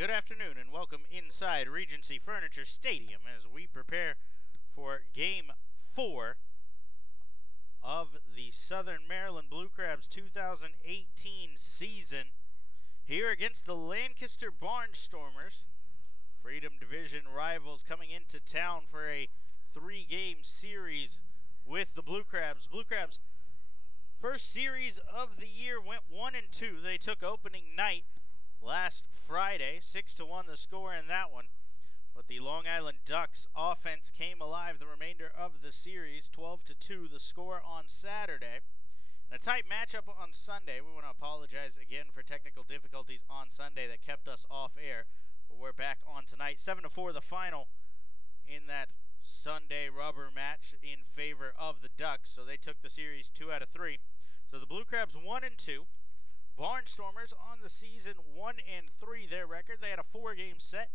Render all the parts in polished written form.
Good afternoon and welcome inside Regency Furniture Stadium as we prepare for Game 4 of the Southern Maryland Blue Crabs 2018 season here against the Lancaster Barnstormers. Freedom Division rivals coming into town for a 3-game series with the Blue Crabs. Blue Crabs' first series of the year went 1-2. They took opening night last Friday, 6-1 the score in that one. But the Long Island Ducks offense came alive the remainder of the series, 12-2 the score on Saturday. In a tight matchup on Sunday. We want to apologize again for technical difficulties on Sunday that kept us off air. But we're back on tonight. 7-4 the final in that Sunday rubber match in favor of the Ducks. So they took the series 2 out of 3. So the Blue Crabs 1-2. Barnstormers on the season 1-3 their record. They had a 4-game set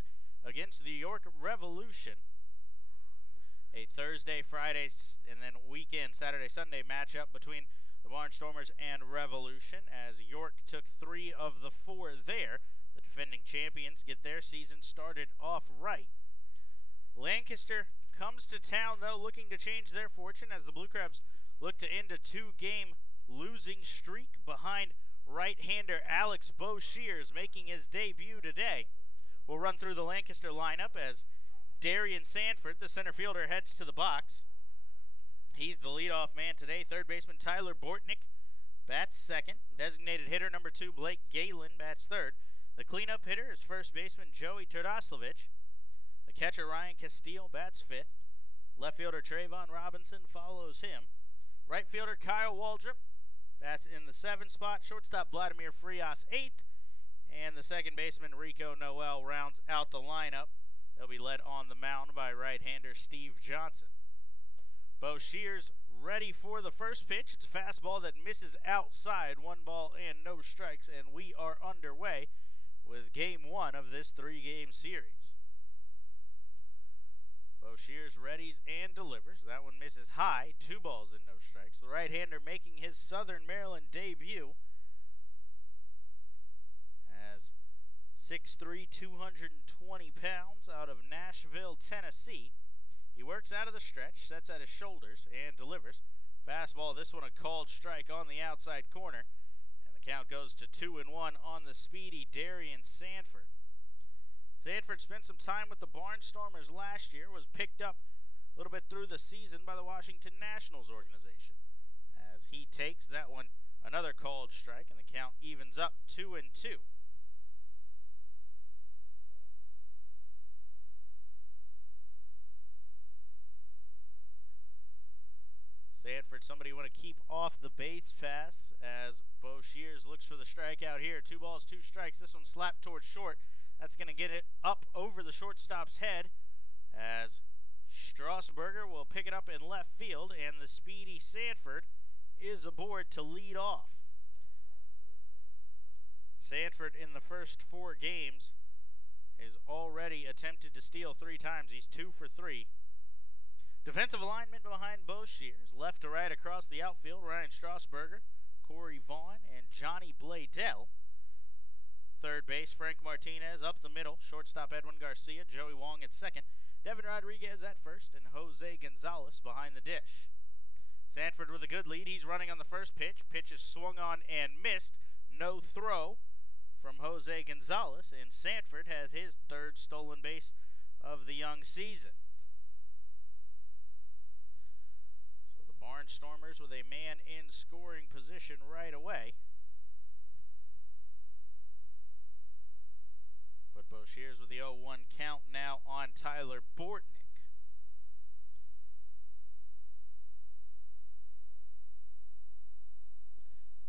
against the York Revolution. A Thursday, Friday, and then weekend, Saturday, Sunday matchup between the Barnstormers and Revolution as York took 3 of the 4 there. The defending champions get their season started off right. Lancaster comes to town, though, looking to change their fortune as the Blue Crabs look to end a 2-game losing streak behind right-hander Alex Boshears making his debut today. We'll run through the Lancaster lineup as Darian Sanford, the center fielder, heads to the box. He's the leadoff man today. Third baseman Tyler Bortnick bats second. Designated hitter number 2 Blake Galen bats third. The cleanup hitter is first baseman Joey Turdoslavich. The catcher Ryan Castile bats fifth. Left fielder Trayvon Robinson follows him. Right fielder Kyle Waldrop bats in the 7th spot. Shortstop Vladimir Frias 8th. And the second baseman Rico Noel rounds out the lineup. They'll be led on the mound by right-hander Steve Johnson. Boshears ready for the first pitch. It's a fastball that misses outside. 1 ball and no strikes, and we are underway with Game 1 of this 3-game series. Boshears readies and delivers. That one misses high. 2 balls and no strikes. The right-hander making his Southern Maryland debut as 6'3", 220 pounds out of Nashville, Tennessee. He works out of the stretch, sets at his shoulders, and delivers. Fastball, this one a called strike on the outside corner. And the count goes to 2-1 on the speedy Darian Sanford. Sanford spent some time with the Barnstormers last year, was picked up a little bit through the season by the Washington Nationals organization. As he takes that one, another called strike, and the count evens up 2-2. Sanford, somebody you want to keep off the base pass as Boshears looks for the strikeout here. 2 balls, 2 strikes. This one slapped towards short. That's going to get it up over the shortstop's head as Strasburger will pick it up in left field, and the speedy Sanford is aboard to lead off. Sanford in the first 4 games is already attempted to steal 3 times. He's 2 for 3. Defensive alignment behind Boshears. Left to right across the outfield, Ryan Strasburger, Corey Vaughn, and Johnny Bladell. Third base, Frank Martinez. Up the middle, shortstop Edwin Garcia, Joey Wong at second, Devin Rodriguez at first, and Jose Gonzalez behind the dish. Sanford with a good lead. He's running on the first pitch. Pitch is swung on and missed. No throw from Jose Gonzalez, and Sanford has his 3rd stolen base of the young season. Barnstormers with a man in scoring position right away. But Boshears with the 0-1 count now on Tyler Bortnick.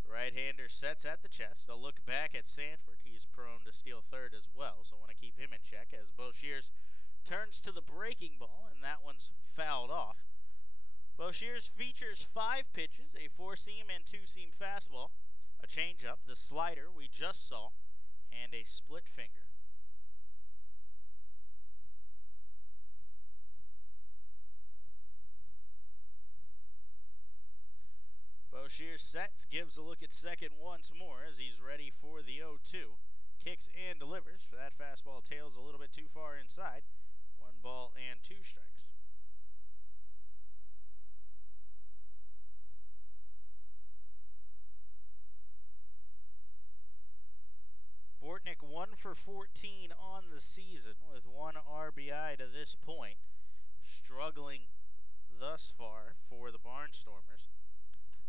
The right-hander sets at the chest. They'll look back at Sanford. He's prone to steal third as well, so want to keep him in check as Boshears turns to the breaking ball, and that one's fouled off. Boshears features 5 pitches, a 4-seam and 2-seam fastball, a changeup, the slider we just saw, and a split finger. Boshears sets, gives a look at second once more as he's ready for the 0-2. kicks and delivers. That fastball tails a little bit too far inside. 1 ball and 2 strikes. Bortnick 1 for 14 on the season with 1 RBI to this point. Struggling thus far for the Barnstormers.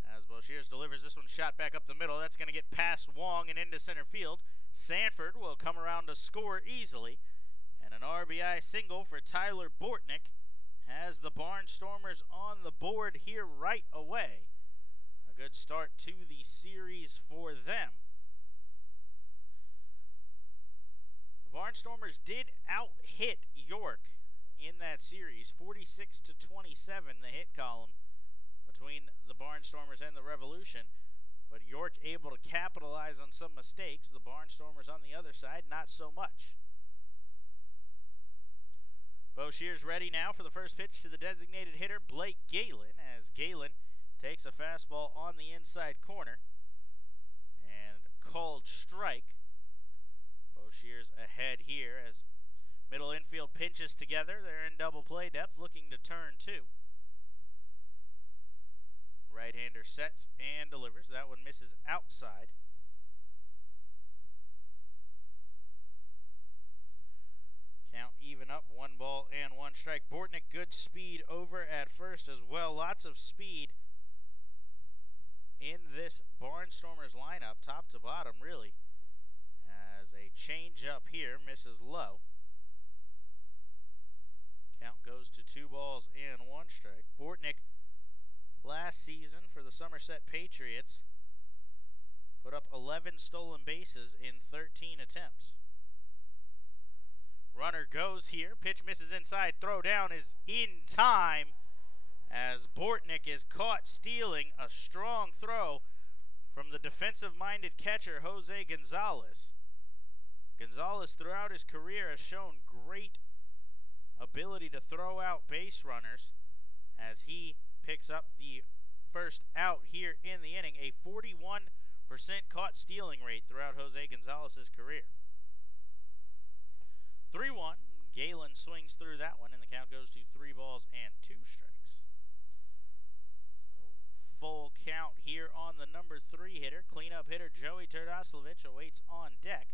As Boshiers delivers this one shot back up the middle. That's going to get past Wong and into center field. Sanford will come around to score easily. And an RBI single for Tyler Bortnick has the Barnstormers on the board here right away. A good start to the series for them. The Barnstormers did out-hit York in that series, 46 to 27, the hit column between the Barnstormers and the Revolution. But York able to capitalize on some mistakes. The Barnstormers on the other side, not so much. Boshiers ready now for the first pitch to the designated hitter, Blake Galen, as Galen takes a fastball on the inside corner and called strike. Boshiers ahead here as middle infield pinches together. They're in double play depth, looking to turn 2. Right-hander sets and delivers. That one misses outside. Count even up, 1 ball and 1 strike. Bortnick, good speed over at first as well. Lots of speed in this Barnstormers lineup, top to bottom, really. As a change up here misses low. Count goes to 2 balls and 1 strike. Bortnick, last season for the Somerset Patriots, put up 11 stolen bases in 13 attempts. Runner goes here. Pitch misses inside. Throw down is in time as Bortnick is caught stealing a strong throw from the defensive-minded catcher, Jose Gonzalez. Gonzalez, throughout his career, has shown great ability to throw out base runners as he picks up the first out here in the inning. A 41% caught stealing rate throughout Jose Gonzalez's career. 3-1. Galen swings through that one, and the count goes to 3 balls and 2 strikes. So full count here on the number 3 hitter. Cleanup hitter Joey Turdoslavich awaits on deck.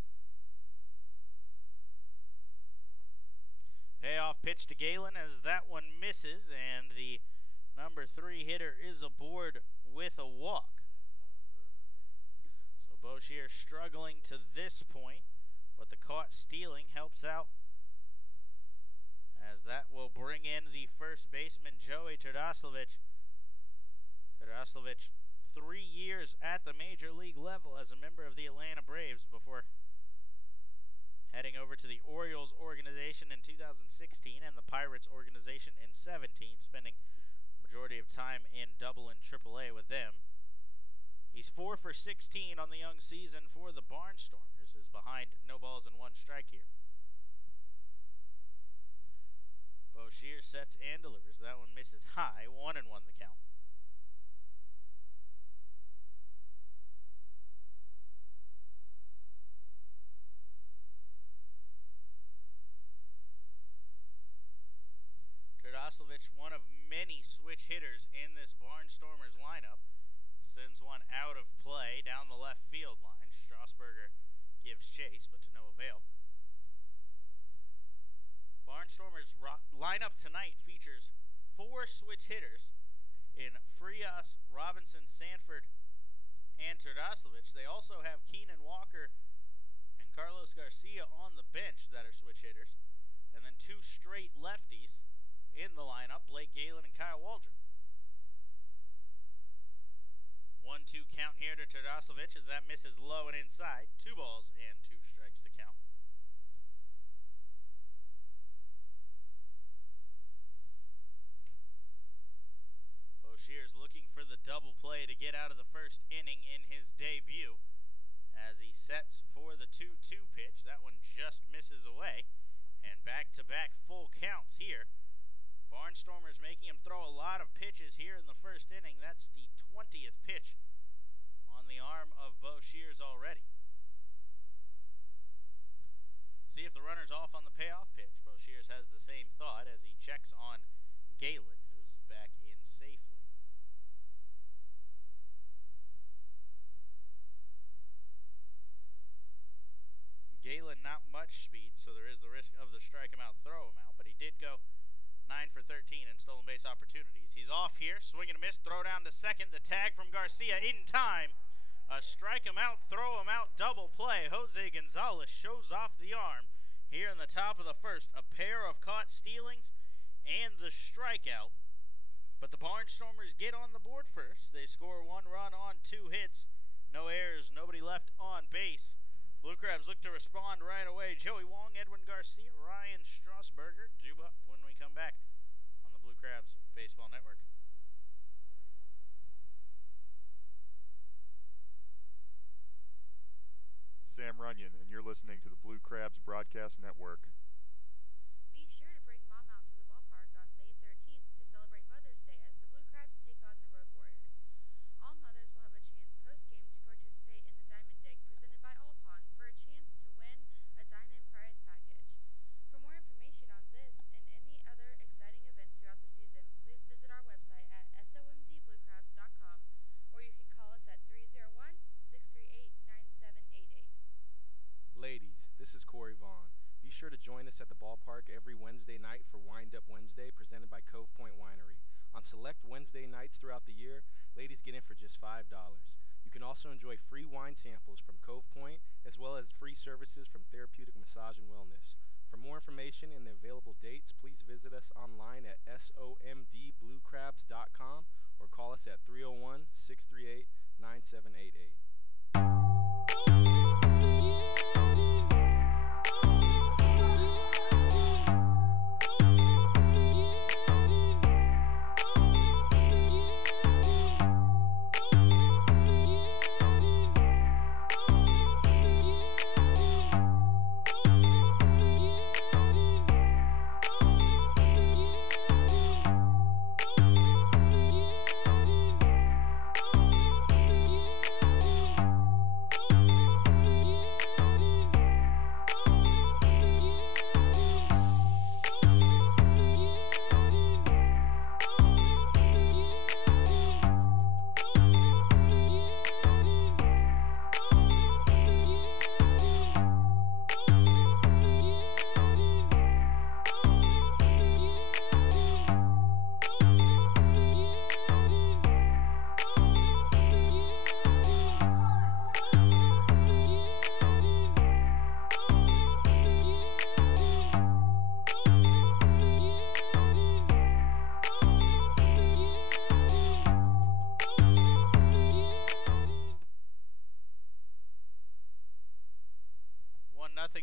Payoff pitch to Galen as that one misses, and the number 3 hitter is aboard with a walk. So Boshier struggling to this point, but the caught stealing helps out as that will bring in the first baseman, Joey Turdoslavich. Turdoslavich, 3 years at the major league level as a member of the Atlanta Braves before heading over to the Orioles organization in 2016 and the Pirates organization in 17, spending the majority of time in Double and Triple A with them. He's 4 for 16 on the young season for the Barnstormers, is behind no balls and 1 strike here. Boshier sets and delivers. That one misses high, 1-1 the count. Turdoslavich, one of many switch hitters in this Barnstormers lineup, sends one out of play down the left field line. Strasburger gives chase, but to no avail. Barnstormers lineup tonight features 4 switch hitters in Frias, Robinson, Sanford, and Turdoslavich. They also have Keenan Walker and Carlos Garcia on the bench that are switch hitters, and then 2 straight lefties in the lineup, Blake Galen and Kyle Waldron. 1-2 count here to Turdoslavich as that misses low and inside. 2 balls and 2 strikes to count. Boshiers looking for the double play to get out of the first inning in his debut as he sets for the 2-2 pitch. That one just misses away, and back-to-back full counts here. Barnstormers making him throw a lot of pitches here in the first inning. That's the 20th pitch on the arm of Boshiers already. See if the runner's off on the payoff pitch. Boshears has the same thought as he checks on Galen, who's back in safely. Galen not much speed, so there is the risk of the strike him out, throw him out, but he did go 9 for 13 in stolen base opportunities. He's off here, swing and a miss, throw down to second. The tag from Garcia in time. A strike him out, throw him out, double play. Jose Gonzalez shows off the arm here in the top of the first. A pair of caught stealings and the strikeout. But the Barnstormers get on the board first. They score 1 run on 2 hits. No errors, nobody left on base. Blue Crabs look to respond right away. Joey Wong, Edwin Garcia, Ryan Strasburger. Due up when we come back on the Blue Crabs Baseball Network. Sam Runyon, and you're listening to the Blue Crabs Broadcast Network. Be sure to bring Mom out to the ballpark on May 13th to celebrate Mother's Day as the Blue Crabs take on the Road Warriors. All mothers will have a chance post-game to participate in the Diamond Dig presented by Allpon for a chance to win a Diamond prize package. For more information on this and any other exciting events throughout the season, please visit our website at somdbluecrabs.com or you can call us at 301-638-9788. Ladies, this is Corey Vaughn. Be sure to join us at the ballpark every Wednesday night for Wind Up Wednesday presented by Cove Point Winery. On select Wednesday nights throughout the year, ladies get in for just $5. You can also enjoy free wine samples from Cove Point as well as free services from Therapeutic Massage and Wellness. For more information and the available dates, please visit us online at somdbluecrabs.com or call us at 301-638-9788.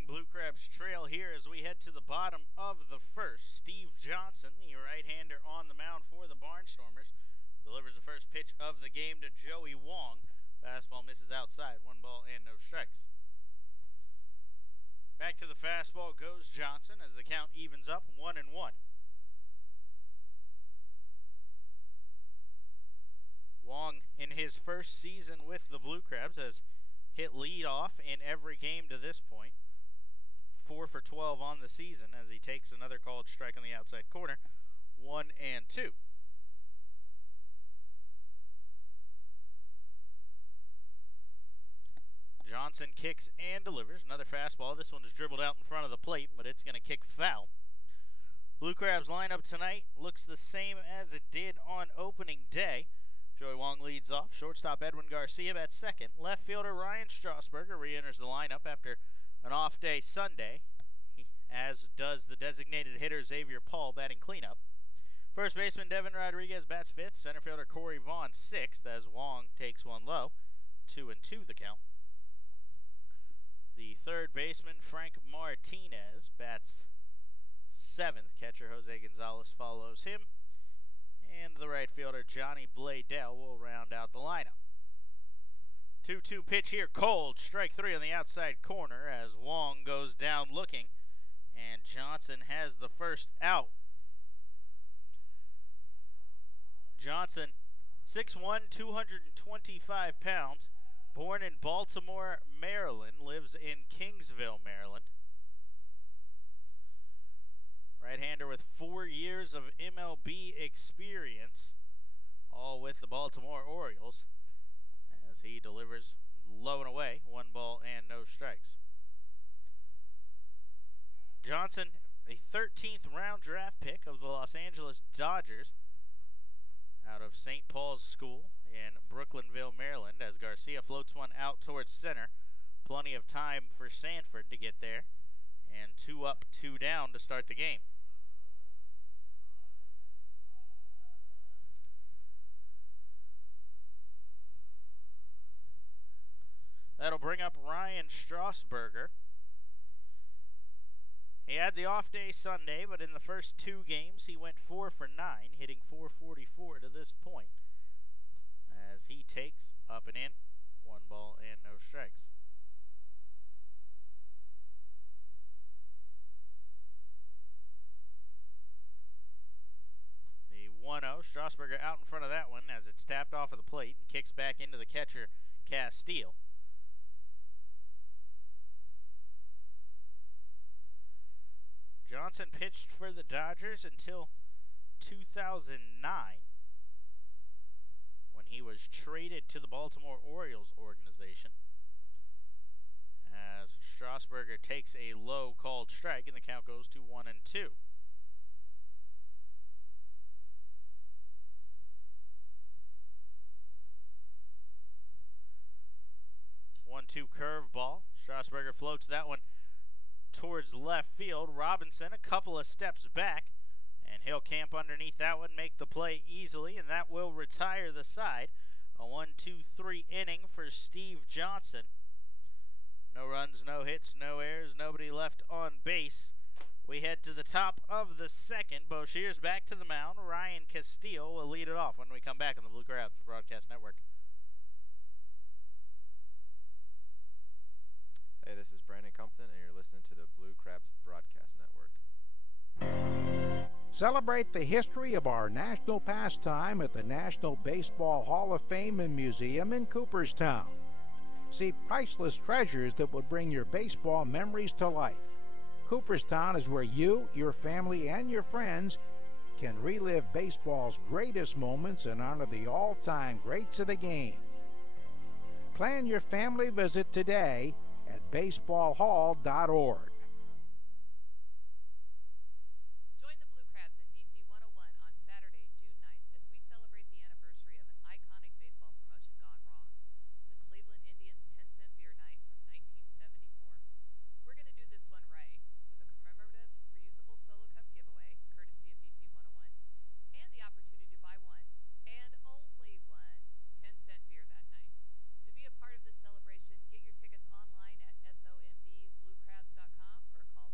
Blue Crabs trail here as we head to the bottom of the first. Steve Johnson, the right-hander on the mound for the Barnstormers, delivers the first pitch of the game to Joey Wong. Fastball misses outside, 1 ball and no strikes. Back to the fastball goes Johnson as the count evens up 1-1. Wong, in his first season with the Blue Crabs, has hit leadoff in every game to this point. 4 for 12 on the season as he takes another called strike on the outside corner. 1-2. Johnson kicks and delivers. Another fastball. This one's dribbled out in front of the plate, but it's going to kick foul. Blue Crabs lineup tonight looks the same as it did on opening day. Joey Wong leads off. Shortstop Edwin Garcia at second. Left fielder Ryan Strasburger re-enters the lineup after an off day Sunday, as does the designated hitter Xavier Paul batting cleanup. First baseman Devin Rodriguez bats fifth. Center fielder Corey Vaughn sixth as Wong takes one low. 2-2 the count. The third baseman Frank Martinez bats seventh. Catcher Jose Gonzalez follows him. And the right fielder Johnny Bladell will round out the lineup. 2-2 pitch here, cold. Strike 3 on the outside corner as Wong goes down looking. And Johnson has the first out. Johnson, 6'1", 225 pounds. Born in Baltimore, Maryland. Lives in Kingsville, Maryland. Right-hander with 4 years of MLB experience, all with the Baltimore Orioles, as he delivers low and away, 1 ball and no strikes. Johnson, a 13th round draft pick of the Los Angeles Dodgers, out of St. Paul's School in Brooklynville, Maryland, as Garcia floats one out towards center. Plenty of time for Sanford to get there, and 2 up, 2 down to start the game. That'll bring up Ryan Strasburger. He had the off day Sunday, but in the first 2 games, he went 4 for 9, hitting .444 to this point, as he takes up and in, 1 ball and no strikes. The 1-0, Strasburger out in front of that one as it's tapped off of the plate and kicks back into the catcher, Castile. Johnson pitched for the Dodgers until 2009, when he was traded to the Baltimore Orioles organization, as Strasburger takes a low called strike and the count goes to 1-2. 1-2 curveball. Strasburger floats that one towards left field. Robinson a couple of steps back, and he'll camp underneath that one, make the play easily, and that will retire the side. A 1-2-3 inning for Steve Johnson. No runs, no hits, no errors, nobody left on base. We head to the top of the second. Boshear's back to the mound. Ryan Castile will lead it off when we come back on the Blue Crabs Broadcast Network. Hey, this is Brandon Compton, and you're listening to the Blue Crabs Broadcast Network. Celebrate the history of our national pastime at the National Baseball Hall of Fame and Museum in Cooperstown. See priceless treasures that will bring your baseball memories to life. Cooperstown is where you, your family, and your friends can relive baseball's greatest moments and honor the all-time greats of the game. Plan your family visit today at baseballhall.org. Join the Blue Crabs in DC 101 on Saturday, June 9th, as we celebrate the anniversary of an iconic baseball promotion gone wrong, the Cleveland Indians 10-cent beer night from 1974. We're going to do this one right, with a commemorative, reusable solo cup giveaway, courtesy of DC 101, and the opportunity to buy one, and only one, 10-cent beer that night. To be a part of this celebration, get your tickets online at somdbluecrabs.com or call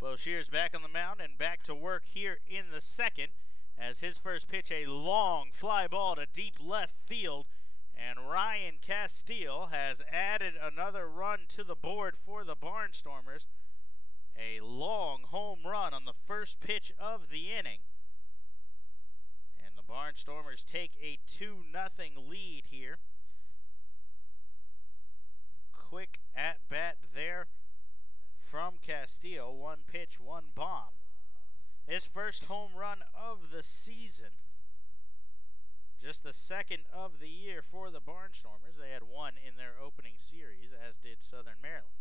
Boshear's back on the mound and back to work here in the second, as his first pitch, a long fly ball to deep left field, and Ryan Castile has added another run to the board for the Barnstormers. A long home run on the first pitch of the inning, and the Barnstormers take a 2-0 lead here. Quick at bat there from Castile. 1 pitch, 1 bomb. His first home run of the season. Just the second of the year for the Barnstormers. They had 1 in their opening series, as did Southern Maryland.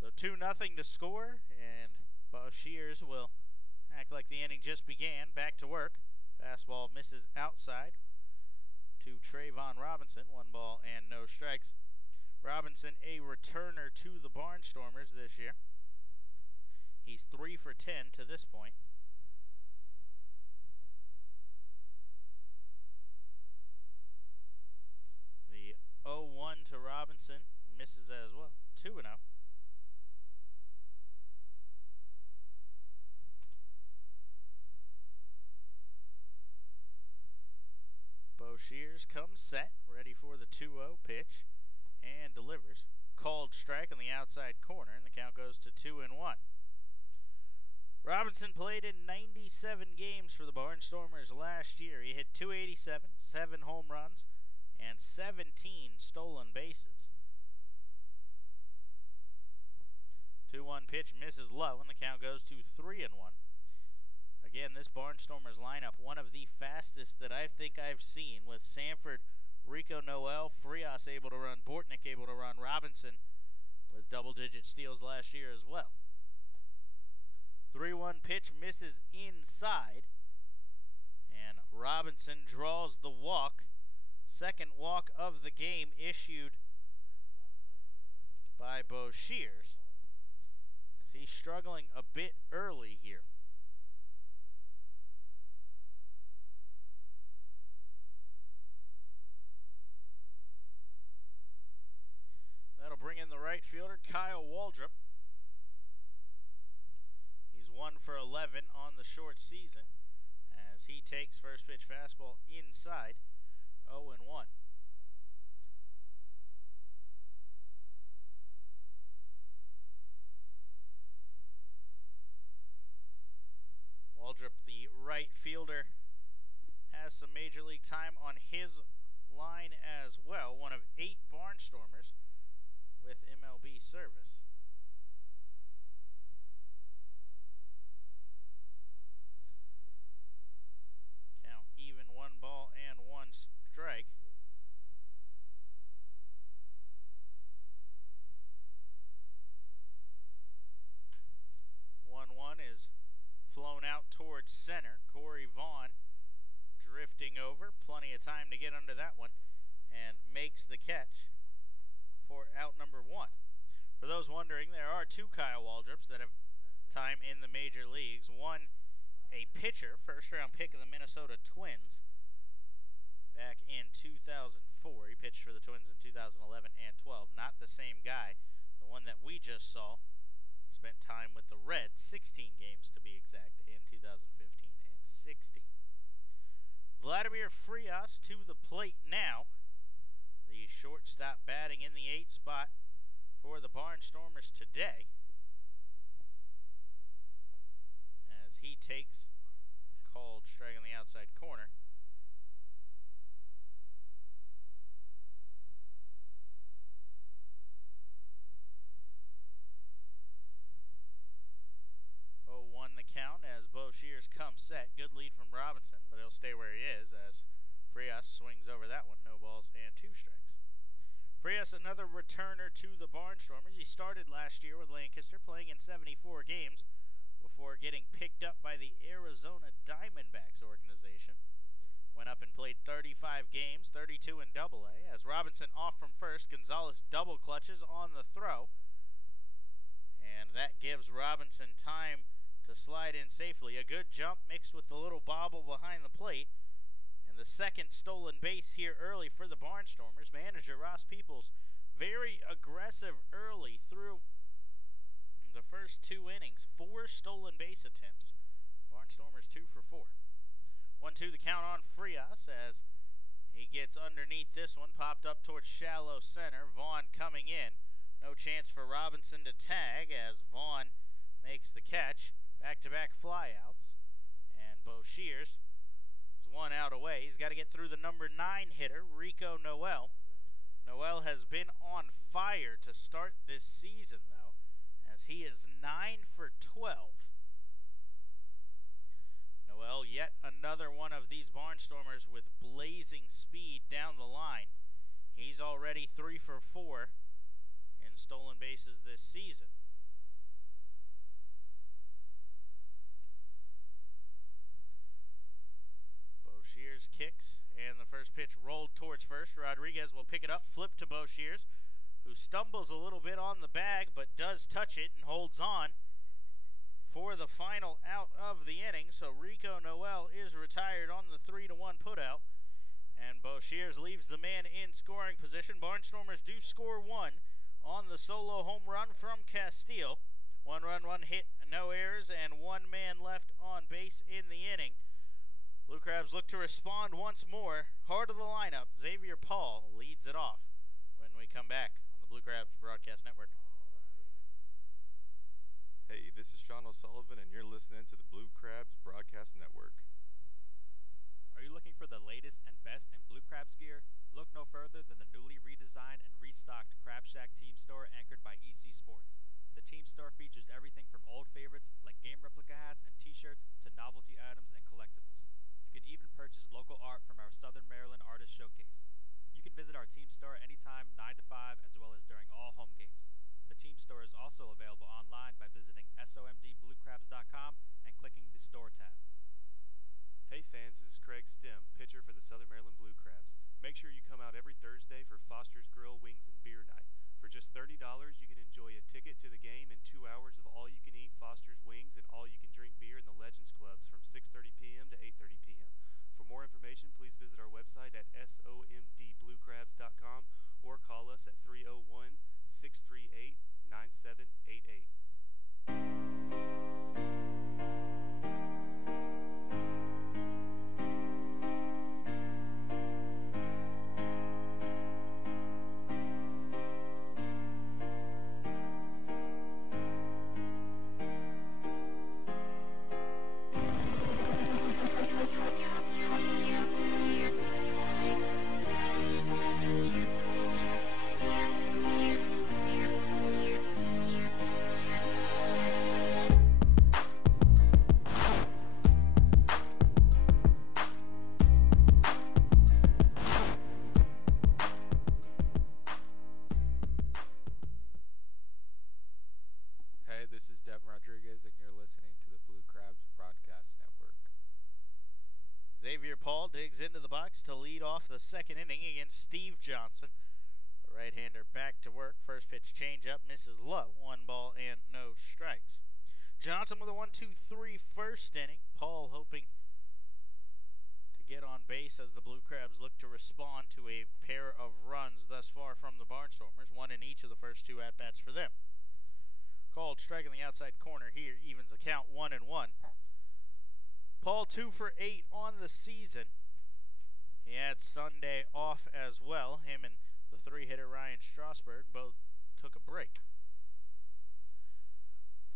So 2-0 to score, and Boshears will act like the inning just began. Back to work. Fastball misses outside to Trayvon Robinson. 1 ball and no strikes. Robinson, a returner to the Barnstormers this year. He's 3 for 10 to this point. Robinson misses as well. 2-0. Boshears comes set, ready for the 2-0 pitch, and delivers. Called strike on the outside corner, and the count goes to 2-1. Robinson played in 97 games for the Barnstormers last year. He hit .287, 7 home runs, and 17 stolen bases. 2-1 pitch misses low, and the count goes to 3-1. Again, this Barnstormers lineup, one of the fastest that I think I've seen, with Sanford, Rico Noel, Frias able to run, Bortnick able to run, Robinson with double-digit steals last year as well. 3-1 pitch misses inside, and Robinson draws the walk. Second walk of the game issued by Boshears, as he's struggling a bit early here. That'll bring in the right fielder, Kyle Waldrop. He's 1 for 11 on the short season, as he takes first pitch fastball inside, 0-1. Waldrop, the right fielder, has some major league time on his line as well, one of 8 Barnstormers with MLB service. Count even, 1 ball and 1 strike. One is flown out towards center. Corey Vaughn drifting over, plenty of time to get under that one, and makes the catch for out number 1. For those wondering, there are 2 Kyle Waldrops that have time in the major leagues. One, a pitcher, first-round pick of the Minnesota Twins back in 2004. He pitched for the Twins in 2011 and 12. Not the same guy. The one that we just saw spent time with the Reds, 16 games to be exact, in 2015 and 16. Vladimir Frias to the plate now. The shortstop batting in the 8th spot for the Barnstormers today, as he takes called strike on the outside corner. The count as Boshears comes set. Good lead from Robinson, but he'll stay where he is as Frias swings over that one. No balls and 2 strikes. Frias, another returner to the Barnstormers. He started last year with Lancaster, playing in 74 games before getting picked up by the Arizona Diamondbacks organization. Went up and played 35 games, 32 in Double-A. As Robinson off from first, Gonzalez double clutches on the throw, and that gives Robinson time to slide in safely. A good jump mixed with the little bobble behind the plate, and the second stolen base here early for the Barnstormers. Manager Ross Peoples very aggressive early through the first 2 innings. 4 stolen base attempts. Barnstormers 2 for 4. 1-2 the count on Frias as he gets underneath this one, popped up towards shallow center. Vaughn coming in. No chance for Robinson to tag as Vaughn makes the catch. Back-to-back flyouts, and Boshears is 1 out away. He's got to get through the number 9 hitter, Rico Noel. Noel has been on fire to start this season, though, as he is 9 for 12. Noel, yet another one of these Barnstormers with blazing speed down the line. He's already 3 for 4 in stolen bases this season. Boshears kicks, and the first pitch rolled towards first. Rodriguez will pick it up, flip to Boshears, who stumbles a little bit on the bag, but does touch it and holds on for the final out of the inning. So Rico Noel is retired on the 3-1 putout, and Boshears Shears leaves the man in scoring position. Barnstormers do score one on the solo home run from Castile. 1 run, 1 hit, no errors, and 1 man left on base in the inning. Blue Crabs look to respond once more. Heart of the lineup, Xavier Paul leads it off when we come back on the Blue Crabs Broadcast Network. Hey, this is Sean O'Sullivan, and you're listening to the Blue Crabs Broadcast Network. Are you looking for the latest and best in Blue Crabs gear? Look no further than the newly redesigned and restocked Crab Shack Team Store anchored by EC Sports. The Team Store features everything from old favorites like game replica hats and t-shirts to novelty items and collectibles. You can even purchase local art from our Southern Maryland Artist Showcase. You can visit our Team Store anytime 9 to 5 as well as during all home games. The Team Store is also available online by visiting somdbluecrabs.com and clicking the Store tab. Hey fans, this is Craig Stem, pitcher for the Southern Maryland Blue Crabs. Make sure you come out every Thursday for Foster's Grill Wings and Beer Night. For just $30, you can enjoy a ticket to the game and 2 hours of all-you-can-eat Foster's Wings and all-you-can-drink beer in the Legends Clubs from 6:30 p.m. to 8:30 p.m. For more information, please visit our website at somdbluecrabs.com or call us at 301-638-9788. Hey, this is Devin Rodriguez, and you're listening to the Blue Crabs Broadcast Network. Xavier Paul digs into the box to lead off the second inning against Steve Johnson. The right-hander back to work. First pitch changeup misses low. 1 ball and no strikes. Johnson with a 1-2-3 first inning. Paul hoping to get on base as the Blue Crabs look to respond to a pair of runs thus far from the Barnstormers, one in each of the first 2 at-bats for them. Called strike in the outside corner here, evens the count 1-1. Paul 2 for 8 on the season. He had Sunday off as well. Him and the 3-hitter Ryan Strasburg both took a break.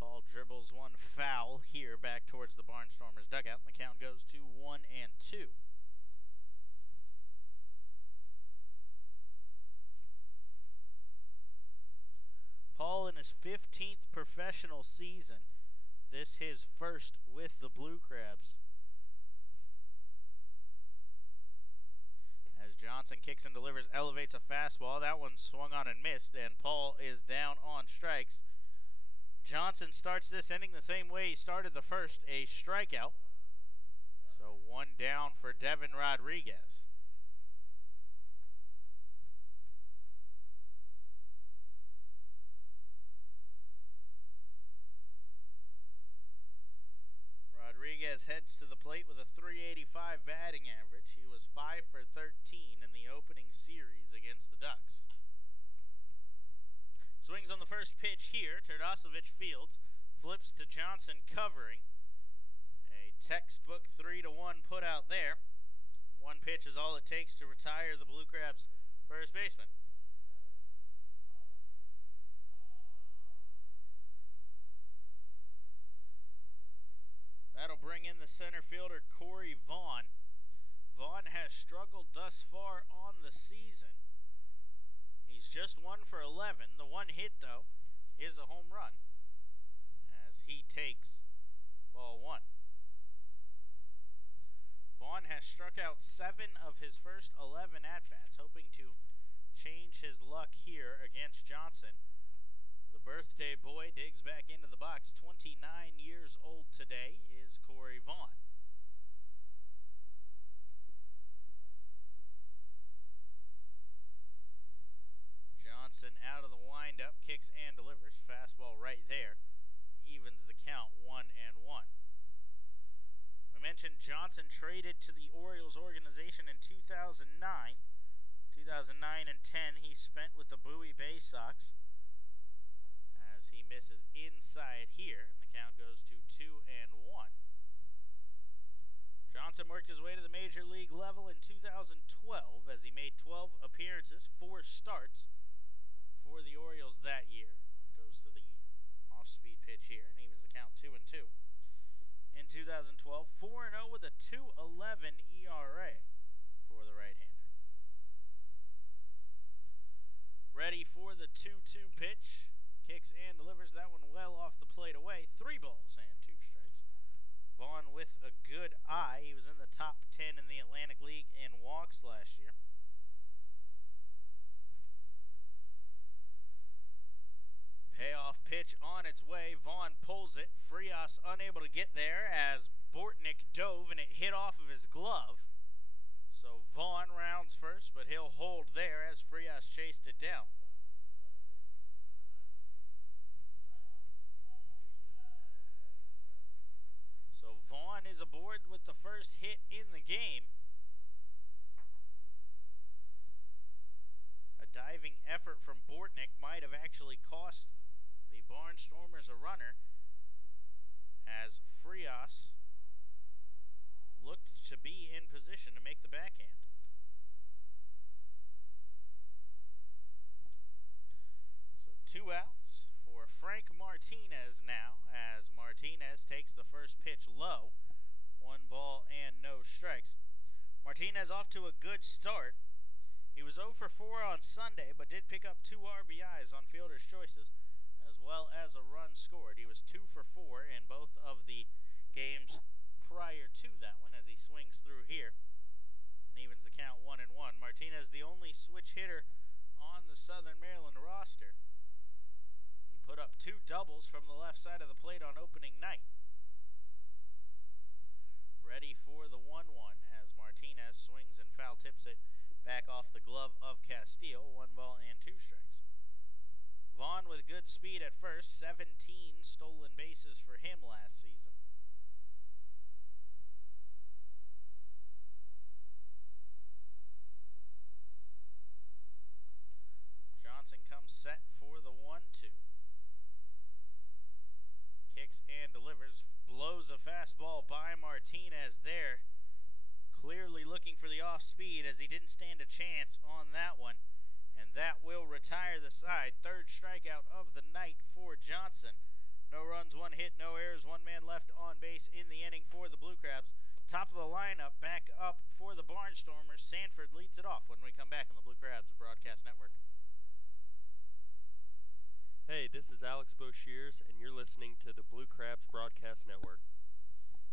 Paul dribbles one foul here back towards the Barnstormers dugout, and the count goes to 1-2. Paul in his 15th professional season. This his first with the Blue Crabs. As Johnson kicks and delivers, elevates a fastball. That one swung on and missed, and Paul is down on strikes. Johnson starts this inning the same way he started the first, a strikeout. So 1 down for Devin Rodriguez. Rodriguez heads to the plate with a .385 batting average. He was 5 for 13 in the opening series against the Ducks. Swings on the first pitch here. Tardasovich fields, flips to Johnson covering. A textbook 3-1 put out there. 1 pitch is all it takes to retire the Blue Crabs' first baseman. That'll bring in the center fielder, Corey Vaughn. Vaughn has struggled thus far on the season. He's just 1 for 11. The 1 hit, though, is a home run as he takes ball 1. Vaughn has struck out 7 of his first 11 at-bats, hoping to change his luck here against Johnson. The birthday boy digs back into the box. 29 years old today is Corey Vaughn. Johnson out of the windup, kicks and delivers. Fastball right there. Evens the count 1-1. We mentioned Johnson traded to the Orioles organization in 2009. 2009 and 10 he spent with the Bowie Bay Sox as he misses inside here, and the count goes to 2-1. Johnson worked his way to the major league level in 2012 as he made 12 appearances, 4 starts for the Orioles that year. Goes to the off-speed pitch here and evens the count 2-2. In 2012, 4-0 with a 2.11 ERA for the right-hander. Ready for the 2-2 pitch. Kicks and delivers that one well off the plate away. 3 balls and 2 strikes. Vaughn with a good eye. He was in the top 10 in the Atlantic League in walks last year. Payoff pitch on its way. Vaughn pulls it. Frias unable to get there as Bortnick dove and it hit off of his glove. So Vaughn rounds first, but he'll hold there as Frias chased it down. So Vaughn is aboard with the first hit in the game. A diving effort from Bortnick might have actually cost the Barnstormers a runner as Frias looked to be in position to make the backhand. So 2 outs for Frank Martinez now as Martinez takes the first pitch low. 1 ball and no strikes. Martinez off to a good start. He was 0 for 4 on Sunday, but did pick up 2 RBIs on fielder's choices, as well as a run scored. He was 2 for 4 in both of the games prior to that one as he swings through here and evens the count 1-1. Martinez, the only switch hitter on the Southern Maryland roster. He put up 2 doubles from the left side of the plate on opening night. Ready for the 1-1 as Martinez swings and foul tips it back off the glove of Castillo. 1 ball and 2 strikes. Vaughn with good speed at first. 17 stolen bases for him last season. Johnson comes set for the 1-2. Kicks and delivers. Blows a fastball by Martinez there. Clearly looking for the off speed as he didn't stand a chance on that one. And that will retire the side. 3rd strikeout of the night for Johnson. No runs, 1 hit, no errors, 1 man left on base in the inning for the Blue Crabs. Top of the lineup, back up for the Barnstormers. Sanford leads it off when we come back on the Blue Crabs Broadcast Network. Hey, this is Alex Boshiers, and you're listening to the Blue Crabs Broadcast Network.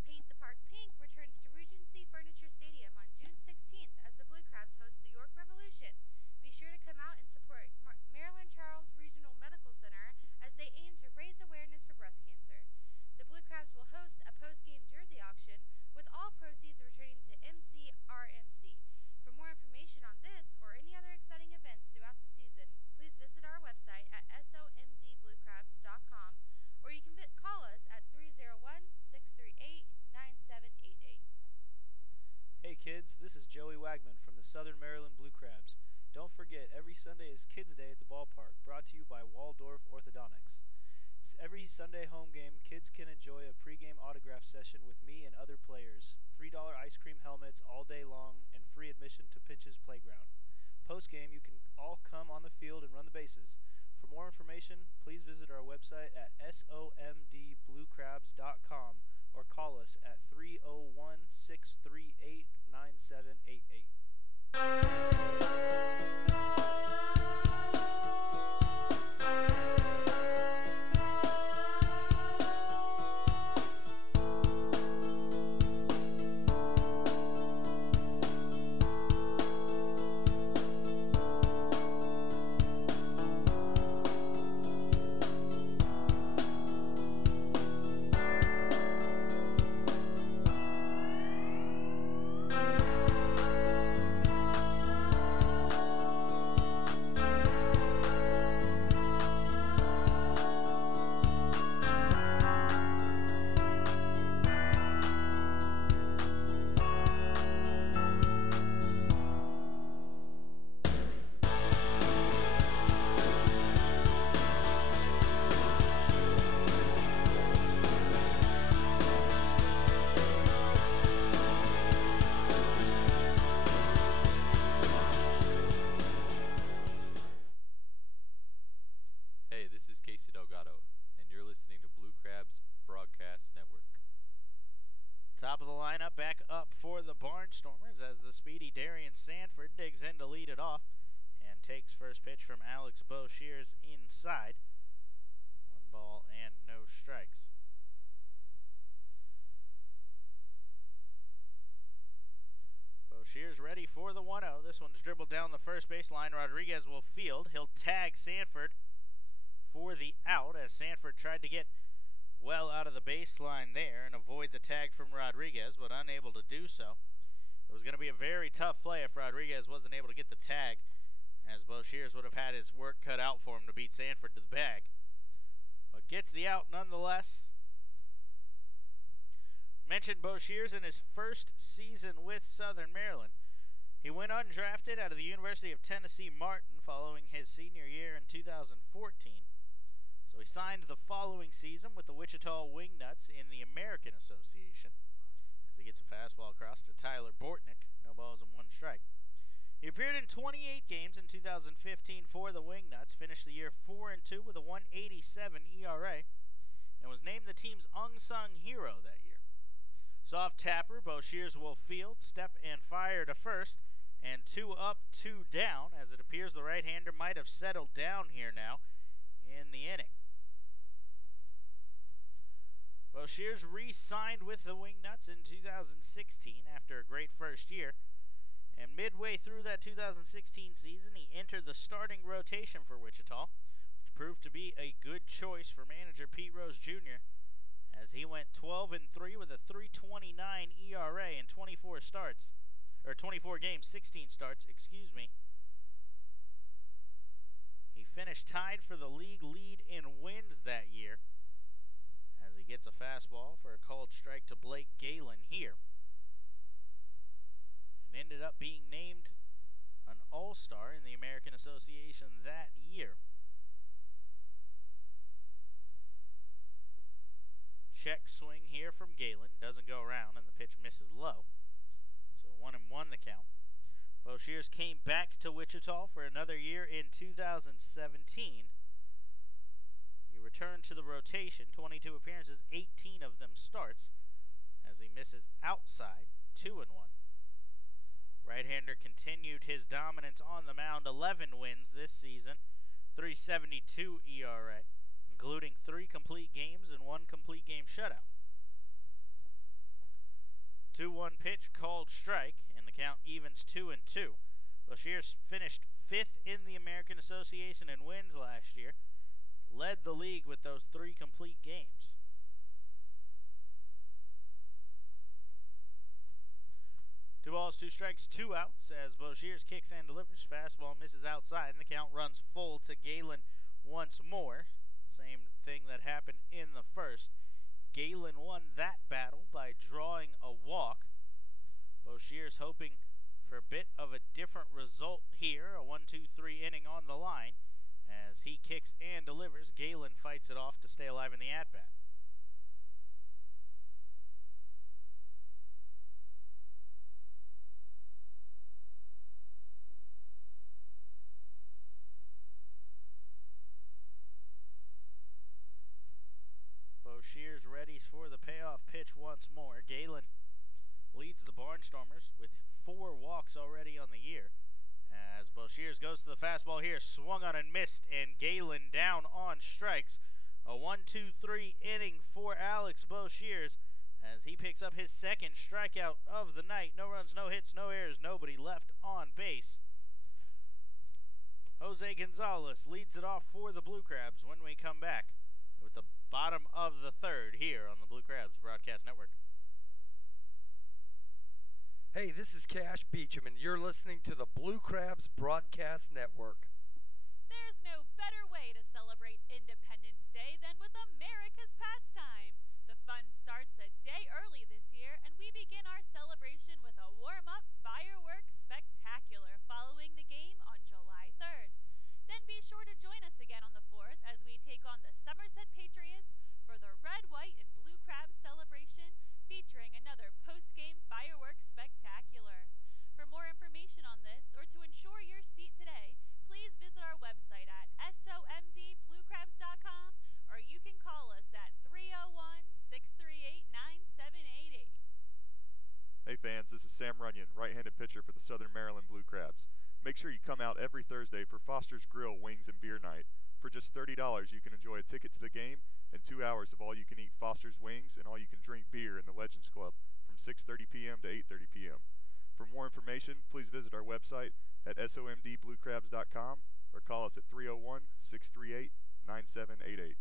Paint the Park Pink returns to Regency Furniture Stadium on June 16th as the Blue Crabs host the York Revolution. Be sure to come out and support Maryland Charles Regional Medical Center as they aim to raise awareness for breast cancer. The Blue Crabs will host a post-game jersey auction with all proceeds returning to MCRMC. For more information on this or any other exciting events throughout the season, please visit our website at somdbluecrabs.com or you can call us at 301-638-9788. Hey kids, this is Joey Wagman from the Southern Maryland Blue Crabs. Don't forget, every Sunday is Kids Day at the ballpark, brought to you by Waldorf Orthodontics. Every Sunday home game, kids can enjoy a pregame autograph session with me and other players, $3 ice cream helmets all day long, and free admission to Pinch's Playground. Post-game, you can all come on the field and run the bases. For more information, please visit our website at somdbluecrabs.com or call us at 301-638-9788. shot back up for the Barnstormers as the speedy Darian Sanford digs in to lead it off and takes first pitch from Alex Boshears inside. 1 ball and no strikes. Boshears ready for the 1-0. This one's dribbled down the first baseline. Rodriguez will field. He'll tag Sanford for the out as Sanford tried to get well out of the baseline there and avoid the tag from Rodriguez, but unable to do so. It was going to be a very tough play if Rodriguez wasn't able to get the tag, as Boshears would have had his work cut out for him to beat Sanford to the bag. But gets the out nonetheless. Mentioned Boshears in his first season with Southern Maryland. He went undrafted out of the University of Tennessee Martin following his senior year in 2014. So he signed the following season with the Wichita Wingnuts in the American Association as he gets a fastball across to Tyler Bortnick. No balls and 1 strike. He appeared in 28 games in 2015 for the Wingnuts, finished the year 4-2 with a 1.87 ERA, and was named the team's unsung hero that year. Soft tapper, Boshears will field, step and fire to first, and 2 up, 2 down, as it appears the right-hander might have settled down here now in the inning. Boshears re-signed with the Wingnuts in 2016 after a great first year, and midway through that 2016 season, he entered the starting rotation for Wichita, which proved to be a good choice for manager Pete Rose Jr., as he went 12-3 with a 3.29 ERA in 24 games, 16 starts, excuse me. He finished tied for the league lead in wins that year, as he gets a fastball for a called strike to Blake Galen here, and ended up being named an All-Star in the American Association that year. Check swing here from Galen, doesn't go around, and the pitch misses low. So 1-1 the count. Boshears came back to Wichita for another year in 2017. He returned to the rotation, 22 appearances, 18 of them starts, as he misses outside, 2-1. Right-hander continued his dominance on the mound, 11 wins this season, 3.72 ERA, including 3 complete games and 1 complete game shutout. 2-1 pitch called strike, and the count evens 2-2. Boshears finished 5th in the American Association in wins last year, led the league with those 3 complete games. 2 balls, 2 strikes, 2 outs as Boshears kicks and delivers. Fastball misses outside, and the count runs full to Galen once more. Same thing that happened in the first. Galen won that battle by drawing a walk. Boshears hoping for a bit of a different result here. A 1-2-3 inning on the line. As he kicks and delivers, Galen fights it off to stay alive in the at-bat. Boshears readies for the payoff pitch once more. Galen leads the Barnstormers with 4 walks already on the year. As Boshears goes to the fastball here, swung on and missed, and Galen down on strikes. A 1-2-3 inning for Alex Boshears as he picks up his 2nd strikeout of the night. No runs, no hits, no errors, nobody left on base. Jose Gonzalez leads it off for the Blue Crabs when we come back with the bottom of the 3rd here on the Blue Crabs Broadcast Network. Hey, this is Cash Beecham, and you're listening to the Blue Crabs Broadcast Network. There's no better way to celebrate Independence Day than with America's pastime. The fun starts a day early this year, and we begin our celebration with a warm-up fireworks spectacular following the game on July 3rd. Then be sure to join us again on the 4th as we take on the Somerset Patriots for the Red, White, and Blue Crabs celebration, featuring another post-game fireworks spectacular. For more information on this or to ensure your seat today, please visit our website at somdbluecrabs.com, or you can call us at 301-638-9788. fans, this is Sam Runyon, right-handed pitcher for the Southern Maryland Blue Crabs. Make sure you come out every Thursday for Foster's Grill Wings and Beer Night. For just $30, you can enjoy a ticket to the game and 2 hours of all-you-can-eat Foster's Wings and all-you-can-drink beer in the Legends Club from 6:30 p.m. to 8:30 p.m. For more information, please visit our website at somdbluecrabs.com or call us at 301-638-9788.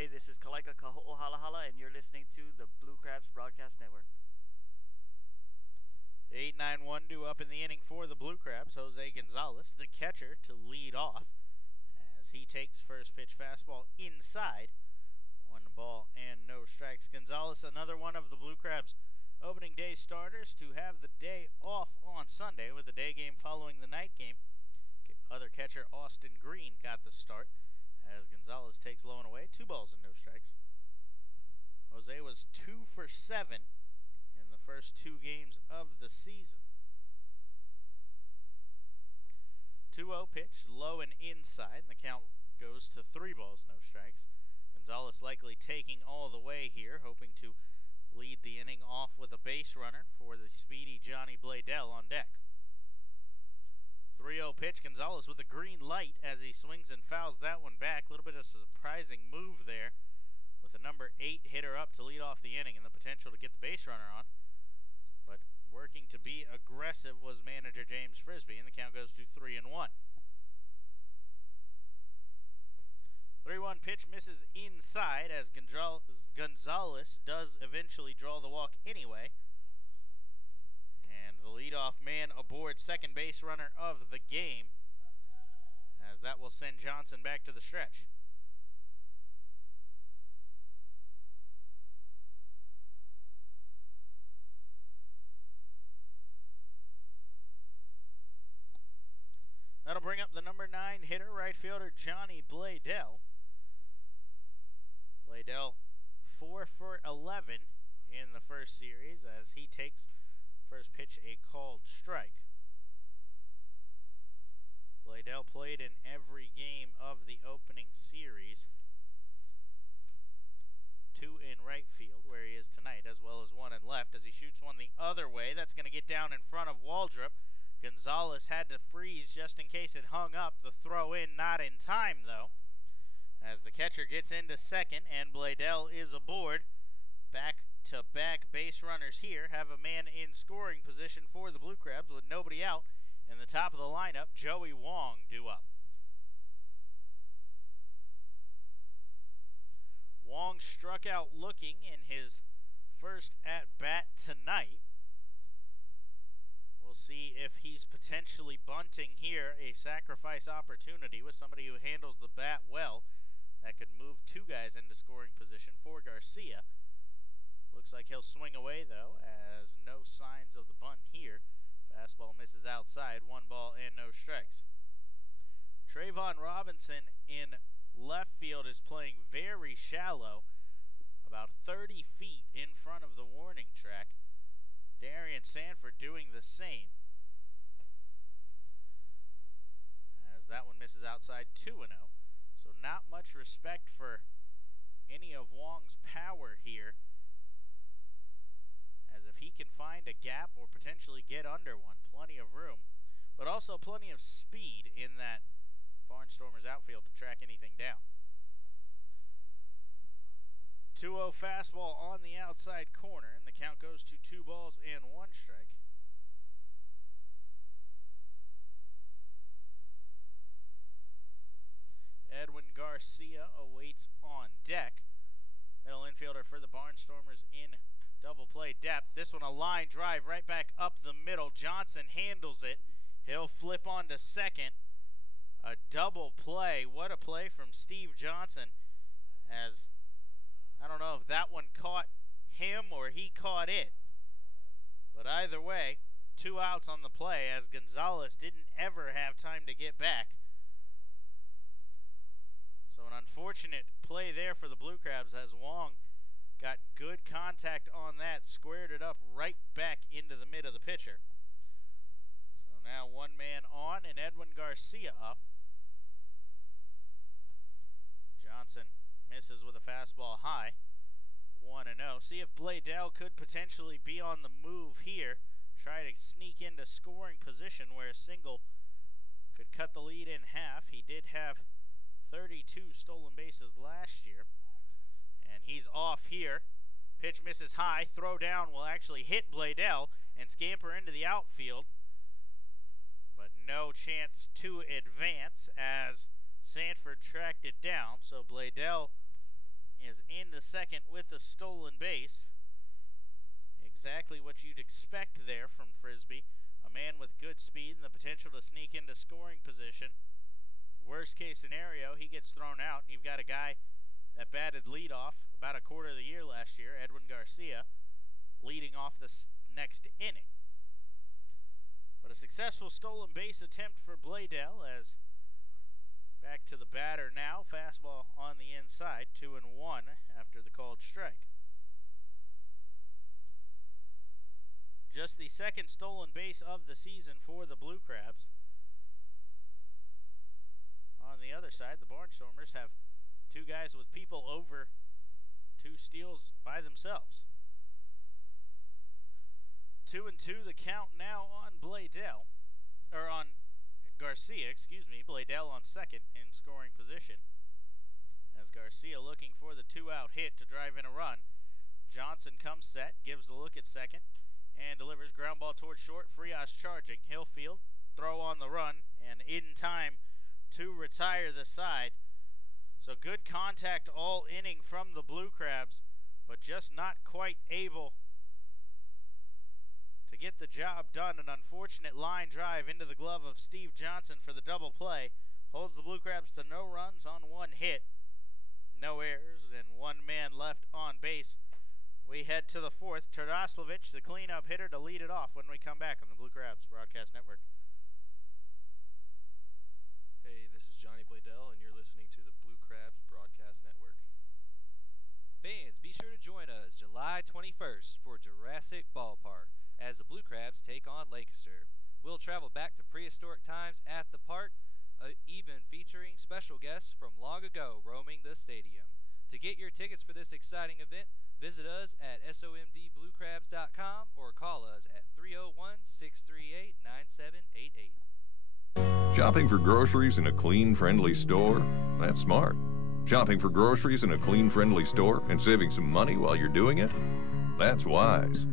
Hey, this is Kalaika Kaho'ohalahala, and you're listening to the Blue Crabs Broadcast Network. 8-9-1 due up in the inning for the Blue Crabs. Jose Gonzalez, the catcher, to lead off as he takes first pitch fastball inside. 1 ball and no strikes. Gonzalez, another one of the Blue Crabs' opening day starters to have the day off on Sunday with the day game following the night game. Other catcher Austin Green got the start as Gonzalez takes low and away. 2 balls and no strikes. Jose was 2 for 7 in the first 2 games of the season. 2-0 pitch, low and inside, and the count goes to 3 balls, no strikes. Gonzalez likely taking all the way here, hoping to lead the inning off with a base runner for the speedy Johnny Bladell on deck. 3-0 pitch, Gonzalez with a green light as he swings and fouls that one back. A little bit of a surprising move there with the number 8 hitter up to lead off the inning and the potential to get the base runner on. But working to be aggressive was manager James Frisbee, and the count goes to 3-1. 3-1 pitch misses inside as Gonzalez does eventually draw the walk anyway. And the leadoff man aboard, second base runner of the game, as that will send Johnson back to the stretch. That'll bring up the number 9 hitter, right fielder Johnny Bladell. Bladell 4 for 11 in the first series as he takes first pitch a called strike. Bladell played in every game of the opening series. 2 in right field, where he is tonight, as well as 1 in left, as he shoots one the other way. That's going to get down in front of Waldrop. Gonzalez had to freeze just in case it hung up. The throw in not in time, though, as the catcher gets into second, and Bladell is aboard. Back-to-back base runners here have a man in scoring position for the Blue Crabs with nobody out. In the top of the lineup, Joey Wong due up. Wong struck out looking in his first at-bat tonight. We'll see if he's potentially bunting here, a sacrifice opportunity with somebody who handles the bat well. That could move 2 guys into scoring position for Garcia. Looks like he'll swing away, though, as no signs of the bunt here. Fastball misses outside, 1 ball and no strikes. Trayvon Robinson in left field is playing very shallow, about 30 feet in front of the warning track. Darian Sanford doing the same, as that one misses outside, 2-0. So not much respect for any of Wong's power here, as if he can find a gap or potentially get under one, plenty of room, but also plenty of speed in that Barnstormers outfield to track anything down. 2-0 fastball on the outside corner, and the count goes to 2 balls and 1 strike. Edwin Garcia awaits on deck. Middle infielder for the Barnstormers in Double play depth. This one a line drive right back up the middle. Johnson handles it. He'll flip on to second. A double play. What a play from Steve Johnson. As I don't know if that one caught him or he caught it. But either way, 2 outs on the play as Gonzalez didn't ever have time to get back. So an unfortunate play there for the Blue Crabs as Wong got good contact on that, squared it up right back into the mid of the pitcher. So now one man on and Edwin Garcia up. Johnson misses with a fastball high. 1-0. See if Bladell could potentially be on the move here. Try to sneak into scoring position where a single could cut the lead in half. He did have 32 stolen bases last year. And he's off here. Pitch misses high. Throw down will actually hit Bladell and scamper into the outfield. But no chance to advance as Sanford tracked it down. So Bladell is into second with a stolen base. Exactly what you'd expect there from Frisbee. A man with good speed and the potential to sneak into scoring position. Worst case scenario, he gets thrown out and you've got a guy that batted leadoff about a quarter of the year last year, Edwin Garcia, leading off the next inning. But a successful stolen base attempt for Bladell as back to the batter now. Fastball on the inside, 2-1 after the called strike. Just the second stolen base of the season for the Blue Crabs. On the other side, the Barnstormers have two guys with people over 2 steals by themselves. 2-2 the count now on Bladell, or on Garcia, excuse me. Bladell on second in scoring position. As Garcia looking for the 2-out hit to drive in a run. Johnson comes set, gives a look at second, and delivers ground ball towards short. Frias charging. He'll field, throw on the run, and in time to retire the side. So good contact all inning from the Blue Crabs, but just not quite able to get the job done. An unfortunate line drive into the glove of Steve Johnson for the double play holds the Blue Crabs to no runs on 1 hit, no errors, and 1 man left on base. We head to the 4th. Tardoslavich, the cleanup hitter, to lead it off when we come back on the Blue Crabs Broadcast Network. Hey, this is Johnny Bladell, and you're listening to the Blue Crabs Broadcast Network. Fans, be sure to join us July 21st for Jurassic Ballpark as the Blue Crabs take on Lancaster. We'll travel back to prehistoric times at the park, even featuring special guests from long ago roaming the stadium. To get your tickets for this exciting event, visit us at somdbluecrabs.com or call us at 301-638-9788. Shopping for groceries in a clean, friendly store? That's smart. Shopping for groceries in a clean, friendly store and saving some money while you're doing it? That's wise.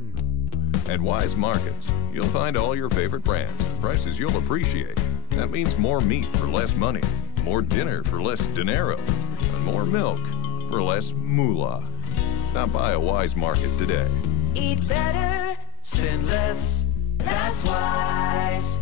At Wise Markets, you'll find all your favorite brands, prices you'll appreciate. That means more meat for less money, more dinner for less dinero, and more milk for less moolah. Stop by a Wise Market today. Eat better, spend less, that's wise.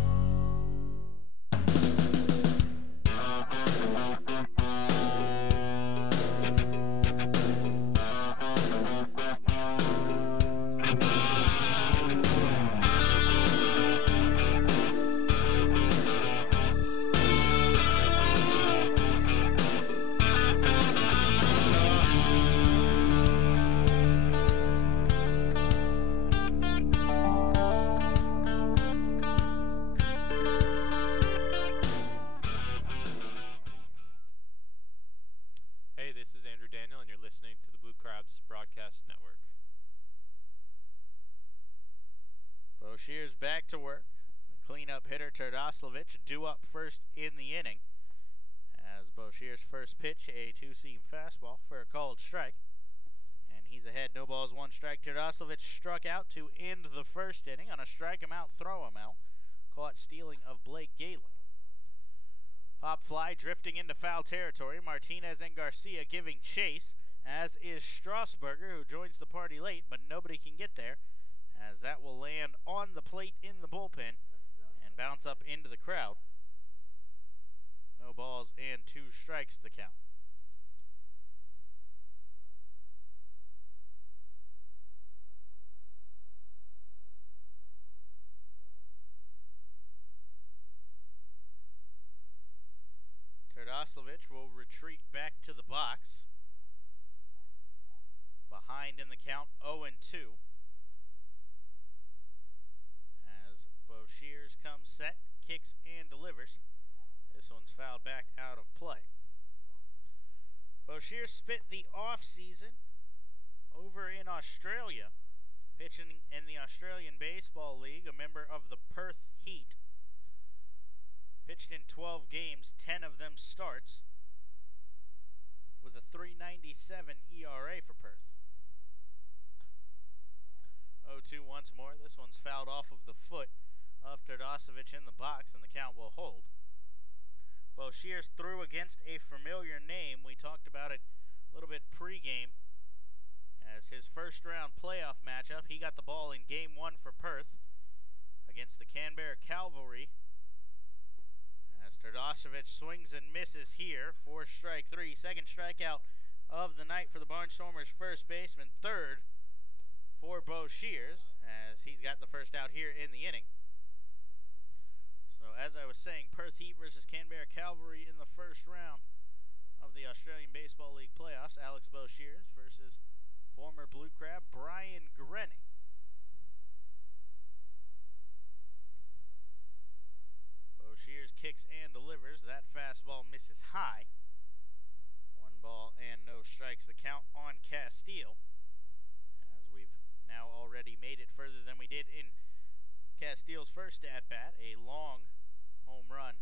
Boshears back to work. The cleanup hitter Tardoslavich due up first in the inning. As Boshears' first pitch, a 2-seam fastball for a called strike. And he's ahead, no balls, 1 strike. Tardoslavich struck out to end the first inning on a strike him out, throw him out. Caught stealing of Blake Galen. Pop fly drifting into foul territory. Martinez and Garcia giving chase as is Strasburger, who joins the party late, but nobody can get there, as that will land on the plate in the bullpen and bounce up into the crowd. No balls and 2 strikes to count. Tardoslavich will retreat back to the box. Behind in the count, 0-2. As Boshears comes set, kicks and delivers. This one's fouled back out of play. Boshears spent the off-season over in Australia, pitching in the Australian Baseball League, a member of the Perth Heat. Pitched in 12 games, 10 of them starts, with a .397 ERA for Perth. 0-2 once more. This one's fouled off of the foot of Tardoslavich in the box, and the count will hold. Boshears threw against a familiar name. We talked about it a little bit pregame. As his first-round playoff matchup, he got the ball in Game 1 for Perth against the Canberra Cavalry. As Tardoslavich swings and misses here for strike 3. Second strikeout of the night for the Barnstormers first baseman. Third for Boshears, as he's got the first out here in the inning. So as I was saying, Perth Heat versus Canberra Cavalry in the first round of the Australian Baseball League playoffs. Alex Boshears versus former Blue Crab Brian Grenning. Boshears kicks and delivers. That fastball misses high. 1 ball and no strikes. The count on Castile, as we've now already made it further than we did in Castile's first at-bat. A long home run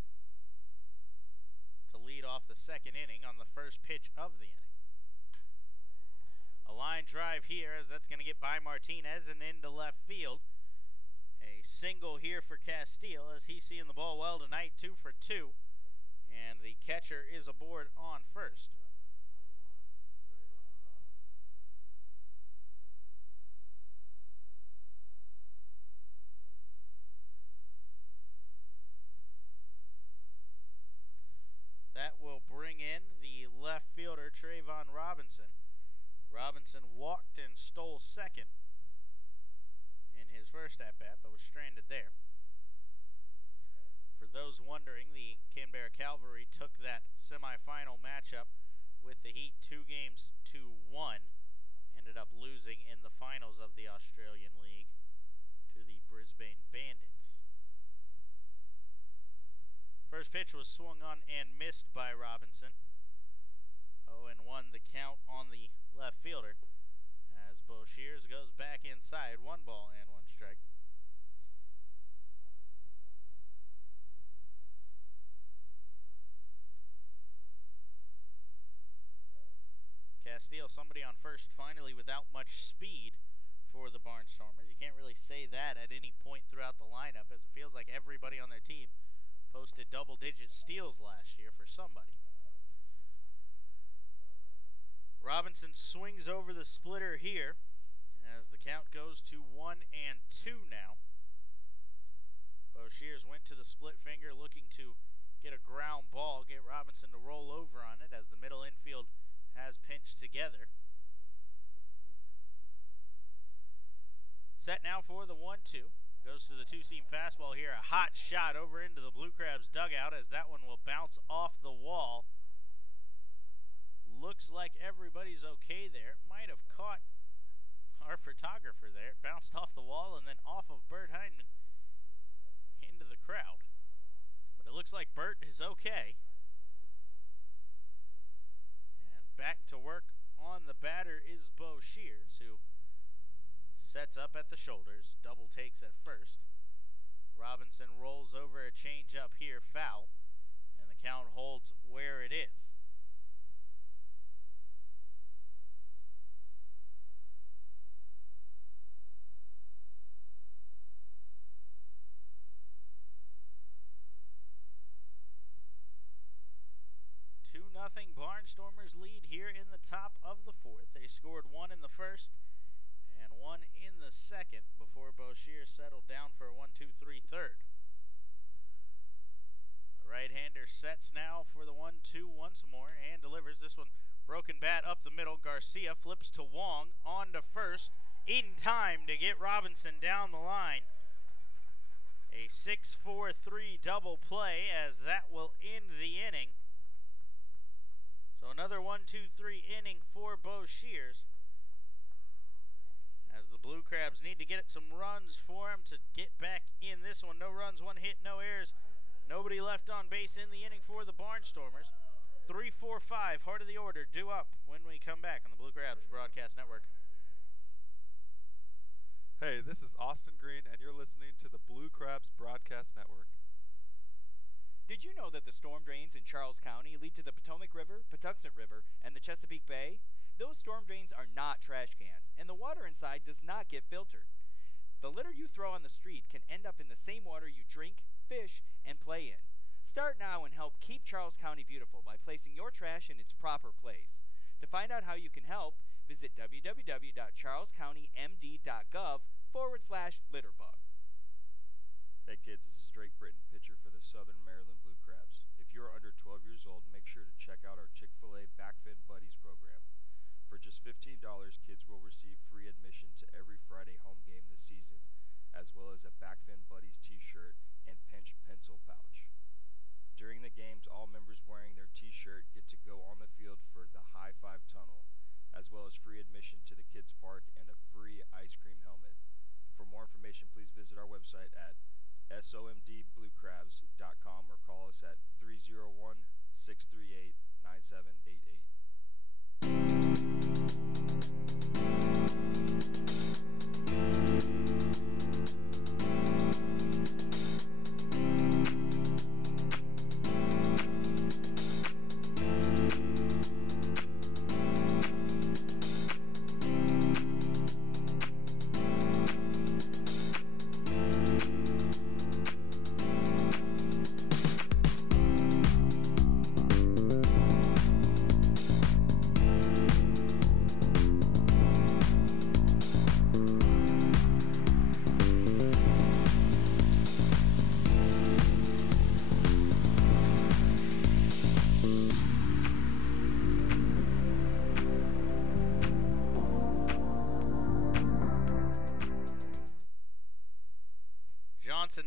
to lead off the second inning on the first pitch of the inning. A line drive here, as that's going to get by Martinez and into left field. A single here for Castile, as he's seeing the ball well tonight, 2 for 2. And the catcher is aboard on first. That will bring in the left fielder, Trayvon Robinson. Robinson walked and stole second in his first at-bat, but was stranded there. For those wondering, the Canberra Cavalry took that semifinal matchup with the Heat 2-1, ended up losing in the finals of the Australian League to the Brisbane Bandits. First pitch was swung on and missed by Robinson. 0-1 the count on the left fielder, as Boshears goes back inside. 1 ball and 1 strike. Castile, somebody on first finally without much speed for the Barnstormers. You can't really say that at any point throughout the lineup, as it feels like everybody on their team posted double-digit steals last year for somebody. Robinson swings over the splitter here, as the count goes to 1-2 now. Boshears went to the split finger looking to get a ground ball, get Robinson to roll over on it, as the middle infield has pinched together. Set now for the 1-2. Goes to the two-seam fastball here. A hot shot over into the Blue Crabs dugout, as that one will bounce off the wall. Looks like everybody's okay there. Might have caught our photographer there. It bounced off the wall and then off of Bert Heineman into the crowd. But it looks like Bert is okay. And back to work on the batter is Boshears, who sets up at the shoulders. Double takes at first. Robinson rolls over a changeup here, foul. And the count holds where it is. Barnstormers lead here in the top of the fourth. They scored one in the first and one in the second before Boshier settled down for a 1-2-3 third. The right-hander sets now for the 1-2 once more and delivers. This one broken bat up the middle. Garcia flips to Wong on to first in time to get Robinson down the line. A 6-4-3 double play as that will end the inning. So another 1-2-3 inning for Boshiers, as the Blue Crabs need to get some runs for him to get back in this one. No runs, one hit, no errors. Nobody left on base in the inning for the Barnstormers. 3-4-5, heart of the order, due up when we come back on the Blue Crabs Broadcast Network. Hey, this is Austin Green, and you're listening to the Blue Crabs Broadcast Network. Did you know that the storm drains in Charles County lead to the Potomac River, Patuxent River, and the Chesapeake Bay? Those storm drains are not trash cans, and the water inside does not get filtered. The litter you throw on the street can end up in the same water you drink, fish, and play in. Start now and help keep Charles County beautiful by placing your trash in its proper place. To find out how you can help, visit www.charlescountymd.gov/litterbug. Hey kids, this is Drake Britton, pitcher for the Southern Maryland Blue Crabs. If you're under 12 years old, make sure to check out our Chick-fil-A Backfin Buddies program. For just $15, kids will receive free admission to every Friday home game this season, as well as a Backfin Buddies t-shirt and pinch pencil pouch. During the games, all members wearing their t-shirt get to go on the field for the High Five Tunnel, as well as free admission to the kids' park and a free ice cream helmet. For more information, please visit our website at somdbluecrabs.com or call us at 301-638-9788.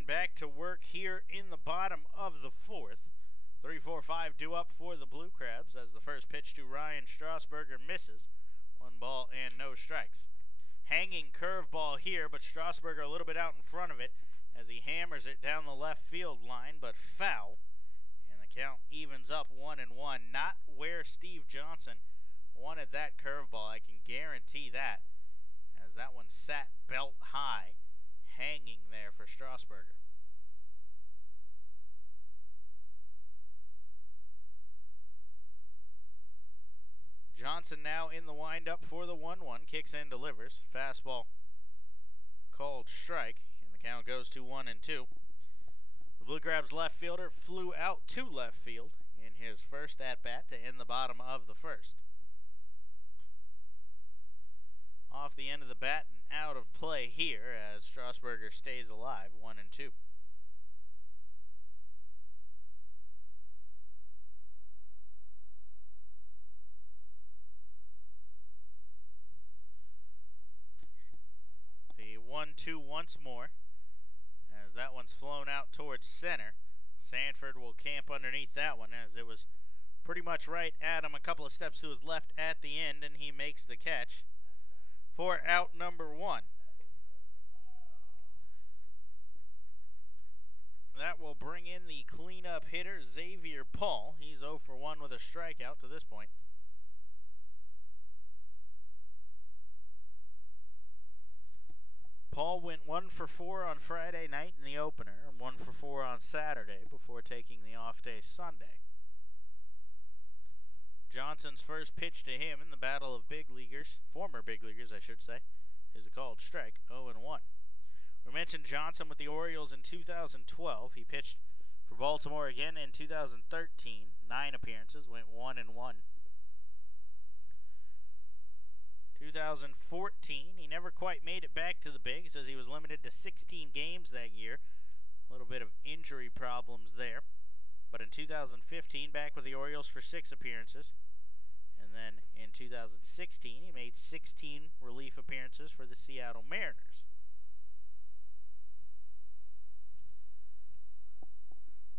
Back to work here in the bottom of the fourth. 3-4-5 due up for the Blue Crabs as the first pitch to Ryan Strasburger misses. 1 ball and no strikes. Hanging curveball here, but Strasburger a little bit out in front of it as he hammers it down the left field line, but foul. And the count evens up 1-1. Not where Steve Johnson wanted that curveball, I can guarantee that, as that one sat belt high, hanging there for Strasburger. Johnson now in the windup for the 1-1, kicks and delivers. Fastball called strike, and the count goes to 1-2. The Blue Crabs left fielder flew out to left field in his first at-bat to end the bottom of the first. Off the end of the bat and out of play here as Strasburger stays alive, 1-2. The 1-2 once more as that one's flown out towards center. Sanford will camp underneath that one as it was pretty much right at him, a couple of steps to his left at the end, and he makes the catch for out number 1. That will bring in the cleanup hitter, Xavier Paul. He's 0 for 1 with a strikeout to this point. Paul went 1 for 4 on Friday night in the opener and 1 for 4 on Saturday before taking the off day Sunday. Johnson's first pitch to him in the battle of big leaguers, former big leaguers I should say, is a called strike, 0-1. We mentioned Johnson with the Orioles in 2012. He pitched for Baltimore again in 2013. 9 appearances, went 1-1. 2014, he never quite made it back to the bigs as he was limited to 16 games that year. A little bit of injury problems there. But in 2015, back with the Orioles for 6 appearances. And then in 2016, he made 16 relief appearances for the Seattle Mariners.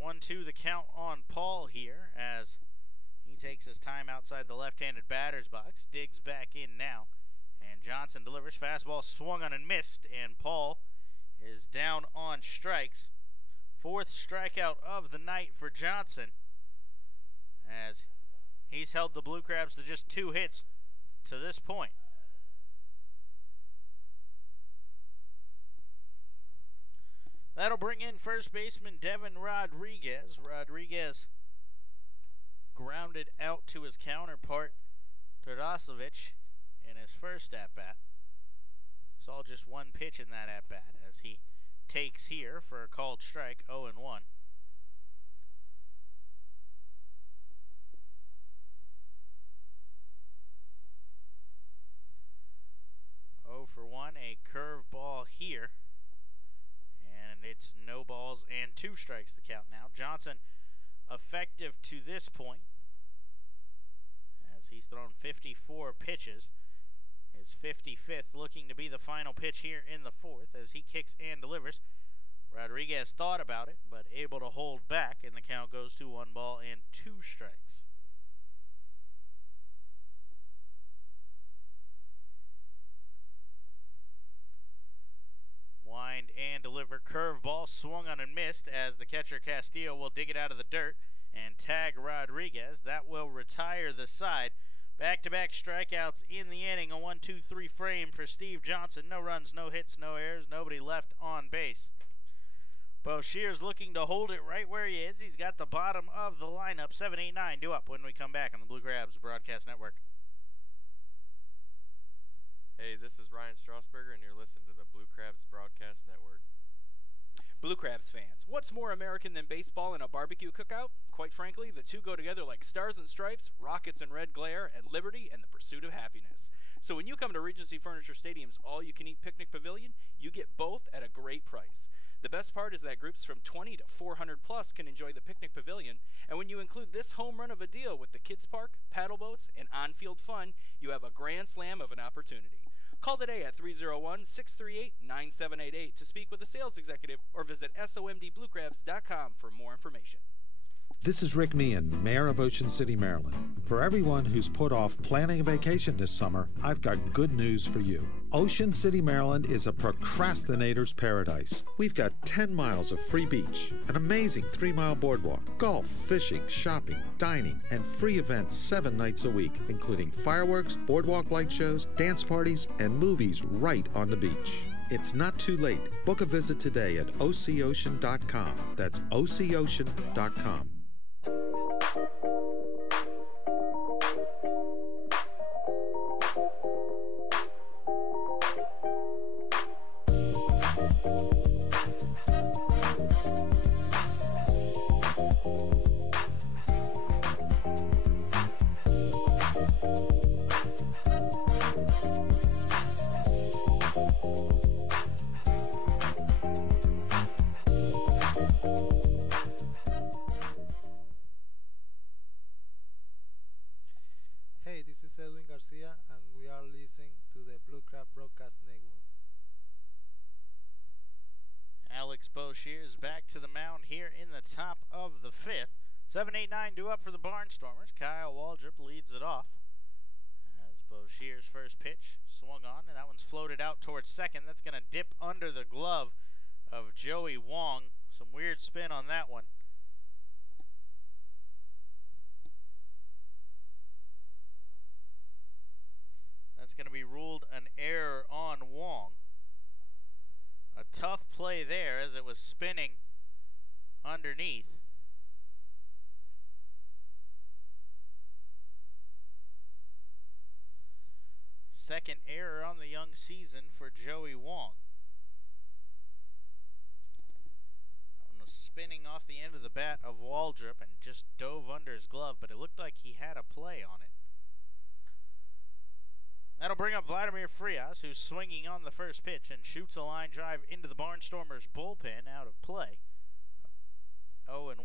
1-2 the count on Paul here as he takes his time outside the left-handed batter's box, digs back in now, and Johnson delivers. Fastball swung on and missed, and Paul is down on strikes. 4th strikeout of the night for Johnson as he's held the Blue Crabs to just 2 hits to this point. That'll bring in first baseman Devin Rodriguez. Rodriguez grounded out to his counterpart, Todosovich, in his first at-bat. Saw just 1 pitch in that at-bat as he takes here for a called strike, 0-1. 0-for-1, a curveball here. And it's no balls and 2 strikes to count now. Johnson effective to this point as he's thrown 54 pitches. His 55th looking to be the final pitch here in the 4th as he kicks and delivers. Rodriguez thought about it, but able to hold back, and the count goes to 1 ball and 2 strikes. Wind and deliver curveball, swung on and missed as the catcher Castillo will dig it out of the dirt and tag Rodriguez. That will retire the side. Back-to-back strikeouts in the inning, a 1-2-3 frame for Steve Johnson. No runs, no hits, no errors, nobody left on base. Boshear's looking to hold it right where he is. He's got the bottom of the lineup. 7-8-9 due up when we come back on the Blue Crabs Broadcast Network. Hey, this is Ryan Strasburger, and you're listening to the Blue Crabs Broadcast Network. Blue Crabs fans, what's more American than baseball and a barbecue cookout? Quite frankly, the two go together like stars and stripes, rockets and red glare, and liberty and the pursuit of happiness. So when you come to Regency Furniture Stadium's all-you-can-eat picnic pavilion, you get both at a great price. The best part is that groups from 20 to 400 plus can enjoy the picnic pavilion, and when you include this home run of a deal with the kids park, paddle boats, and on-field fun, you have a grand slam of an opportunity. Call today at 301-638-9788 to speak with a sales executive or visit somdbluecrabs.com for more information. This is Rick Meehan, Mayor of Ocean City, Maryland. For everyone who's put off planning a vacation this summer, I've got good news for you. Ocean City, Maryland is a procrastinator's paradise. We've got 10 miles of free beach, an amazing 3-mile boardwalk, golf, fishing, shopping, dining, and free events 7 nights a week, including fireworks, boardwalk light shows, dance parties, and movies right on the beach. It's not too late. Book a visit today at ococean.com. That's ococean.com. Hey, this is Edwin Garcia, and we are listening to the Blue Crab Broadcast Network. Alex Boshier is back to the mound here in the top of the 5th. 7-8-9 due up for the Barnstormers. Kyle Waldrop leads it off as Boshier's first pitch swung on, and that one's floated out towards second. That's going to dip under the glove of Joey Wong. Some weird spin on that one. That's going to be ruled an error on Wong. A tough play there as it was spinning underneath. Second error on the young season for Joey Wong. That one was spinning off the end of the bat of Waldrop and just dove under his glove, but it looked like he had a play on it. That'll bring up Vladimir Frias, who's swinging on the first pitch and shoots a line drive into the Barnstormers bullpen out of play. 0-1.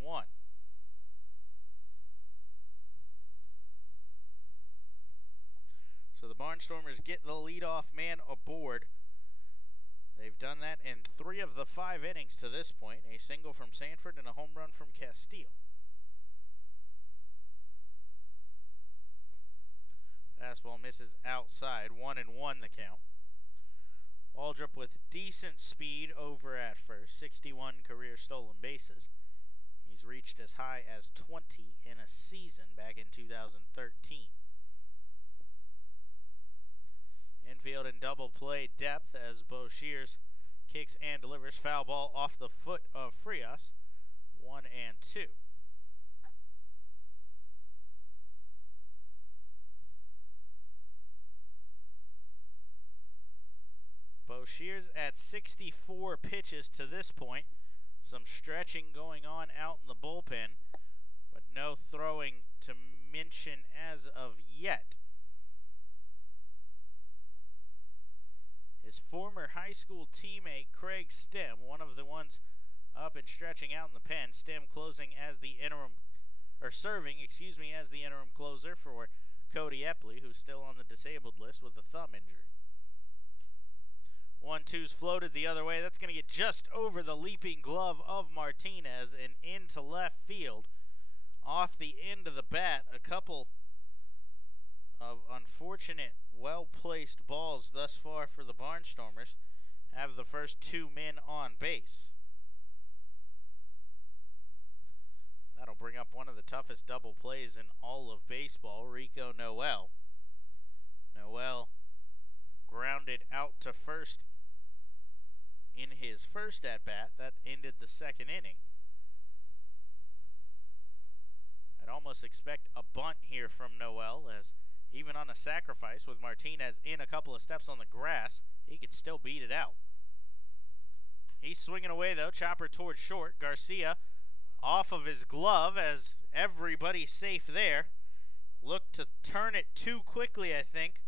So the Barnstormers get the leadoff man aboard. They've done that in 3 of the 5 innings to this point. A single from Sanford and a home run from Castile. Fastball misses outside. 1-1 the count. Waldrop with decent speed over at first. 61 career stolen bases. He's reached as high as 20 in a season back in 2013. Infield and double play depth as Bo Shears kicks and delivers. Foul ball off the foot of Frias. 1-2. Bo Shears at 64 pitches to this point. Some stretching going on out in the bullpen, but no throwing to mention as of yet. His former high school teammate Craig Stem, one of the ones up and stretching out in the pen. Stem closing as the interim, or serving, as the interim closer for Cody Epley, who's still on the disabled list with a thumb injury. 1-2's floated the other way. That's going to get just over the leaping glove of Martinez and into left field. Off the end of the bat, a couple of unfortunate, well-placed balls thus far for the Barnstormers have the first 2 men on base. That'll bring up one of the toughest double plays in all of baseball, Rico Noel. Noel grounded out to first in his first at-bat. That ended the second inning. I'd almost expect a bunt here from Noel, as even on a sacrifice with Martinez in a couple of steps on the grass, he could still beat it out. He's swinging away, though. Chopper towards short. Garcia off of his glove as everybody's safe there. Looked to turn it too quickly, I think,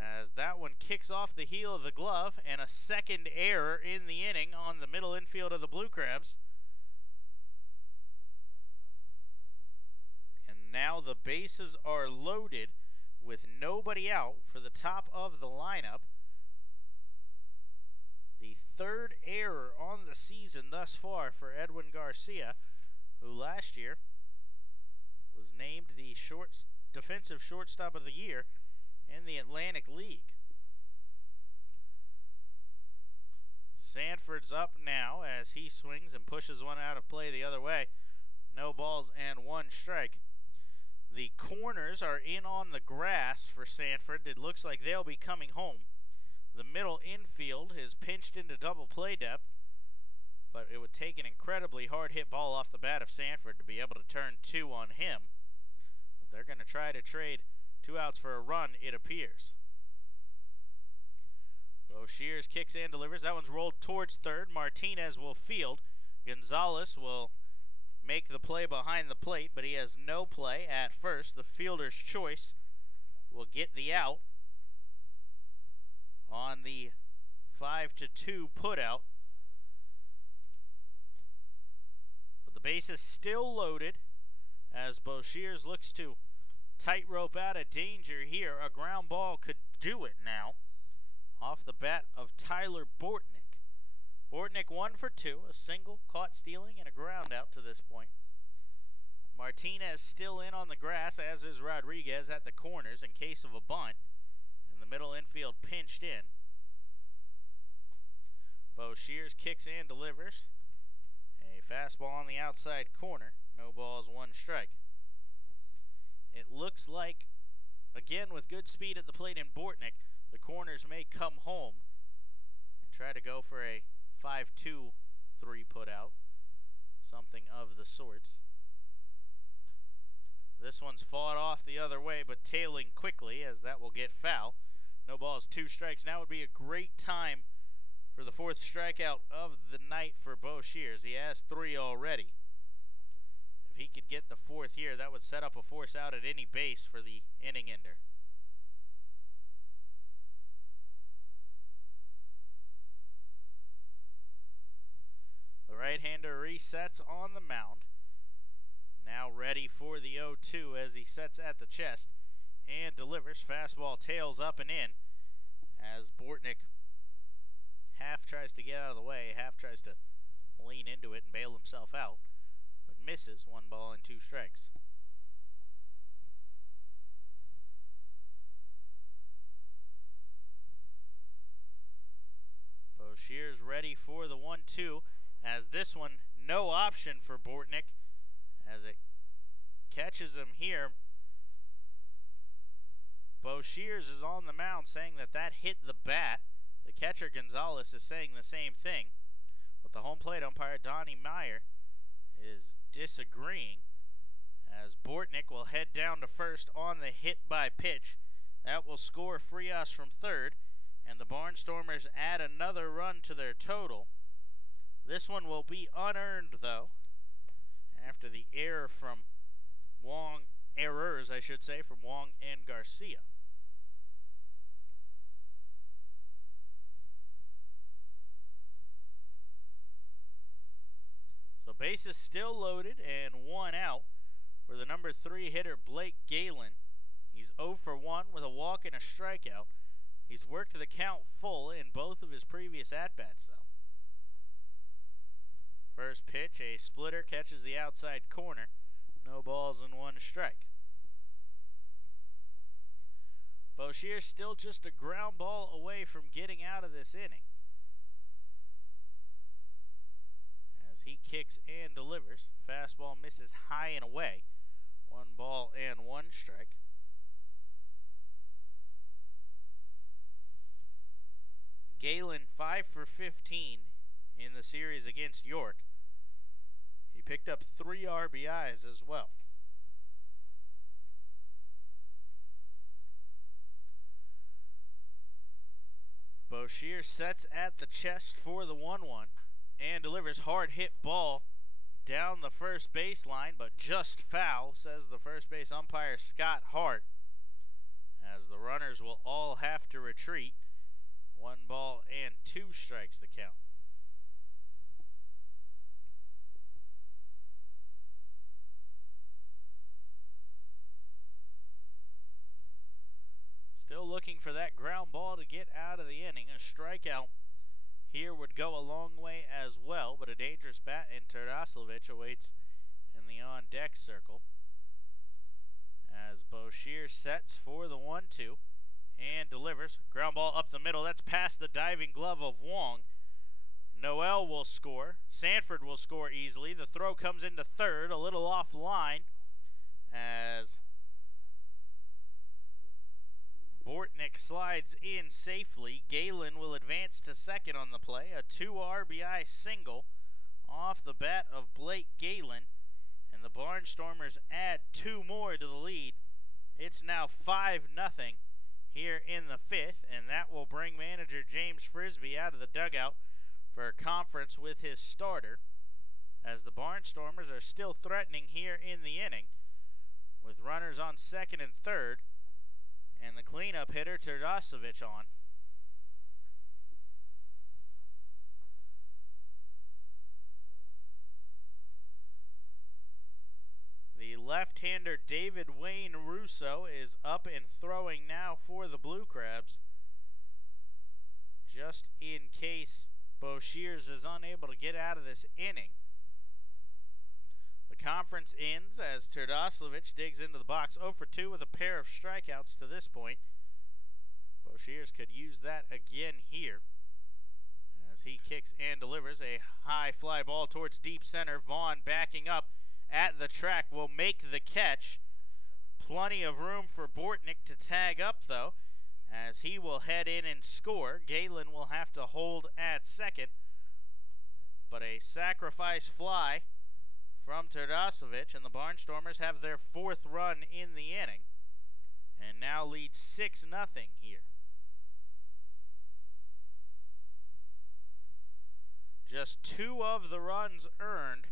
as that one kicks off the heel of the glove, and a second error in the inning on the middle infield of the Blue Crabs. And now the bases are loaded with nobody out for the top of the lineup. The 3rd error on the season thus far for Edwin Garcia, who last year was named the defensive shortstop of the year in the Atlantic League. Sanford's up now as he swings and pushes one out of play the other way. No balls and 1 strike. The corners are in on the grass for Sanford. It looks like they'll be coming home. The middle infield is pinched into double play depth, but it would take an incredibly hard hit ball off the bat of Sanford to be able to turn 2 on him. But they're going to try to trade 2 outs for a run, it appears. Bo Shears kicks and delivers. That one's rolled towards third. Martinez will field. Gonzalez will make the play behind the plate, but he has no play at first. The fielder's choice will get the out on the 5-2 putout. But the base is still loaded as Bo Shears looks to tightrope out of danger here. A ground ball could do it now off the bat of Tyler Bortnick. Bortnick 1 for 2, a single, caught stealing, and a ground out to this point. Martinez still in on the grass, as is Rodriguez at the corners in case of a bunt. And the middle infield pinched in. Bo Shears kicks and delivers. A fastball on the outside corner. No balls, 1 strike. It looks like, again with good speed at the plate in Bortnick, the corners may come home and try to go for a 5-2 3-put out. Something of the sorts. This one's fought off the other way, but tailing quickly as that will get foul. No balls, 2 strikes. Now would be a great time for the 4th strikeout of the night for Bo Shears. He has 3 already. If he could get the 4th here, that would set up a force out at any base for the inning ender. The right-hander resets on the mound. Now ready for the 0-2 as he sets at the chest and delivers. Fastball tails up and in as Bortnick half tries to get out of the way, half tries to lean into it and bail himself out, but misses. 1 ball and 2 strikes. Bo Shears ready for the 1-2 as this one no option for Bortnick as it catches him here. Bo Shears is on the mound saying that hit the bat. The catcher Gonzalez is saying the same thing, but the home plate umpire Donnie Meyer is disagreeing as Bortnick will head down to first on the hit by pitch. That will score Frias from third, and the Barnstormers add another run to their total. This one will be unearned, though, after the error from Wong, errors, I should say, from Wong and Garcia. So bases still loaded and 1 out for the number 3 hitter Blake Galen. He's 0 for 1 with a walk and a strikeout. He's worked the count full in both of his previous at-bats, though. First pitch, a splitter, catches the outside corner. No balls and 1 strike. Bo Shears still just a ground ball away from getting out of this inning. As he kicks and delivers. Fastball misses high and away. 1 ball and 1 strike. Galen 5 for 15 in the series against York. He picked up 3 RBIs as well. Bo Shears sets at the chest for the 1-1 and delivers hard hit ball down the first baseline, but just foul, says the first base umpire Scott Hart, as the runners will all have to retreat. 1 ball and 2 strikes the count. Still looking for that ground ball to get out of the inning. A strikeout here would go a long way as well, but a dangerous bat in Terdoslovic awaits in the on-deck circle. As Bo Shears sets for the 1-2 and delivers. Ground ball up the middle. That's past the diving glove of Wong. Noel will score. Sanford will score easily. The throw comes into third, a little offline, as Bortnick slides in safely. Galen will advance to second on the play. A 2 RBI single off the bat of Blake Galen, and the Barnstormers add 2 more to the lead. It's now 5-0 here in the 5th, and that will bring manager James Frisbee out of the dugout for a conference with his starter, as the Barnstormers are still threatening here in the inning with runners on second and third, and the cleanup hitter Terdoslovic on. The left-hander David Wayne Russo is up and throwing now for the Blue Crabs, just in case Bo Shears is unable to get out of this inning. The conference ends as Terdoslovic digs into the box, 0 for 2 with a pair of strikeouts to this point. Bo Shears could use that again here as he kicks and delivers a high fly ball towards deep center. Vaughn backing up at the track will make the catch. Plenty of room for Bortnick to tag up, though, as he will head in and score. Galen will have to hold at second, but a sacrifice fly from Terdoslovic, and the Barnstormers have their 4th run in the inning and now lead 6-0 here. Just 2 of the runs earned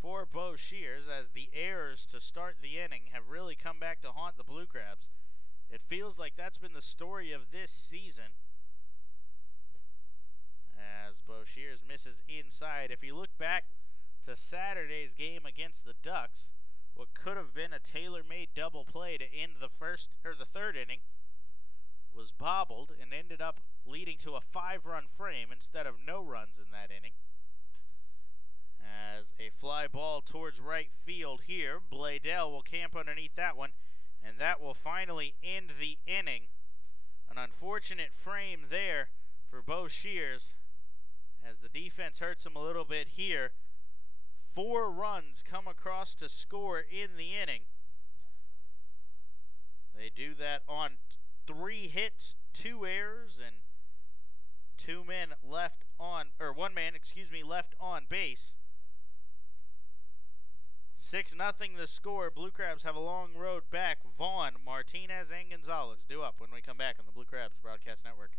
for Bo Shears, as the errors to start the inning have really come back to haunt the Blue Crabs. It feels like that's been the story of this season, as Bo Shears misses inside. If you look back to Saturday's game against the Ducks, what could have been a tailor-made double play to end the third inning was bobbled and ended up leading to a 5-run frame instead of no runs in that inning. As a fly ball towards right field here, Bladell will camp underneath that one, and that will finally end the inning. An unfortunate frame there for Bo Shears, as the defense hurts him a little bit here. 4 runs come across to score in the inning. They do that on 3 hits, 2 errors, and 1 man left on base. 6-0 the score. Blue Crabs have a long road back. Vaughn, Martinez, and Gonzalez due up when we come back on the Blue Crabs Broadcast Network.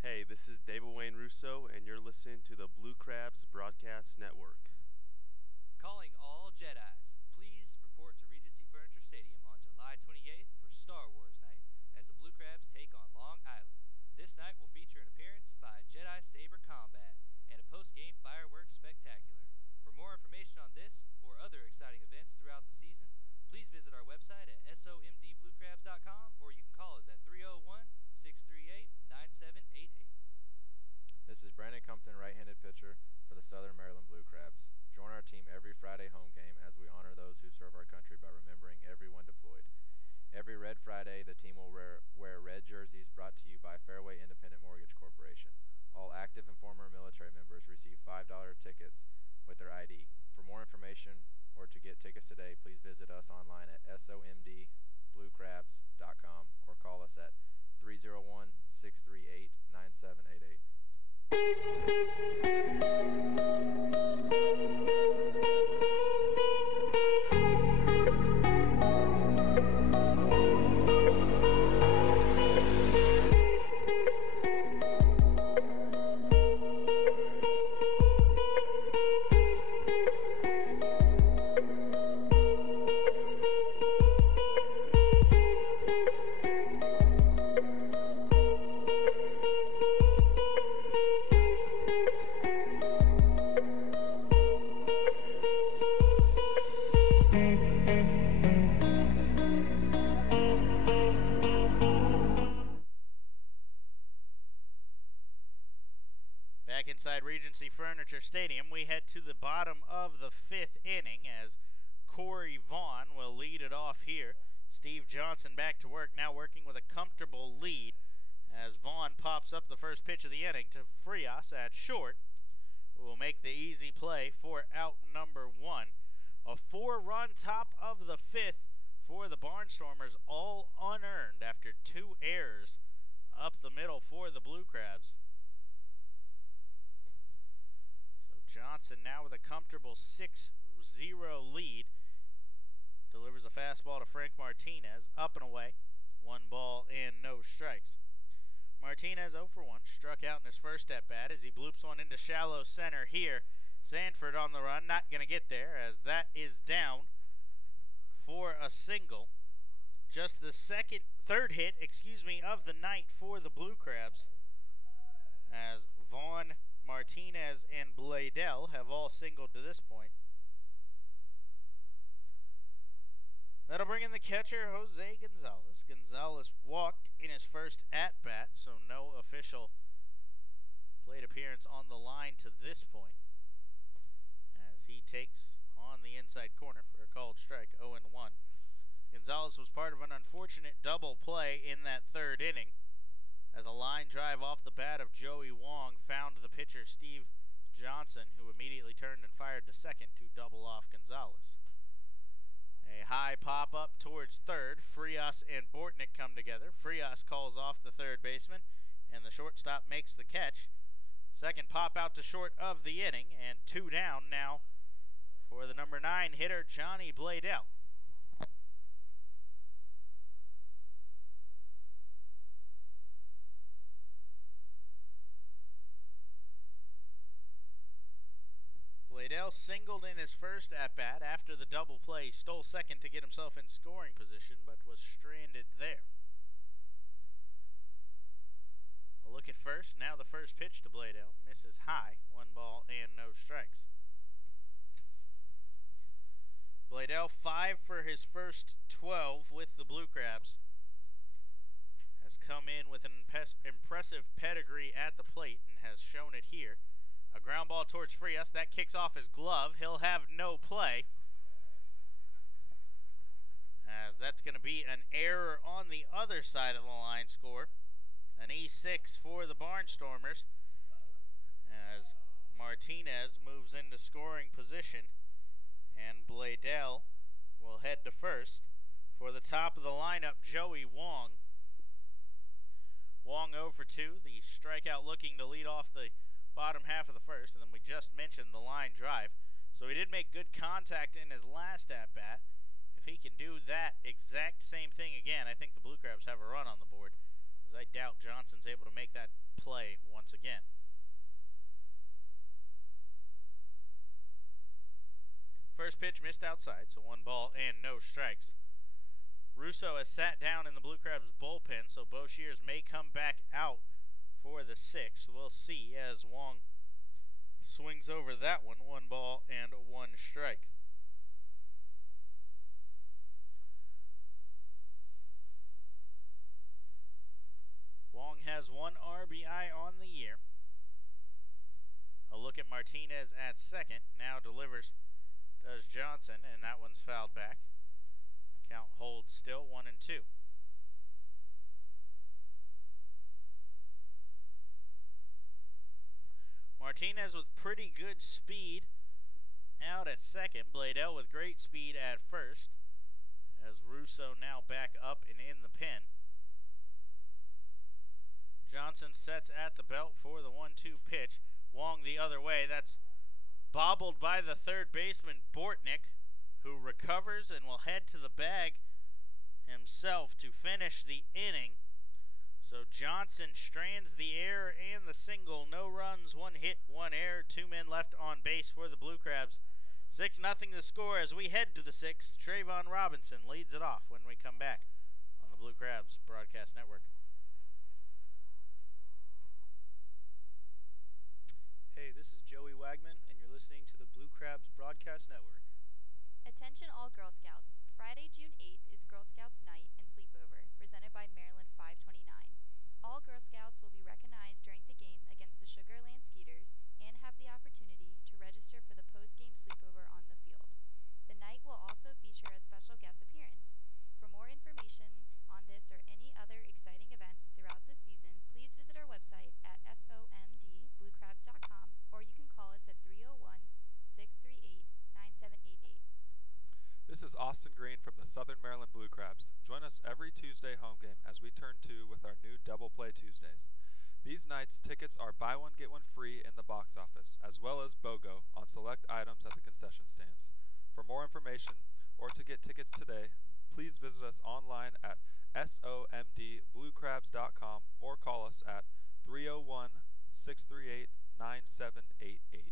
Hey, this is David Wayne Russo, and you're listening to the Blue Crabs Broadcast Network. Calling all Jedis, please report to Regency Furniture Stadium on July 28th for Star Wars Night, as the Blue Crabs take on Long Island. This night will feature an appearance by Jedi Saber Combat and a post-game fireworks spectacular. For more information on this or other exciting events throughout the season, please visit our website at somdbluecrabs.com, or you can call us at 301-638-9788. This is Brandon Compton, right-handed pitcher for the Southern Maryland Blue Crabs. Join our team every Friday home game as we honor those who serve our country by remembering everyone deployed. Every Red Friday, the team will wear red jerseys, brought to you by Fairway Independent Mortgage Corporation. All active and former military members receive $5 tickets with their ID. For more information or to get tickets today, please visit us online at somdbluecrabs.com or call us at 301-638-9788. Back inside Regency Furniture Stadium, we head to the bottom of the 5th inning as Corey Vaughn will lead it off here. Steve Johnson back to work, now working with a comfortable lead as Vaughn pops up the first pitch of the inning to Frias at short, who will make the easy play for out number 1. A 4-run top of the 5th for the Barnstormers, all unearned after 2 errors up the middle for the Blue Crabs. Johnson now with a comfortable 6-0 lead. Delivers a fastball to Frank Martinez. Up and away. 1 ball and no strikes. Martinez 0 for 1. Struck out in his first at-bat as he bloops one into shallow center here. Sanford on the run. Not going to get there as that is down for a single. Just the third hit of the night for the Blue Crabs, as Vaughn, Martinez, and Bladell have all singled to this point. That'll bring in the catcher, Jose Gonzalez. Gonzalez walked in his first at-bat, so no official plate appearance on the line to this point, as he takes on the inside corner for a called strike, 0-1. Gonzalez was part of an unfortunate double play in that 3rd inning, as a line drive off the bat of Joey Wong found the pitcher Steve Johnson, who immediately turned and fired to second to double off Gonzalez. A high pop-up towards third. Frias and Bortnick come together. Frias calls off the third baseman, and the shortstop makes the catch. Second pop out to short of the inning, and 2 down now for the number 9 hitter, Johnny Bladell. Bladell singled in his first at-bat after the double play. Stole second to get himself in scoring position, but was stranded there. A look at first. Now the first pitch to Bladell. Misses high. 1 ball and no strikes. Bladell 5 for his first 12 with the Blue Crabs. Has come in with an impressive pedigree at the plate and has shown it here. A ground ball towards Frias. That kicks off his glove. He'll have no play, as that's going to be an error on the other side of the line score. An E6 for the Barnstormers, as Martinez moves into scoring position, and Bladell will head to first. For the top of the lineup, Joey Wong. Wong 0 for 2, the strikeout looking to lead off the bottom half of the first, and then we just mentioned the line drive. So he did make good contact in his last at-bat. If he can do that exact same thing again, I think the Blue Crabs have a run on the board, as I doubt Johnson's able to make that play once again. First pitch missed outside, so 1 ball and no strikes. Russo has sat down in the Blue Crabs bullpen, so Bo Shears may come back out for the 6th. We'll see as Wong swings over that one. 1 ball and 1 strike. Wong has 1 RBI on the year. A look at Martinez at second. Now does Johnson, and that one's fouled back. Count holds still 1-2. Martinez with pretty good speed out at second. Bladell with great speed at first, as Russo now back up and in the pen. Johnson sets at the belt for the 1-2 pitch. Wong the other way. That's bobbled by the third baseman, Bortnick, who recovers and will head to the bag himself to finish the inning. So Johnson strands the error and the single. No runs, 1 hit, 1 error, 2 men left on base for the Blue Crabs. 6-0 the score as we head to the 6th. Trayvon Robinson leads it off when we come back on the Blue Crabs Broadcast Network. Hey, this is Joey Wagman, and you're listening to the Blue Crabs Broadcast Network. Attention all Girl Scouts. Friday, June 8th is Girl Scouts Night and Sleepover, presented by Maryland 529. All Girl Scouts will be recognized during the game against the Sugar Land Skeeters and have the opportunity to register for the post-game sleepover on the field. The night will also feature a special guest appearance. For more information on this or any other exciting events throughout the season, please visit our website at somdbluecrabs.com, or you can call us at 301-638-9788. This is Austin Green from the Southern Maryland Blue Crabs. Join us every Tuesday home game as we turn 2 with our new Double Play Tuesdays. These nights, tickets are buy one, get one free in the box office, as well as BOGO on select items at the concession stands. For more information or to get tickets today, please visit us online at somdbluecrabs.com or call us at 301-638-9788.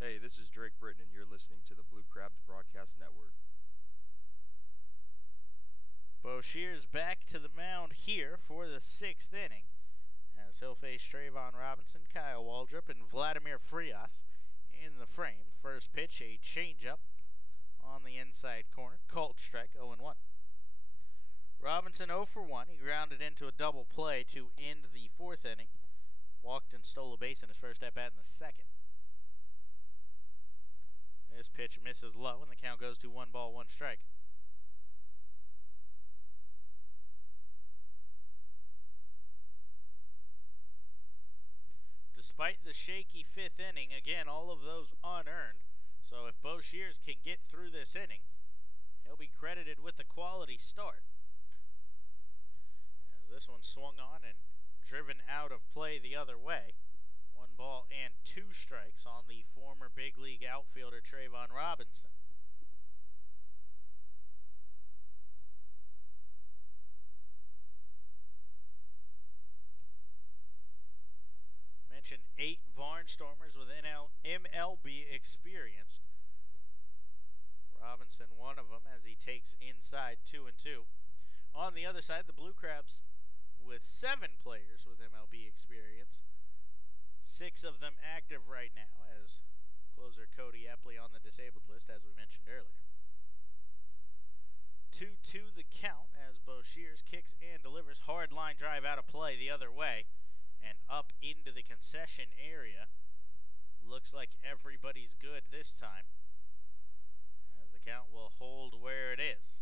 Hey, this is Drake Britton, and you're listening to the Blue Crabs Broadcast Network. Bo Shears back to the mound here for the 6th inning, as he'll face Trayvon Robinson, Kyle Waldrop, and Vladimir Frias in the frame. First pitch, a changeup on the inside corner. Called strike, 0-1. Robinson 0 for 1. He grounded into a double play to end the 4th inning. Walked and stole a base in his first at-bat in the 2nd. This pitch misses low, and the count goes to 1 ball, 1 strike. despite the shaky fifth inning, again, all of those unearned. So if Bo Shears can get through this inning, he'll be credited with a quality start. As this one swung on and driven out of play the other way. 1 ball and 2 strikes on the former big league outfielder Trayvon Robinson. Mentioned 8 Barnstormers with MLB experience. Robinson, one of them, as he takes inside 2-2. On the other side, the Blue Crabs with 7 players with MLB experience. 6 of them active right now, as closer Cody Epley on the disabled list, as we mentioned earlier. 2-2 the count as Bo Shears kicks and delivers. Hard line drive out of play the other way and up into the concession area. Looks like everybody's good this time, as the count will hold where it is.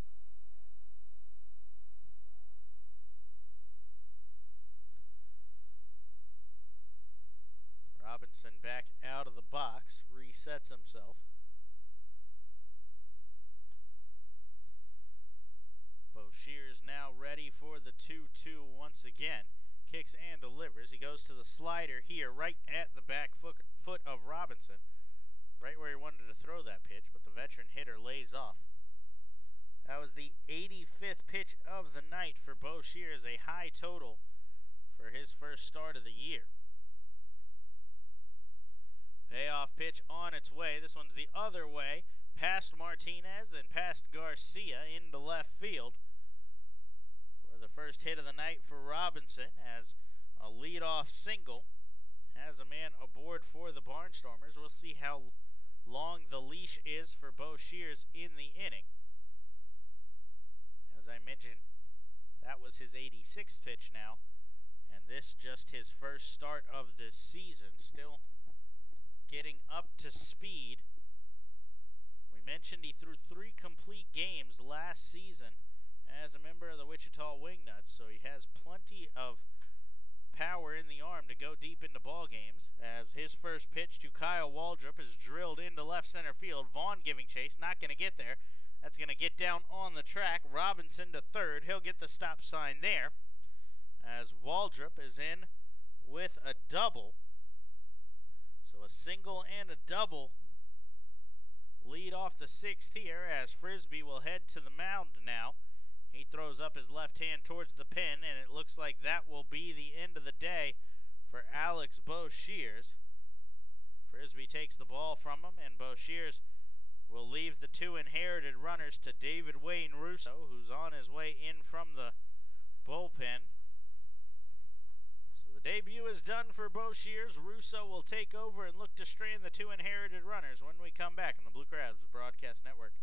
Robinson back out of the box, resets himself. Bo Shears now ready for the 2-2 once again. Kicks and delivers. He goes to the slider here, right at the back foot of Robinson. Right where he wanted to throw that pitch, but the veteran hitter lays off. That was the 85th pitch of the night for Bo Shears, a high total for his first start of the year. Payoff pitch on its way. This one's the other way, past Martinez and past Garcia into left field for the first hit of the night for Robinson, as a leadoff single has a man aboard for the Barnstormers. We'll see how long the leash is for Bo Shears in the inning. As I mentioned, that was his 86th pitch now, and this just his first start of the season. Still getting up to speed. We mentioned he threw 3 complete games last season as a member of the Wichita Wingnuts, so he has plenty of power in the arm to go deep into ball games, as his first pitch to Kyle Waldrop is drilled into left center field. Vaughn giving chase, not going to get there. That's going to get down on the track. Robinson to third. He'll get the stop sign there, as Waldrop is in with a double. So a single and a double lead off the 6th here, as Frisbee will head to the mound now. He throws up his left hand towards the pin, and it looks like that will be the end of the day for Alex Bo Shears. Frisbee takes the ball from him, and Bo Shears will leave the 2 inherited runners to David Wayne Russo, who's on his way in from the bullpen. So the debut is done for Bo Shears. Russo will take over and look to strand the 2 inherited runners when we come back on the Blue Crabs Broadcast Network.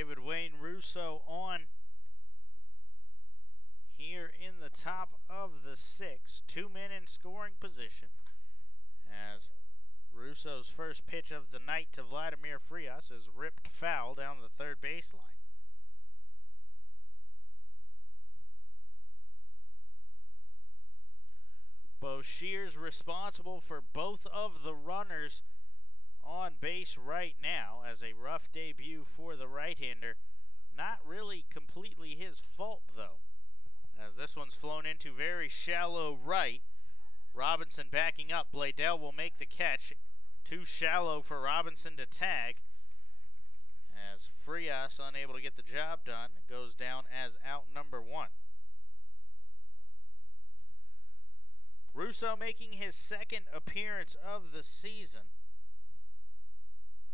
David Wayne Russo on here in the top of the 6th. 2 men in scoring position as Russo's first pitch of the night to Vladimir Frias is ripped foul down the third baseline. Boshear's responsible for both of the runners on base right now, as a rough debut for the right-hander. Not really completely his fault, though, as this one's flown into very shallow right. Robinson backing up. Bladell will make the catch. Too shallow for Robinson to tag, as Frias, unable to get the job done, goes down as out number 1. Russo making his second appearance of the season.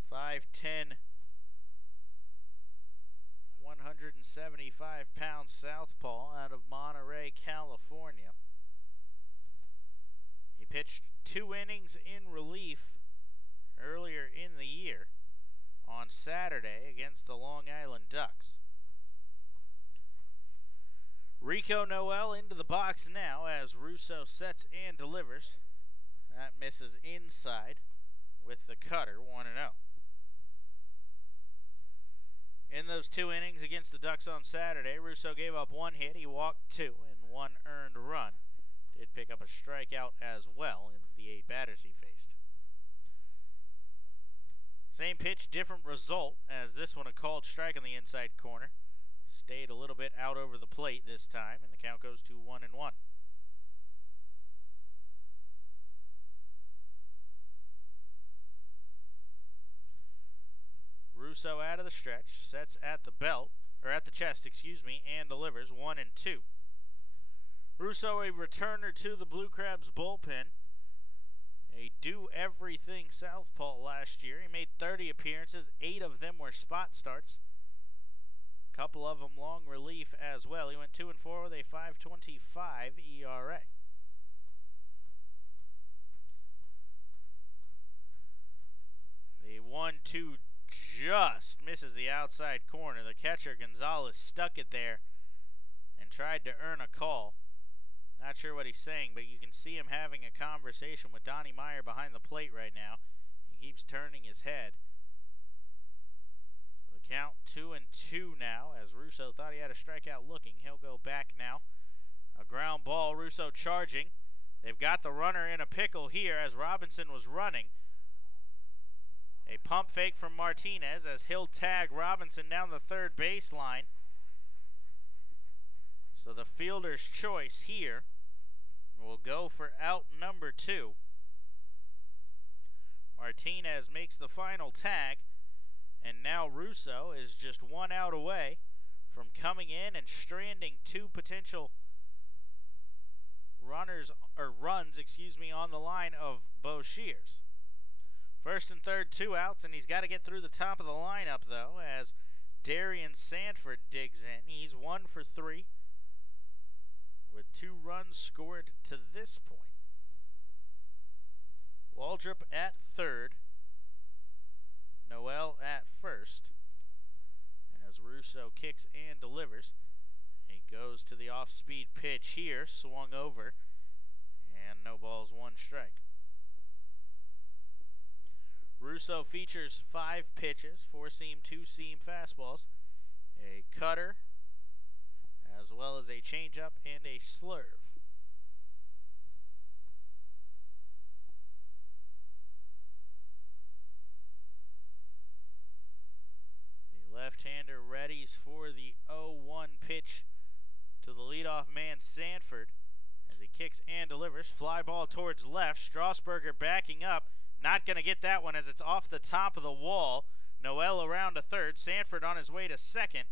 5'10", 175-pound southpaw out of Monterey, California. He pitched 2 innings in relief earlier in the year on Saturday against the Long Island Ducks. Rico Noel into the box now as Russo sets and delivers. That misses inside with the cutter, 1-0. In those 2 innings against the Ducks on Saturday, Russo gave up 1 hit, he walked 2, and 1 earned run. Did pick up a strikeout as well in the 8 batters he faced. Same pitch, different result, as this one a called strike on the inside corner. Stayed a little bit out over the plate this time, and the count goes to 1-1. Russo out of the stretch, sets at the belt, or at the chest, and delivers 1-2. Russo, a returner to the Blue Crabs bullpen. A do-everything southpaw last year. He made 30 appearances, 8 of them were spot starts. A couple of them long relief as well. He went 2-4 with a 5.25 ERA. The 1-2 just misses the outside corner. The catcher, Gonzalez, stuck it there and tried to earn a call. Not sure what he's saying, but you can see him having a conversation with Donnie Meyer behind the plate right now. He keeps turning his head. The count 2-2 now, as Russo thought he had a strikeout looking. He'll go back now. A ground ball, Russo charging. They've got the runner in a pickle here as Robinson was running. A pump fake from Martinez as he'll tag Robinson down the third baseline. So the fielder's choice here will go for out number 2. Martinez makes the final tag, and now Russo is just 1 out away from coming in and stranding 2 potential runs, on the line of Boshears. First and third, 2 outs, and he's got to get through the top of the lineup, though, as Darian Sanford digs in. He's 1 for 3 with 2 runs scored to this point. Waldrop at third, Noel at first, as Russo kicks and delivers. He goes to the off-speed pitch here, swung over, and no balls, 1 strike. Russo features 5 pitches, 4-seam, 2-seam fastballs, a cutter, as well as a changeup and a slurve. The left-hander readies for the 0-1 pitch to the leadoff man Sanford as he kicks and delivers. Fly ball towards left. Strasburger backing up. Not going to get that one as it's off the top of the wall. Noel around to third. Sanford on his way to second.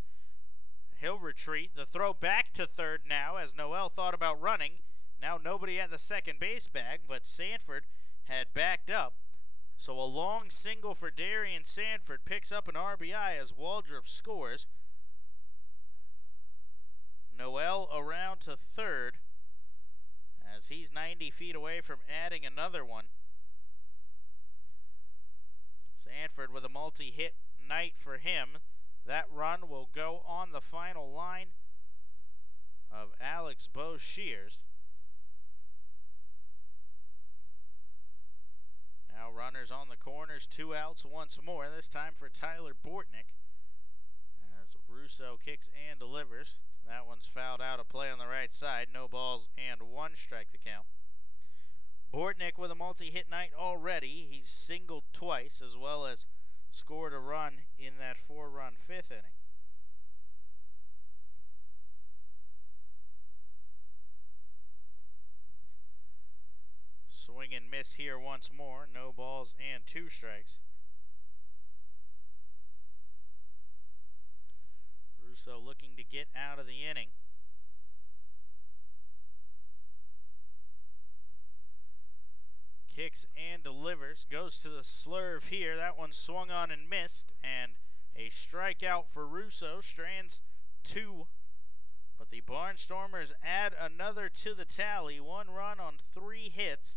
He'll retreat. The throw back to third now as Noel thought about running. Now nobody at the second base bag, but Sanford had backed up. So a long single for Darian Sanford picks up an RBI as Waldrop scores. Noel around to third as he's 90 feet away from adding another one. Sanford with a multi-hit night for him. That run will go on the final line of Alex Boshears. Now runners on the corners, 2 outs once more, this time for Tyler Bortnick. As Russo kicks and delivers. That one's fouled out of play on the right side. No balls and 1 strike the count. Bortnick with a multi-hit night already. He's singled twice as well as scored a run in that 4-run 5th inning. Swing and miss here once more. No balls and 2 strikes. Russo looking to get out of the inning. Kicks and delivers. Goes to the slurve here. That one swung on and missed. And a strikeout for Russo. Strands 2. But the Barnstormers add another to the tally. 1 run on 3 hits.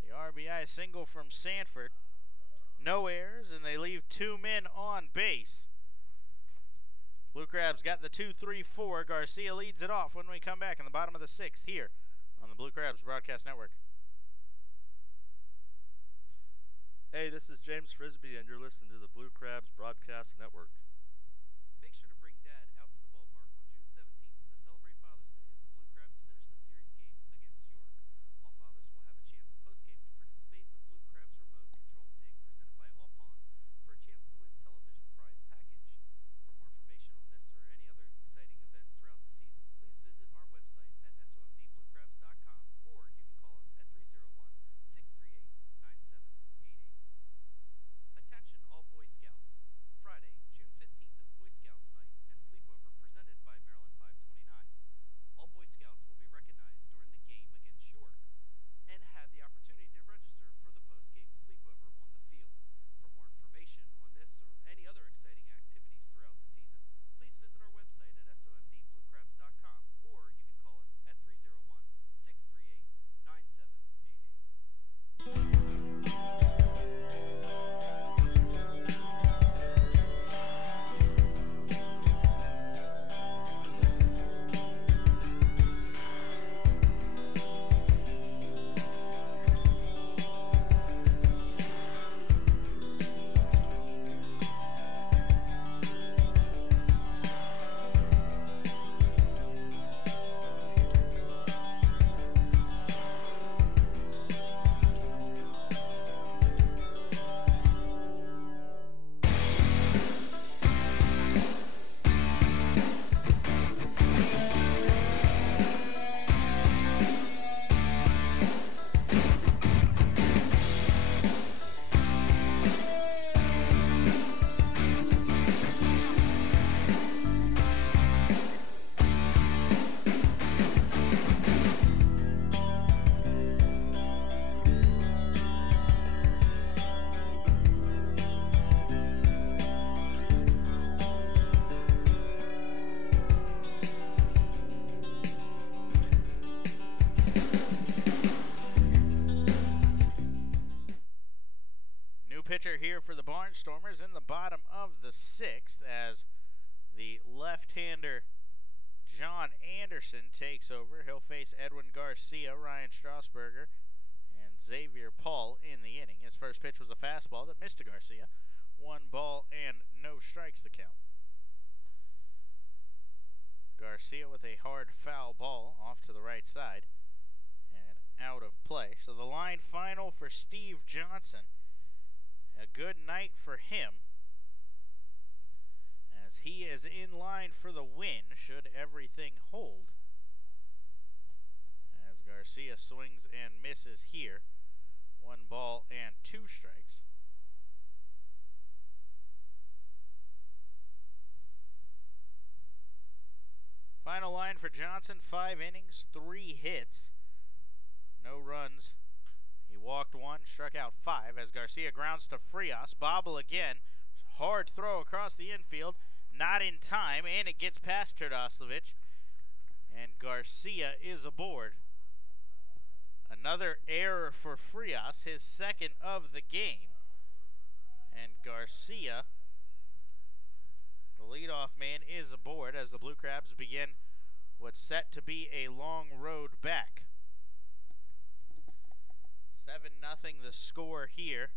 The RBI single from Sanford. No errors, and they leave 2 men on base. Blue Crabs got the 2-3-4. Garcia leads it off when we come back in the bottom of the 6th here on the Blue Crabs Broadcast Network. Hey, this is James Frisbee, and you're listening to the Blue Crabs Broadcast Network. Make sure to bring Dad out to the ballpark on June 17th to celebrate Father's Day as the Blue Crabs finish the series game against York. All fathers will have a chance post-game to participate in the Blue Crabs remote control dig presented by Allpon for a chance to win television prize package. For more information on this or any other exciting events throughout the season, please visit our website at somdbluecrabs.com or you can call us at 301-638-9788. Attention all Boy Scouts. Friday, June 15th is Boy Scouts Night and Sleepover presented by Maryland 529. All Boy Scouts will be recognized during the game against York and have the opportunity to register for the post-game sleepover on the field. For more information on this or any other exciting activities throughout the season, please visit our website at somdbluecrabs.com or you can call us at 301-638-9788. Pitcher here for the Barnstormers in the bottom of the 6th as the left-hander John Anderson takes over. He'll face Edwin Garcia, Ryan Strasburger, and Xavier Paul in the inning. His first pitch was a fastball that missed to Garcia. 1 ball and no strikes the count. Garcia with a hard foul ball off to the right side and out of play. So the line final for Steve Johnson. A good night for him as he is in line for the win should everything hold. As Garcia swings and misses here. 1 ball and 2 strikes. Final line for Johnson, 5 innings, 3 hits, no runs. He walked 1, struck out 5 as Garcia grounds to Frias. Bobble again. Hard throw across the infield. Not in time, and it gets past Terdoslavich. And Garcia is aboard. Another error for Frias, his 2nd of the game. And Garcia, The leadoff man is aboard as the Blue Crabs begin what's set to be a long road back. 7-0 the score here,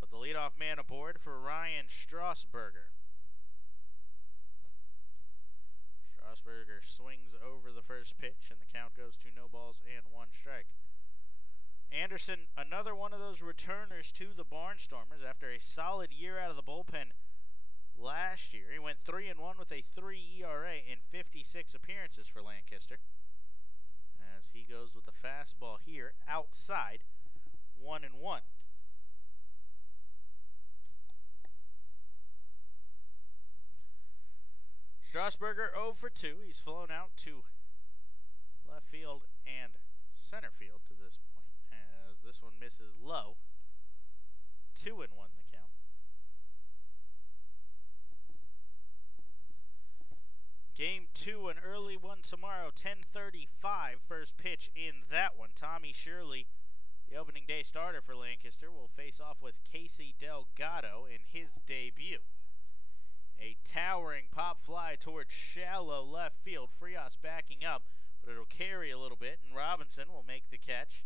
but the leadoff man aboard for Ryan Strasburger. Strasburger swings over the first pitch, and the count goes to no balls and 1 strike. Anderson, another one of those returners to the Barnstormers after a solid year out of the bullpen last year. He went 3-1 with a 3 ERA in 56 appearances for Lancaster. As he goes with the fastball here outside, 1-1. Strasburger 0 for 2. He's flown out to left field and center field to this point, as this one misses low. 2-1 the count. Game 2, an early one tomorrow, 10:35. First pitch in that one. Tommy Shirley, the opening day starter for Lancaster, will face off with Casey Delgado in his debut. A towering pop fly towards shallow left field. Frias backing up, but it'll carry a little bit, and Robinson will make the catch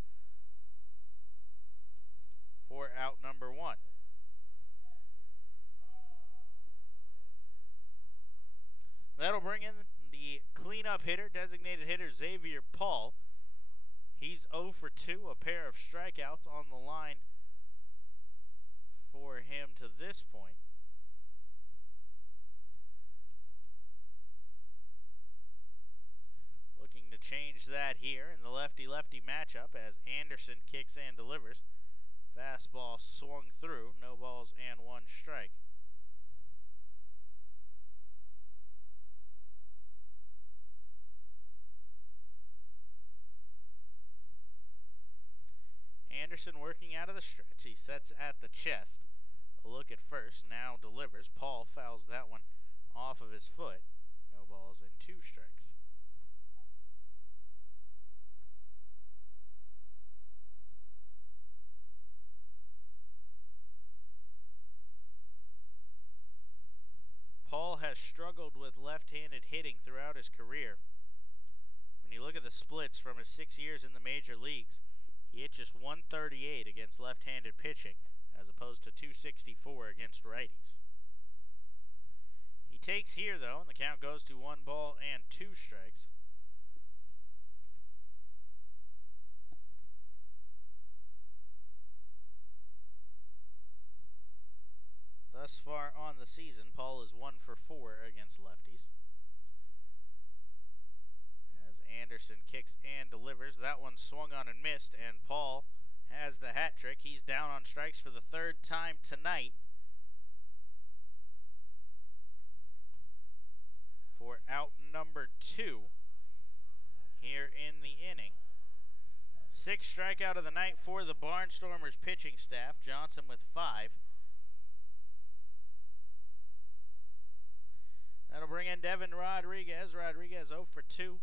for out number 1. That'll bring in the cleanup hitter, designated hitter Xavier Paul. He's 0 for 2, a pair of strikeouts on the line for him to this point. Looking to change that here in the lefty-lefty matchup as Anderson kicks and delivers. Fastball swung through, no balls and 1 strike. Anderson working out of the stretch. He sets at the chest. A look at first, now delivers. Paul fouls that one off of his foot. No balls and 2 strikes. Paul has struggled with left-handed hitting throughout his career. When you look at the splits from his 6 years in the major leagues, he hit just 138 against left-handed pitching, as opposed to 264 against righties. He takes here, though, and the count goes to 1 ball and 2 strikes. Thus far on the season, Paul is 1 for 4 against lefties. As Anderson kicks and delivers, that one swung on and missed, and Paul has the hat trick. He's down on strikes for the 3rd time tonight for out number 2 here in the inning. 6th strikeout of the night for the Barnstormers pitching staff. Johnson with 5. That'll bring in Devin Rodriguez. Rodriguez 0 for 2.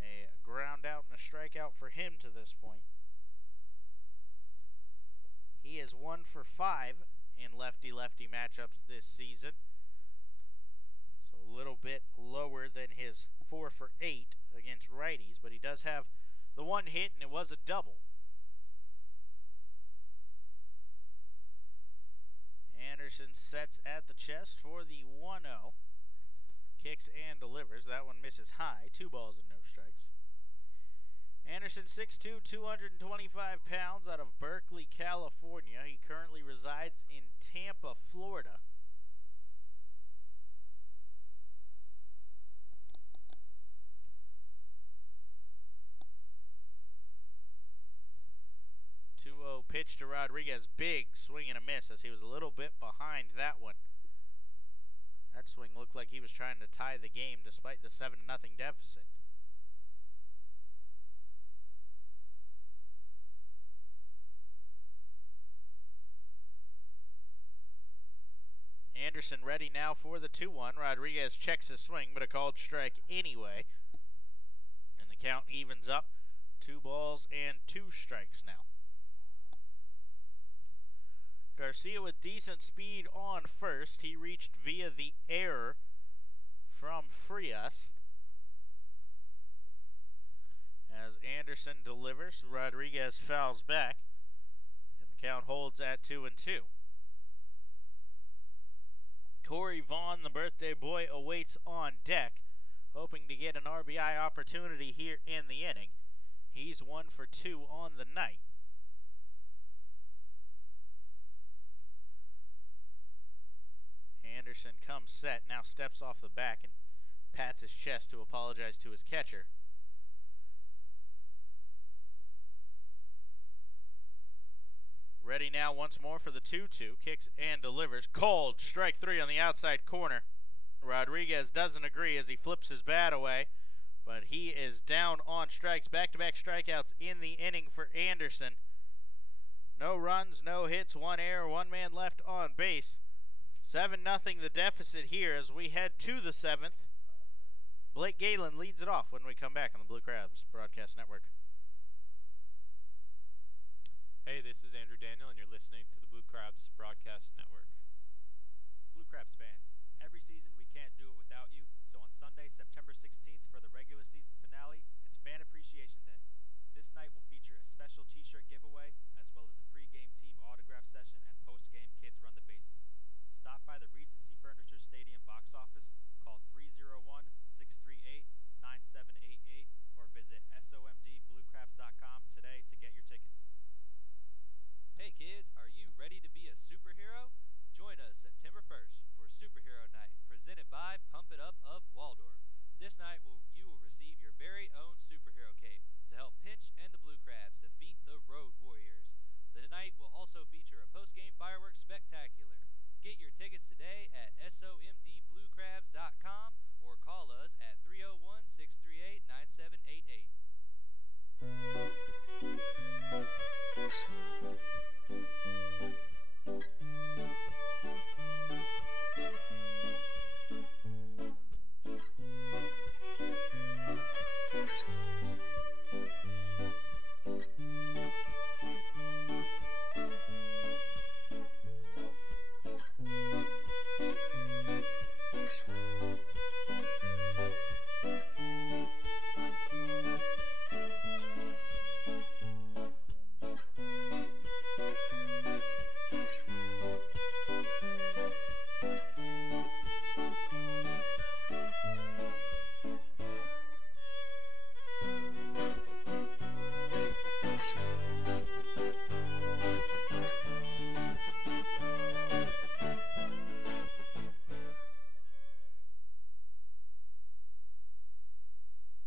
A ground out and a strikeout for him to this point. He is 1 for 5 in lefty-lefty matchups this season. So a little bit lower than his 4 for 8 against righties, but he does have the 1 hit, and it was a double. Anderson sets at the chest for the 1-0. Kicks and delivers. That one misses high. 2 balls and no strikes. Anderson, 6'2", 225 pounds, out of Berkeley, California. He currently resides in Tampa, Florida. Pitch to Rodriguez. Big swing and a miss as he was a little bit behind that one. That swing looked like he was trying to tie the game despite the 7-0 deficit. Anderson ready now for the 2-1. Rodriguez checks his swing, but a called strike anyway. And the count evens up. 2 balls and 2 strikes now. Garcia with decent speed on first. He reached via the error from Frias. As Anderson delivers, Rodriguez fouls back, and the count holds at 2-2. Corey Vaughn, the birthday boy, awaits on deck, hoping to get an RBI opportunity here in the inning. He's 1 for 2 on the night. Anderson comes set, now steps off the back and pats his chest to apologize to his catcher. Ready now once more for the 2-2. Kicks and delivers. Cold. Strike 3 on the outside corner. Rodriguez doesn't agree as he flips his bat away, but he is down on strikes. Back-to-back strikeouts in the inning for Anderson. No runs, no hits, 1 error, 1 man left on base. 7-0 the deficit here as we head to the 7th. Blake Galen leads it off when we come back on the Blue Crabs Broadcast Network. Hey, this is Andrew Daniel, and you're listening to the Blue Crabs Broadcast Network. Blue Crabs fans, every season we can't do it without you, so on Sunday, September 16th for the regular season finale, it's Fan Appreciation Day. This night will feature a special t-shirt giveaway, as well as a pre-game team autograph session and post-game Kids Run the Bases. Stop by the Regency Furniture Stadium box office, call 301-638-9788, or visit somdbluecrabs.com today to get your tickets. Hey kids, are you ready to be a superhero? Join us September 1st for Superhero Night, presented by Pump It Up of Waldorf. This night you will receive your very own superhero cape to help Pinch and the Blue Crabs defeat the Road Warriors. The night will also feature a post-game fireworks spectacular. Get your tickets today at somdbluecrabs.com or call us at 301-638-9788.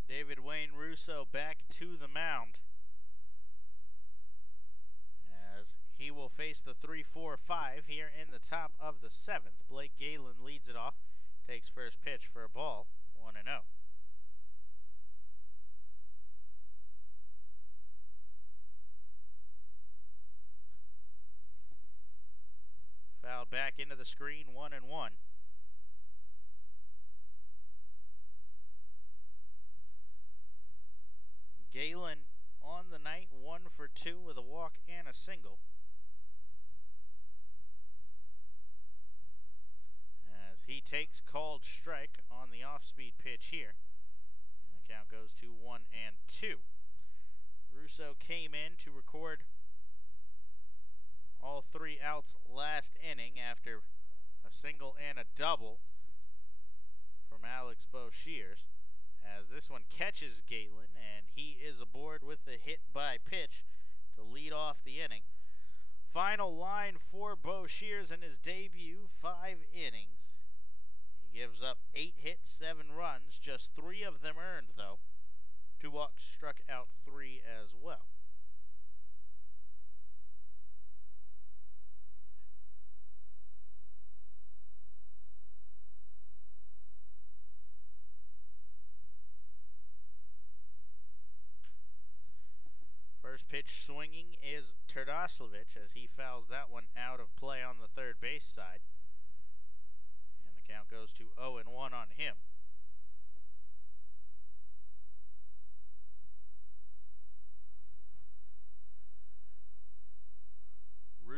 David Wayne Russo back to the mound as he will face the 3-4-5 here in the top of the 7th. Blake Galen leads it off, takes first pitch for a ball, 1-0. Fouled back into the screen, 1-1. Galen on the night, 1 for 2 with a walk and a single. As he takes called strike on the off-speed pitch here. And the count goes to 1-2. Russo came in to record all 3 outs last inning after a single and a double from Alex Boshears. As this one catches Galen, and he is aboard with the hit by pitch to lead off the inning. Final line for Boshears in his debut, 5 innings. He gives up 8 hits, 7 runs, just 3 of them earned, though. 2 walks, struck out 3 as well. First pitch swinging is Terdoslavich as he fouls that one out of play on the third base side. And the count goes to 0-1 on him.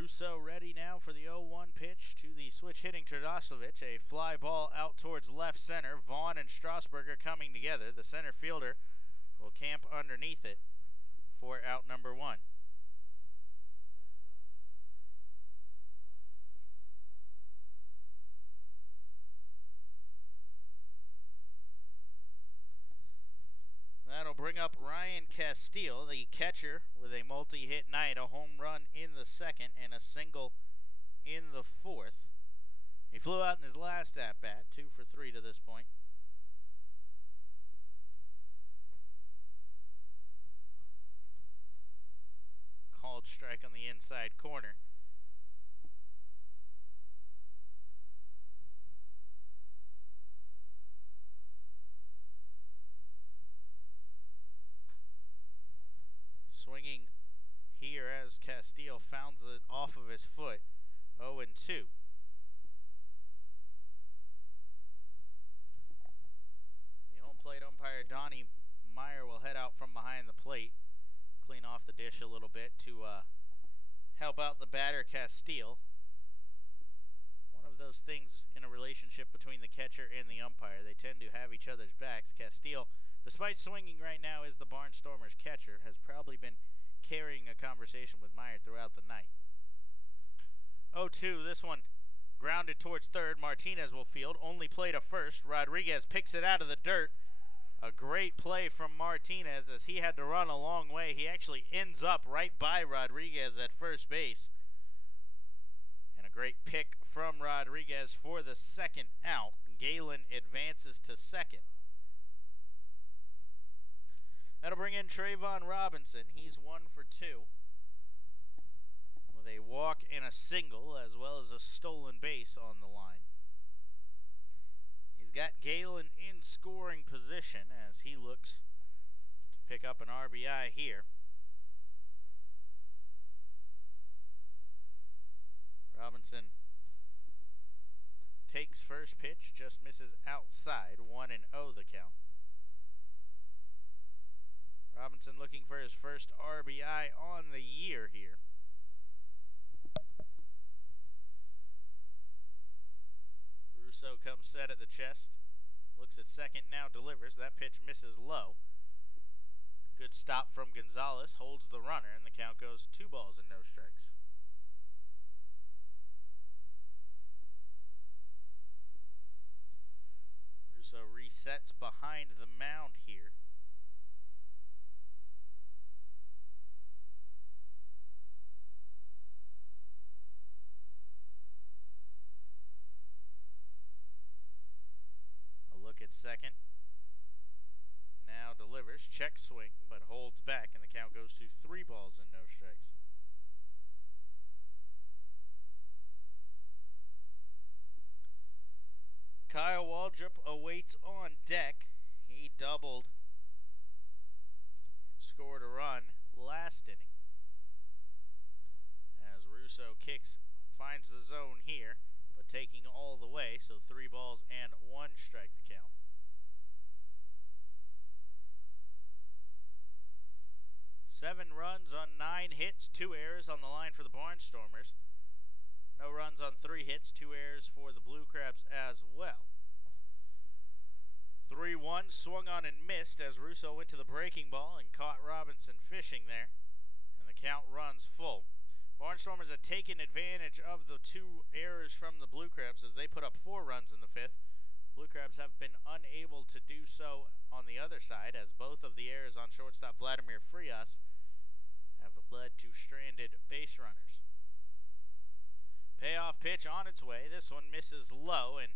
Russo ready now for the 0-1 pitch to the switch hitting Tradoslovic. A fly ball out towards left center. Vaughn and Strasburger coming together. The center fielder will camp underneath it for out number 1. That'll bring up Ryan Castile, the catcher, with a multi-hit night, a home run in the second and a single in the fourth. He flew out in his last at-bat, 2 for 3 to this point. Called strike on the inside corner. Swinging here as Castile founds it off of his foot. 0-2. The home plate umpire, Donnie Meyer, will head out from behind the plate, clean off the dish a little bit to help out the batter, Castile. One of those things in a relationship between the catcher and the umpire. They tend to have each other's backs. Castile, despite swinging right now as the Barnstormers catcher, has probably been carrying a conversation with Meyer throughout the night. 0-2, this one grounded towards third. Martinez will field, only play to first. Rodriguez picks it out of the dirt. A great play from Martinez as he had to run a long way. He actually ends up right by Rodriguez at first base. And a great pick from Rodriguez for the second out. Galen advances to second. That'll bring in Trayvon Robinson. He's 1 for 2 with a walk and a single, as well as a stolen base on the line. He's got Galen in scoring position as he looks to pick up an RBI here. Robinson takes first pitch, just misses outside. 1-0 the count. Robinson looking for his first RBI on the year here. Russo comes set at the chest. Looks at second, now delivers. That pitch misses low. Good stop from Gonzalez. Holds the runner, and the count goes 2 balls and no strikes. Russo resets behind the mound here. At second, now delivers, check swing, but holds back, and the count goes to 3 balls and no strikes. Kyle Waldrop awaits on deck. He doubled and scored a run last inning. As Russo finds the zone here, but taking all the way, so 3 balls and 1 strike the count. Seven runs on 9 hits, 2 errors on the line for the Barnstormers. No runs on 3 hits, 2 errors for the Blue Crabs as well. 3-1, swung on and missed as Russo went to the breaking ball and caught Robinson fishing there, and the count runs full. Barnstormers have taken advantage of the 2 errors from the Blue Crabs as they put up 4 runs in the 5th. Blue Crabs have been unable to do so on the other side as both of the errors on shortstop Vladimir Frias have led to stranded base runners. Payoff pitch on its way. This one misses low, and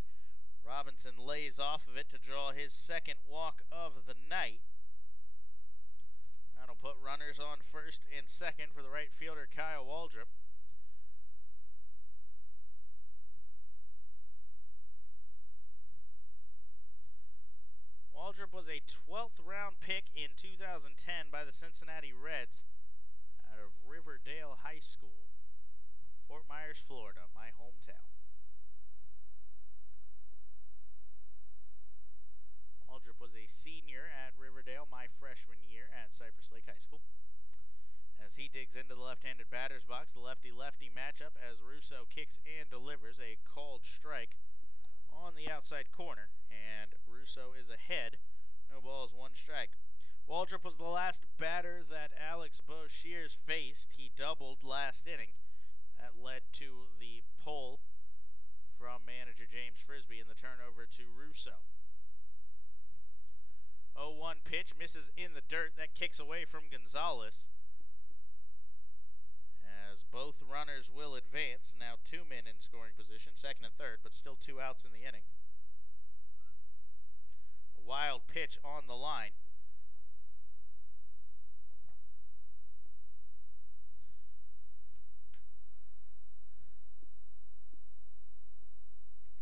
Robinson lays off of it to draw his second walk of the night. That'll put runners on first and second for the right fielder, Kyle Waldrop. Waldrop was a 12th round pick in 2010 by the Cincinnati Reds out of Riverdale High School, Fort Myers, Florida, my hometown. Waldrop was a senior at Riverdale my freshman year at Cypress Lake High School. as he digs into the left-handed batter's box. The lefty-lefty matchup as Russo kicks and delivers a called strike on the outside corner, and Russo is ahead. No balls, one strike. Waldrop was the last batter that Alex Boshiers faced. He doubled last inning. That led to the pull from manager James Frisbee and the turnover to Russo. 0-1 pitch, misses in the dirt. That kicks away from Gonzalez, as both runners will advance. Now 2 men in scoring position, second and third, but still 2 outs in the inning. A wild pitch on the line.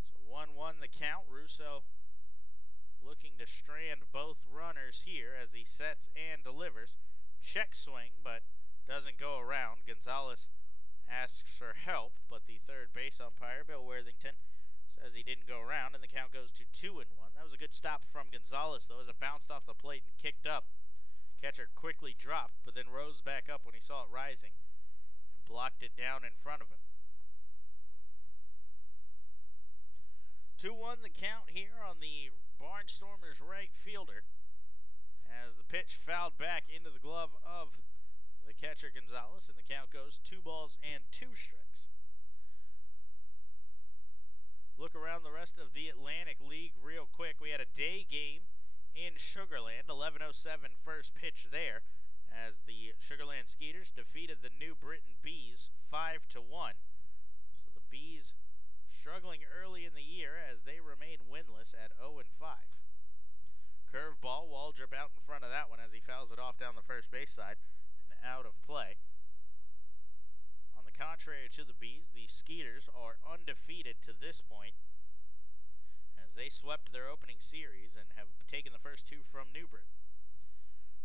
So 1-1 the count. Russo looking to strand both runners here as he sets and delivers. Check swing, but doesn't go around. Gonzalez asks for help, but the third base umpire, Bill Worthington, says he didn't go around, and the count goes to 2-1. That was a good stop from Gonzalez, though, as it bounced off the plate and kicked up. Catcher quickly dropped, but then rose back up when he saw it rising and blocked it down in front of him. 2-1 the count here on the Barnstormers right fielder, as the pitch fouled back into the glove of the catcher Gonzalez, and the count goes 2 balls and 2 strikes. Look around the rest of the Atlantic League real quick. We had a day game in Sugarland, 11:07 first pitch there, as the Sugarland Skeeters defeated the New Britain Bees 5-1. So the Bees struggling early in the year as they remain winless at 0-5. Curveball, Waldrop out in front of that one as he fouls it off down the first base side and out of play. On the contrary to the Bees, the Skeeters are undefeated to this point as they swept their opening series and have taken the first 2 from New Britain.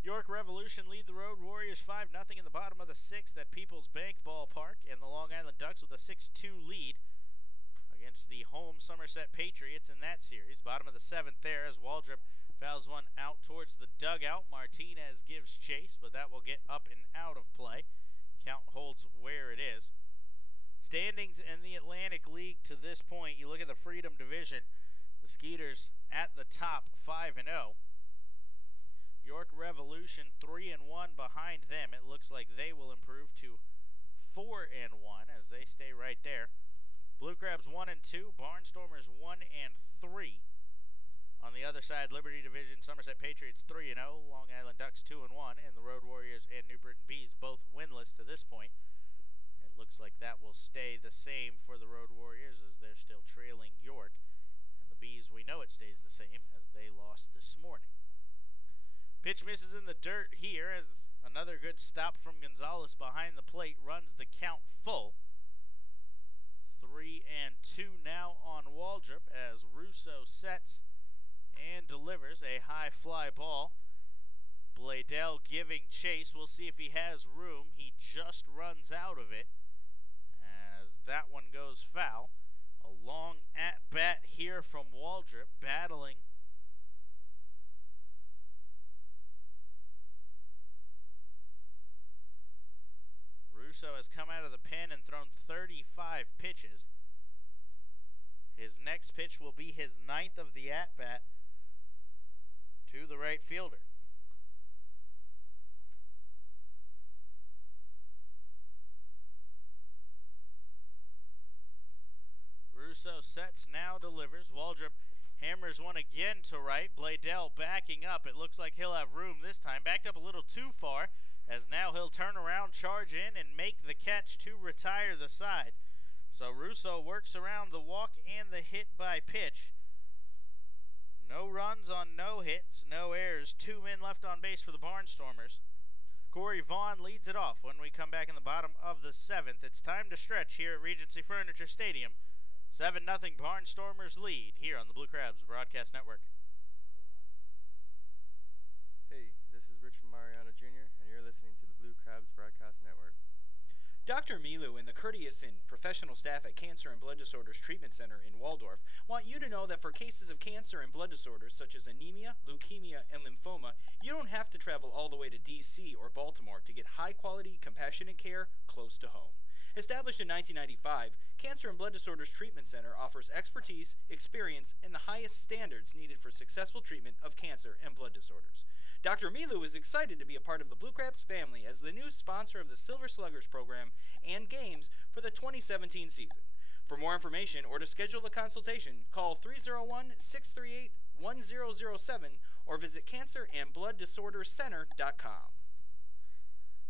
York Revolution lead the Road Warriors 5-0 in the bottom of the 6th at People's Bank Ballpark, and the Long Island Ducks with a 6-2 lead against the home Somerset Patriots in that series. Bottom of the 7th there as Waldrop fouls one out towards the dugout. Martinez gives chase, but that will get up and out of play. Count holds where it is. Standings in the Atlantic League to this point, you look at the Freedom Division, the Skeeters at the top, 5-0. York Revolution 3-1 behind them. It looks like they will improve to 4-1 as they stay right there. Blue Crabs 1-2, Barnstormers 1-3. On the other side, Liberty Division, Somerset Patriots 3-0, Long Island Ducks 2-1, and the Road Warriors and New Britain Bees both winless to this point. It looks like that will stay the same for the Road Warriors as they're still trailing York. And the Bees, we know it stays the same as they lost this morning. Pitch misses in the dirt here as another good stop from Gonzalez behind the plate runs the count full. 3-2 now on Waldrop as Russo sets and delivers a high fly ball. Bladell giving chase. We'll see if he has room. He just runs out of it as that one goes foul. A long at-bat here from Waldrop, battling Russo has come out of the pen and thrown 35 pitches. His next pitch will be his 9th of the at-bat to the right fielder. Russo sets, now delivers. Waldrop hammers one again to right. Bladell backing up. It looks like he'll have room this time. Backed up a little too far, as now he'll turn around, charge in, and make the catch to retire the side. So Russo works around the walk and the hit by pitch. No runs on no hits, no errors. 2 men left on base for the Barnstormers. Corey Vaughn leads it off when we come back in the bottom of the 7th. It's time to stretch here at Regency Furniture Stadium. 7-0 Barnstormers lead here on the Blue Crabs Broadcast Network. Hey, this is Richard Mariano Jr., and you're listening to the Blue Crabs Broadcast Network. Dr. Milu and the courteous and professional staff at Cancer and Blood Disorders Treatment Center in Waldorf want you to know that for cases of cancer and blood disorders such as anemia, leukemia, and lymphoma, you don't have to travel all the way to D.C. or Baltimore to get high-quality, compassionate care close to home. Established in 1995, Cancer and Blood Disorders Treatment Center offers expertise, experience, and the highest standards needed for successful treatment of cancer and blood disorders. Dr. Milu is excited to be a part of the Blue Crabs family as the new sponsor of the Silver Sluggers program and games for the 2017 season. For more information or to schedule a consultation, call 301-638-1007 or visit cancerandblooddisorderscenter.com.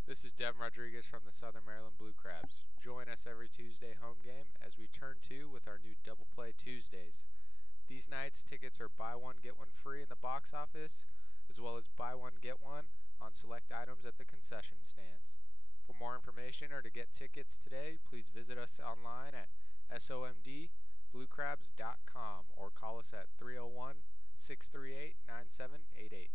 This is Devin Rodriguez from the Southern Maryland Blue Crabs. Join us every Tuesday home game as we turn to with our new Double Play Tuesdays. These nights, tickets are buy one, get one free in the box office, as well as buy one, get one on select items at the concession stands. For more information or to get tickets today, please visit us online at somdbluecrabs.com or call us at 301-638-9788.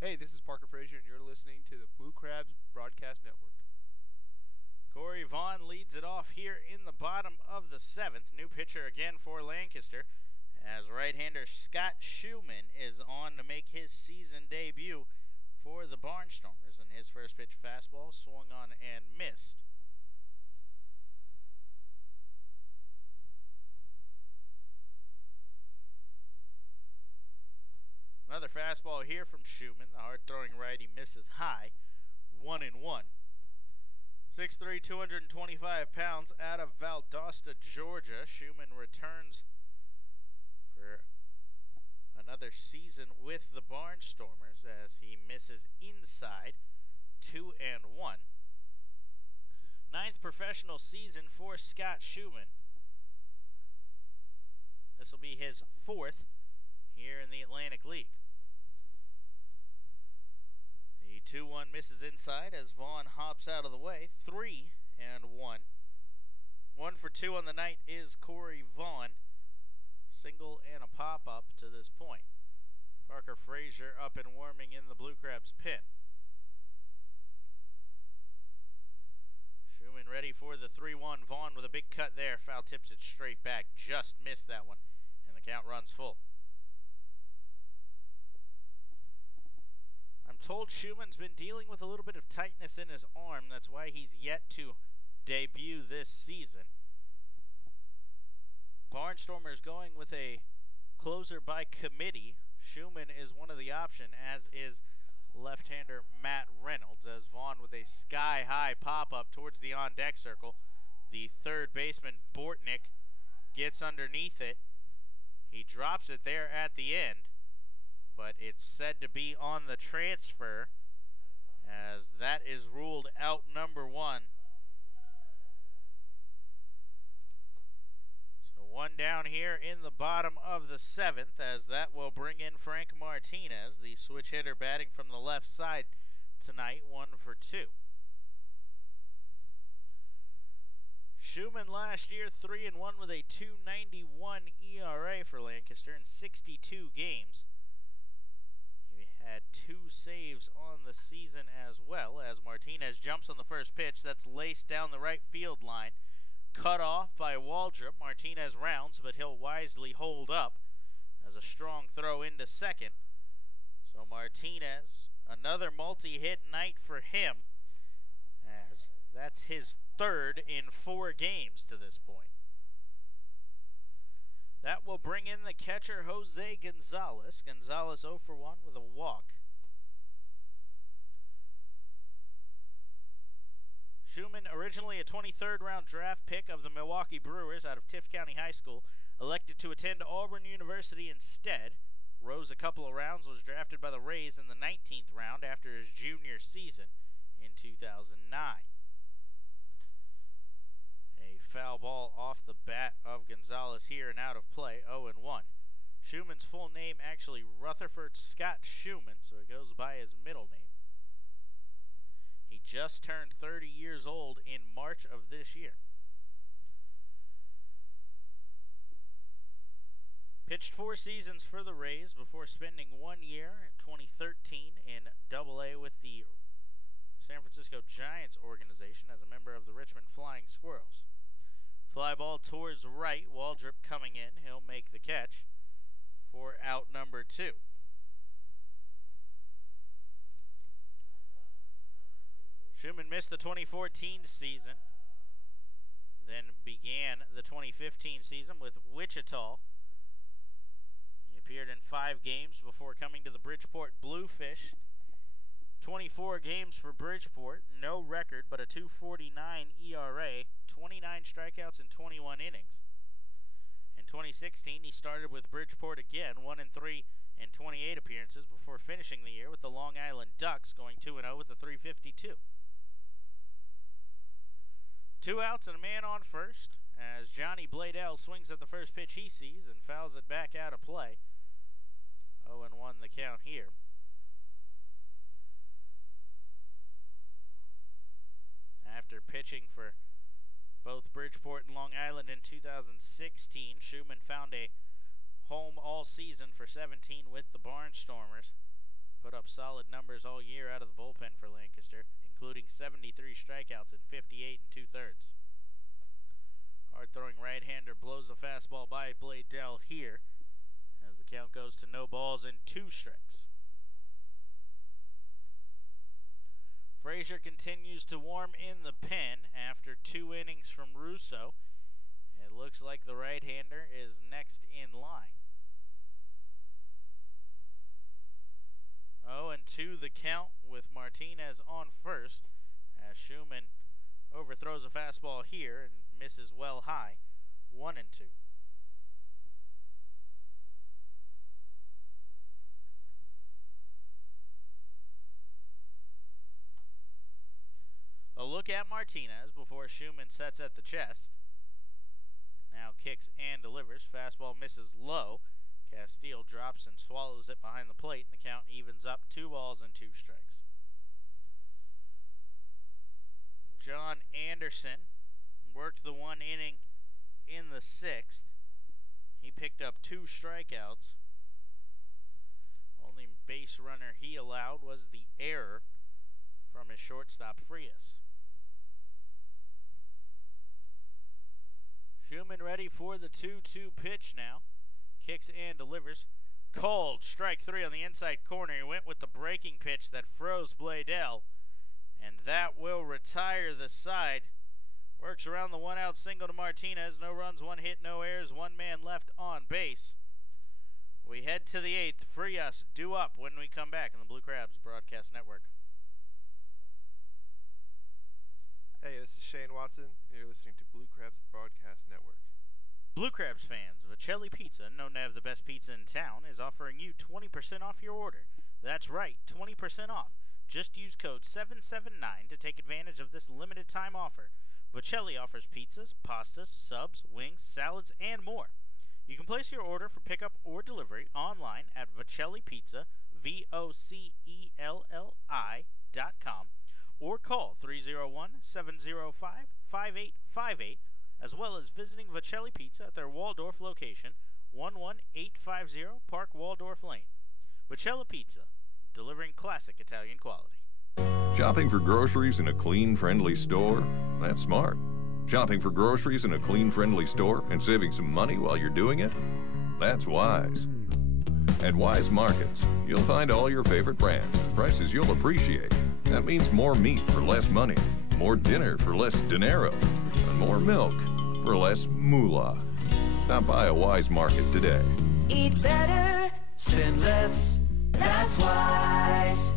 Hey, this is Parker Frazier, and you're listening to the Blue Crabs Broadcast Network. Corey Vaughn leads it off here in the bottom of the 7th. New pitcher again for Lancaster, as right-hander Scott Schumann is on to make his season debut for the Barnstormers, and his first pitch fastball swung on and missed. Another fastball here from Schumann. The hard-throwing righty misses high, 1-1. 6'3", 225 pounds, out of Valdosta, Georgia. Schumann returns for another season with the Barnstormers as he misses inside, 2-1. 9th professional season for Scott Schumann. This will be his 4th here in the Atlantic League. The 2-1 misses inside as Vaughn hops out of the way. 3-1. 1 for 2 on the night is Corey Vaughn. Single and a pop-up to this point. Parker Frazier up and warming in the Blue Crabs pen. Schumann ready for the 3-1. Vaughn with a big cut there. Foul tips it straight back. Just missed that one. And the count runs full. I'm told Schumann's been dealing with a little bit of tightness in his arm. That's why he's yet to debut this season. Barnstormers going with a closer by committee. Schumann is one of the option, as is left-hander Matt Reynolds, as Vaughn with a sky-high pop-up towards the on-deck circle. The third baseman, Bortnick, gets underneath it. He drops it there at the end, but it's said to be on the transfer, as that is ruled out number 1. So 1 down here in the bottom of the 7th, as that will bring in Frank Martinez, the switch hitter batting from the left side tonight, 1 for 2. Schumann last year 3-1 with a 2.91 ERA for Lancaster in 62 games. saves on the season as well, as Martinez jumps on the first pitch. That's laced down the right field line. Cut off by Waldrop. Martinez rounds, but he'll wisely hold up as a strong throw into second. So Martinez, another multi-hit night for him, as that's his third in 4 games to this point. That will bring in the catcher, Jose Gonzalez. Gonzalez 0 for 1 with a walk. Schumann, originally a 23rd round draft pick of the Milwaukee Brewers out of Tift County High School, elected to attend Auburn University instead. Rose a couple of rounds, was drafted by the Rays in the 19th round after his junior season in 2009. A foul ball off the bat of Gonzalez here and out of play, 0-1. Schumann's full name actually Rutherford Scott Schumann, so he goes by his middle name. He just turned 30 years old in March of this year. Pitched 4 seasons for the Rays before spending 1 year in 2013 in Double-A with the San Francisco Giants organization as a member of the Richmond Flying Squirrels. Fly ball towards right, Waldrop coming in. He'll make the catch for out number 2. Schumann missed the 2014 season, then began the 2015 season with Wichita. He appeared in 5 games before coming to the Bridgeport Bluefish. 24 games for Bridgeport, no record but a 2.49 ERA, 29 strikeouts in 21 innings. In 2016, he started with Bridgeport again, 1-3 in 28 appearances before finishing the year with the Long Island Ducks, going 2-0 with a 3.52. 2 outs and a man on first as Johnny Bladell swings at the first pitch he sees and fouls it back out of play. 0-1 the count here. After pitching for both Bridgeport and Long Island in 2016, Schumann found a home all season for 17 with the Barnstormers. Put up solid numbers all year out of the bullpen for Lancaster, including 73 strikeouts and 58 2/3. Hard-throwing right-hander blows a fastball by Bladell here as the count goes to no balls and 2 strikes. Frazier continues to warm in the pen after 2 innings from Russo. It looks like the right-hander is next in line. 0-2 the count with Martinez on first as Schumann overthrows a fastball here and misses well high. 1-2. A look at Martinez before Schumann sets at the chest. Now kicks and delivers. Fastball misses low. Castile drops and swallows it behind the plate, and the count evens up 2 balls and 2 strikes. John Anderson worked the 1 inning in the 6th. He picked up 2 strikeouts. Only base runner he allowed was the error from his shortstop Frias. Schumann ready for the 2-2 pitch now. Kicks and delivers. Cold, strike 3 on the inside corner. He went with the breaking pitch that froze Bladell, and that will retire the side. Works around the 1-out single to Martinez. No runs, 1 hit, no errors, 1 man left on base. We head to the 8th. Frias due up when we come back on the Blue Crabs Broadcast Network. Hey, this is Shane Watson, and you're listening to Blue Crabs Broadcast Network. Blue Crabs fans, Vicelli Pizza, known to have the best pizza in town, is offering you 20% off your order. That's right, 20% off. Just use code 779 to take advantage of this limited time offer. Vicelli offers pizzas, pastas, subs, wings, salads, and more. You can place your order for pickup or delivery online at Vicelli Pizza, VOCELLI.com, or call 301-705-5858, as well as visiting Vicelli Pizza at their Waldorf location, 11850 Park Waldorf Lane. Vicelli Pizza, delivering classic Italian quality. Shopping for groceries in a clean, friendly store? That's smart. Shopping for groceries in a clean, friendly store and saving some money while you're doing it? That's wise. At Wise Markets, you'll find all your favorite brands, prices you'll appreciate. That means more meat for less money, more dinner for less dinero, and more milk for less moolah. Stop by a Wise Market today. Eat better, spend less. That's wise.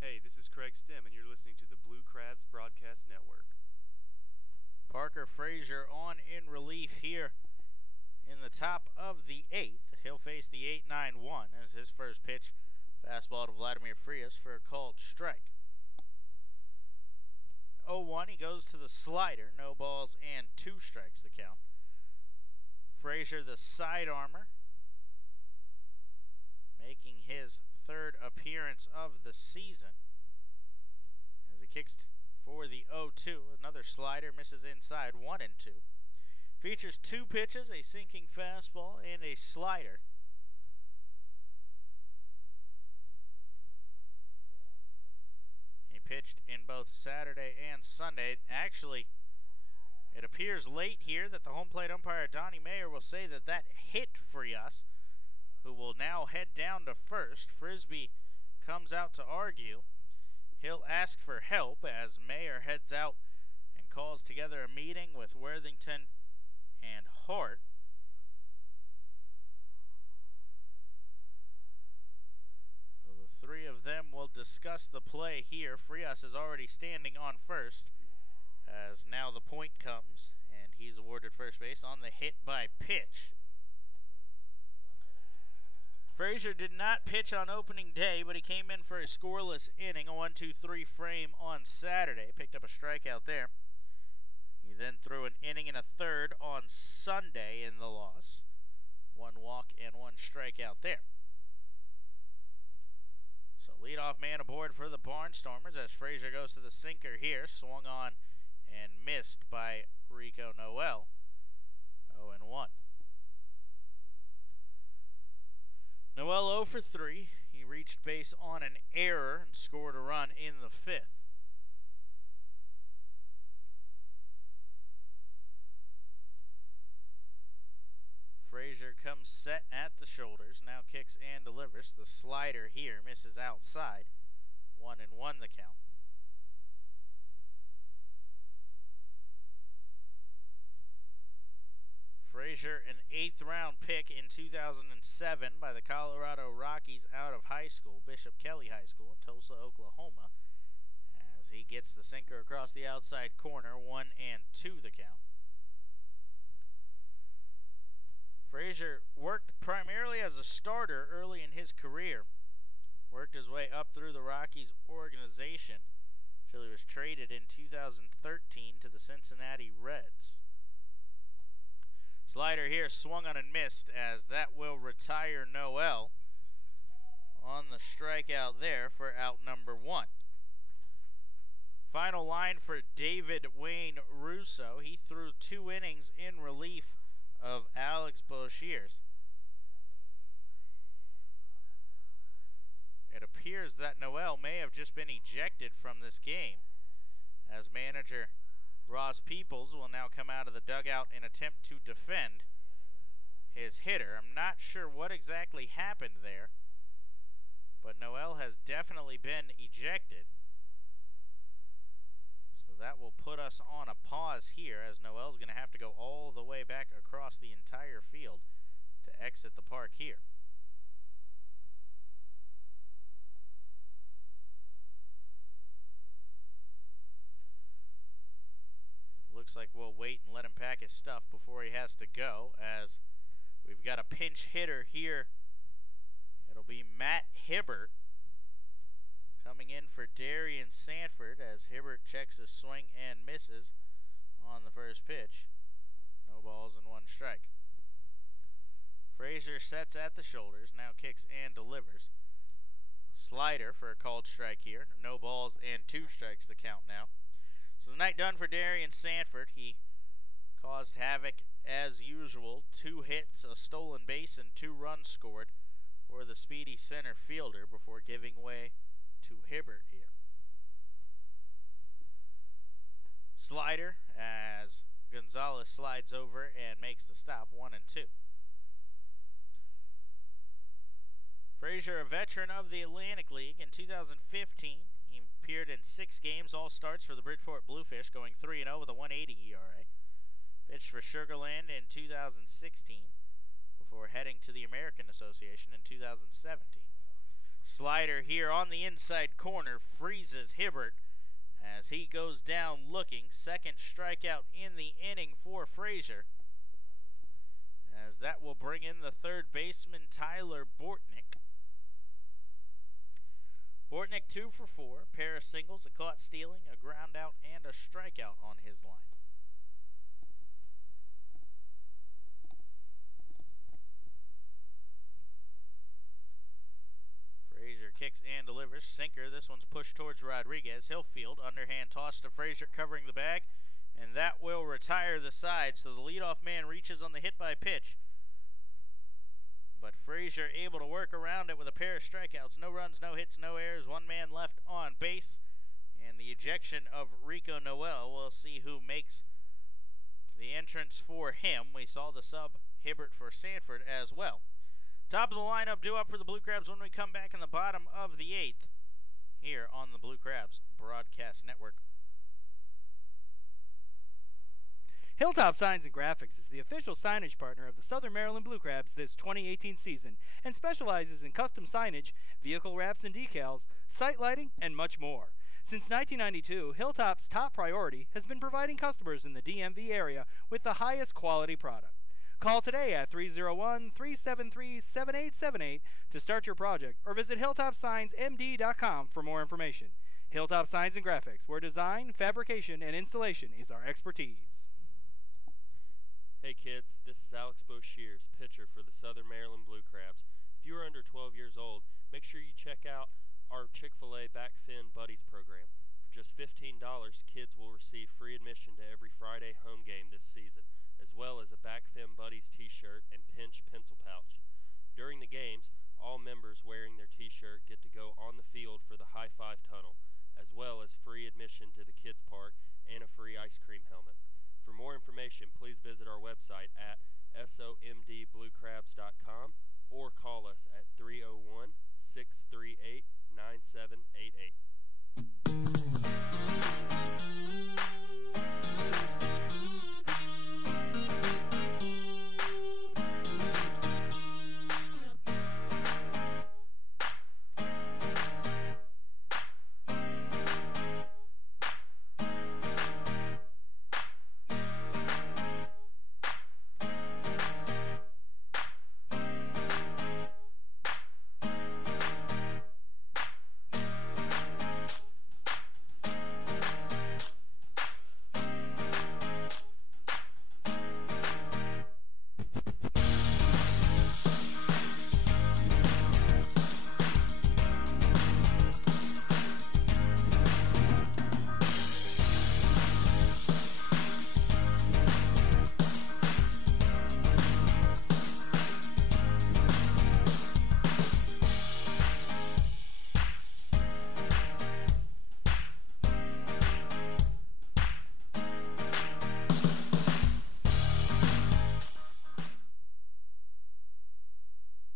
Hey, this is Craig Stem, and you're listening to the Blue Crabs Broadcast Network. Parker Frazier on in relief here in the top of the 8th. He'll face the 8-9-1 as his first pitch. Fastball to Vladimir Frias for a called strike. 0-1, he goes to the slider. No balls and 2 strikes the count. Frazier, the side armor, making his third appearance of the season. As he kicks for the 0-2, another slider, misses inside, 1-2. Features 2 pitches, a sinking fastball and a slider. He pitched in both Saturday and Sunday. Actually, it appears late here that the home plate umpire, Donnie Mayer, will say that that hit Frias, who will now head down to first. Frisbee comes out to argue. He'll ask for help as Mayer heads out and calls together a meeting with Worthington and Hart. So the 3 of them will discuss the play here. Frias is already standing on first as now the point comes and he's awarded first base on the hit by pitch. Frazier did not pitch on opening day, but he came in for a scoreless inning, a 1-2-3 frame on Saturday. Picked up a strikeout there. He then threw an inning and a third on Sunday in the loss. 1 walk and 1 strikeout there. So leadoff man aboard for the Barnstormers as Frazier goes to the sinker here. Swung on and missed by Rico Noel. 0-1. Noel 0 for 3. He reached base on an error and scored a run in the 5th. Frazier comes set at the shoulders, now kicks and delivers. The slider here misses outside. 1-1 the count. Frazier, an 8th round pick in 2007 by the Colorado Rockies out of high school, Bishop Kelly High School in Tulsa, Oklahoma, as he gets the sinker across the outside corner. 1-2 the count. Frazier worked primarily as a starter early in his career. Worked his way up through the Rockies organization until he was traded in 2013 to the Cincinnati Reds. Slider here swung on and missed as that will retire Noel on the strikeout there for out number 1. Final line for David Wayne Russo. He threw 2 innings in relief of Alex Boshiers. It appears that Noel may have just been ejected from this game, as manager Ross Peoples will now come out of the dugout and attempt to defend his his hitter. I'm not sure what exactly happened there, but Noel has definitely been ejected. So that will put us on a pause here, as Noel's going to have to go all the way back across the entire field to exit the park here. It looks like we'll wait and let him pack his stuff before he has to go, as we've got a pinch hitter here. It'll be Matt Hibbert coming in for Darian Sanford, as Hibbert checks his swing and misses on the first pitch. No balls and 1 strike. Frazier sets at the shoulders, now kicks and delivers. Slider for a called strike here. No balls and 2 strikes the count now. So the night done for Darian Sanford. He caused havoc as usual. 2 hits, a stolen base, and 2 runs scored for the speedy center fielder before giving way to Hibbert here. Slider as Gonzalez slides over and makes the stop, 1-2. Frazier, a veteran of the Atlantic League. In 2015, he appeared in 6 games, all starts for the Bridgeport Bluefish, going 3-0 with a 1.80 ERA. Pitched for Sugarland in 2016 before heading to the American Association in 2017. Slider here on the inside corner freezes Hibbert as he goes down looking. Second strikeout in the inning for Frazier, as that will bring in the third baseman Tyler Bortnick. Bortnick 2 for 4, pair of singles, a caught stealing, a ground out, and a strikeout on his line. Frazier kicks and delivers. Sinker, this one's pushed towards Rodriguez. He'll field, underhand toss to Frazier covering the bag, and that will retire the side, so the leadoff man reaches on the hit by pitch. But Frazier able to work around it with a pair of strikeouts. No runs, no hits, no errors. 1 man left on base. And the ejection of Rico Noel. We'll see who makes the entrance for him. We saw the sub Hibbert for Sanford as well. Top of the lineup due up for the Blue Crabs when we come back in the bottom of the 8th here on the Blue Crabs Broadcast Network. Hilltop Signs and Graphics is the official signage partner of the Southern Maryland Blue Crabs this 2018 season and specializes in custom signage, vehicle wraps and decals, site lighting, and much more. Since 1992, Hilltop's top priority has been providing customers in the DMV area with the highest quality product. Call today at 301-373-7878 to start your project, or visit hilltopsignsmd.com for more information. Hilltop Signs and Graphics, where design, fabrication, and installation is our expertise. Hey kids, this is Alex Boshears, pitcher for the Southern Maryland Blue Crabs. If you are under 12 years old, make sure you check out our Chick-fil-A Back Fin Buddies program. For just $15, kids will receive free admission to every Friday home game this season, as well as a Back Fin Buddies t-shirt and Pinch pencil pouch. During the games, all members wearing their t-shirt get to go on the field for the High Five Tunnel, as well as free admission to the kids' park and a free ice cream helmet. For more information, please visit our website at somdbluecrabs.com or call us at 301-638-9788.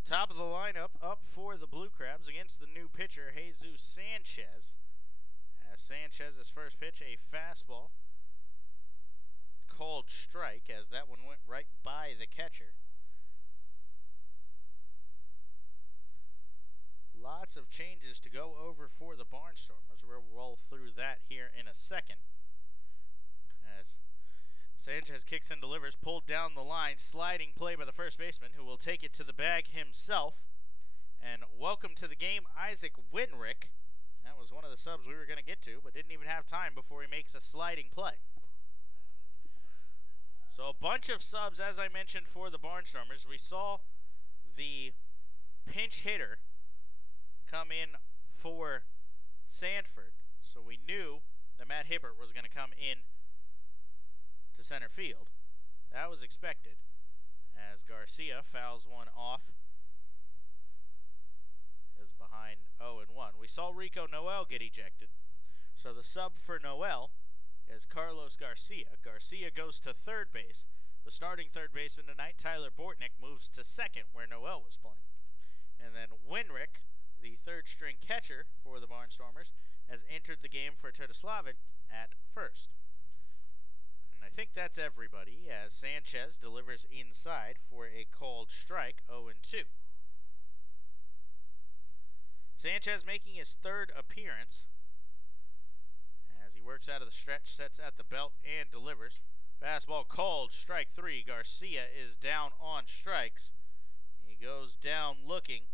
Top of the lineup up for the Blue Crabs against the new pitcher, Jesus Sanchez. As Sanchez's first pitch, a fastball. Called strike as that one went right by the catcher. Lots of changes to go over for the Barnstormers. We'll roll through that here in a second. As Sanchez kicks and delivers, pulled down the line, sliding play by the first baseman, who will take it to the bag himself. And welcome to the game, Isaac Winrick. That was one of the subs we were going to get to, but didn't even have time before he makes a sliding play. So a bunch of subs, as I mentioned, for the Barnstormers. We saw the pinch hitter come in for Sanford, so we knew that Matt Hibbert was going to come in to center field. That was expected, as Garcia fouls one off, is behind 0-1. We saw Rico Noel get ejected, so the sub for Noel is Carlos Garcia. Garcia goes to third base. The starting third baseman tonight, Tyler Bortnick, moves to second where Noel was playing. And then Winrick, the third-string catcher for the Barnstormers, has entered the game for Todoslavich at first. And I think that's everybody, as Sanchez delivers inside for a called strike, 0-2. Sanchez making his third appearance as he works out of the stretch, sets at the belt, and delivers. Fastball called, strike 3. Garcia is down on strikes. He goes down looking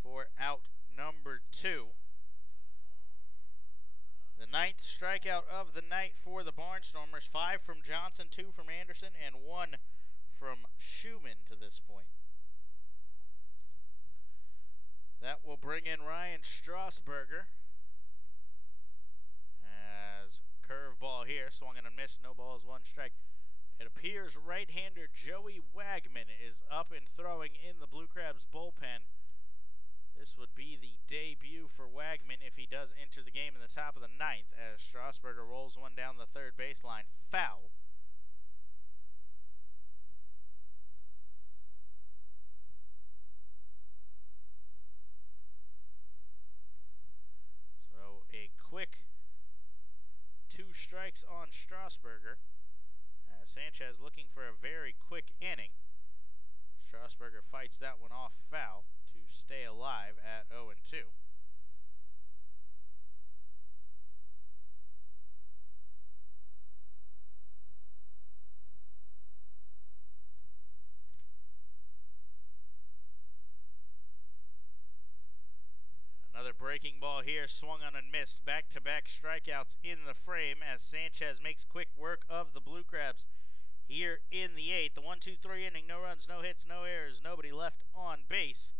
for out number 2. The 9th strikeout of the night for the Barnstormers. 5 from Johnson, 2 from Anderson, and 1 from Schumann to this point. That will bring in Ryan Strasburger. As curveball here, swung and a miss, no balls, 1 strike. It appears right-hander Joey Wagman is up and throwing in the Blue Crabs bullpen. This would be the debut for Wagman if he does enter the game in the top of the 9th, as Strasburger rolls one down the third baseline, foul. So a quick 2 strikes on Strasburger. Sanchez looking for a very quick inning. Strasburger fights that one off foul to stay alive at 0-2. Another breaking ball here, swung on and missed. Back-to-back strikeouts in the frame as Sanchez makes quick work of the Blue Crabs here in the 8th. The 1-2-3 inning, no runs, no hits, no errors, nobody left on base.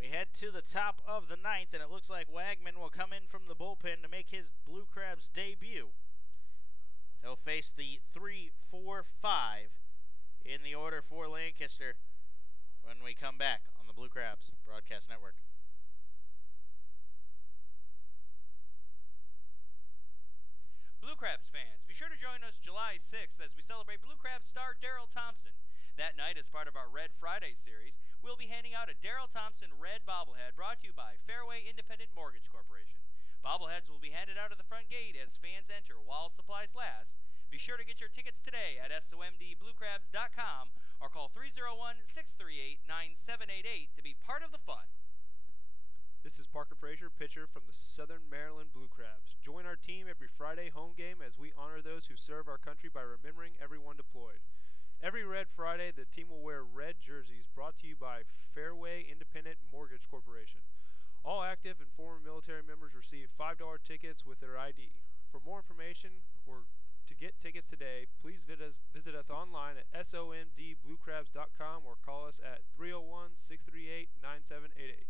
We head to the top of the 9th, and it looks like Wagman will come in from the bullpen to make his Blue Crabs debut. He'll face the 3-4-5 in the order for Lancaster when we come back on the Blue Crabs Broadcast Network. Blue Crabs fans, be sure to join us July 6th as we celebrate Blue Crabs star Daryl Thompson. That night, as part of our Red Friday series, we'll be handing out a Daryl Thompson red bobblehead brought to you by Fairway Independent Mortgage Corporation. Bobbleheads will be handed out of the front gate as fans enter while supplies last. Be sure to get your tickets today at somdbluecrabs.com or call 301-638-9788 to be part of the fun. This is Parker Frazier, pitcher from the Southern Maryland Blue Crabs. Join our team every Friday home game as we honor those who serve our country by remembering everyone deployed. Every Red Friday, the team will wear red jerseys brought to you by Fairway Independent Mortgage Corporation. All active and former military members receive $5 tickets with their ID. For more information or to get tickets today, please visit us online at somdbluecrabs.com or call us at 301-638-9788.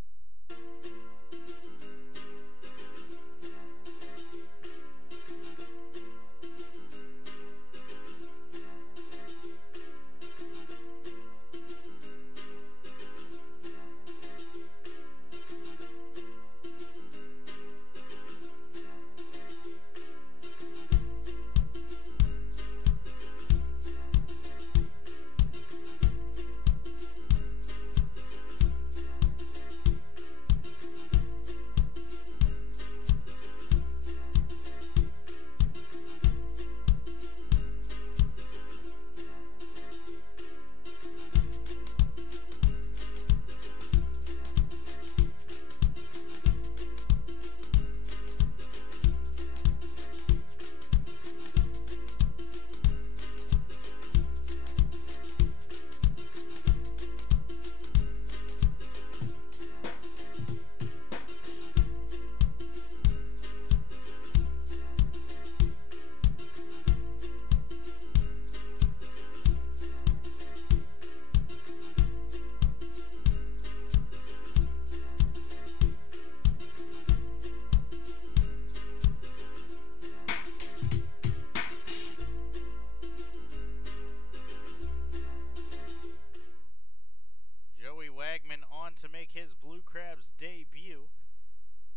Crabs debut,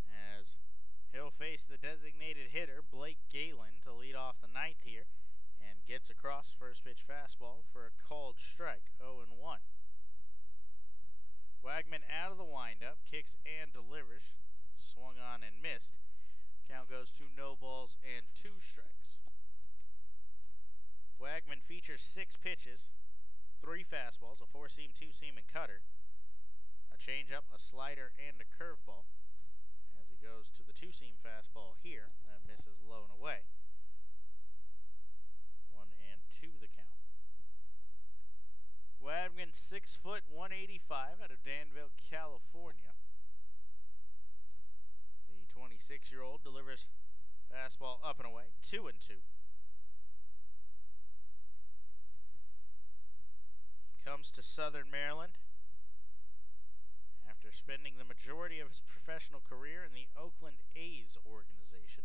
as he'll face the designated hitter, Blake Galen, to lead off the ninth here, and gets across first pitch fastball for a called strike, 0-1. Wagman out of the windup, kicks and delivers, swung on and missed. Count goes to no balls and 2 strikes. Wagman features 6 pitches, 3 fastballs, a 4-seam, 2-seam, and cutter, a changeup, a slider, and a curveball. As he goes to the 2-seam fastball here, that misses low and away. 1-2 the count. Wagman, 6 foot 185, out of Danville, California. The 26-year-old delivers fastball up and away, 2-2. He comes to Southern Maryland after spending the majority of his professional career in the Oakland A's organization.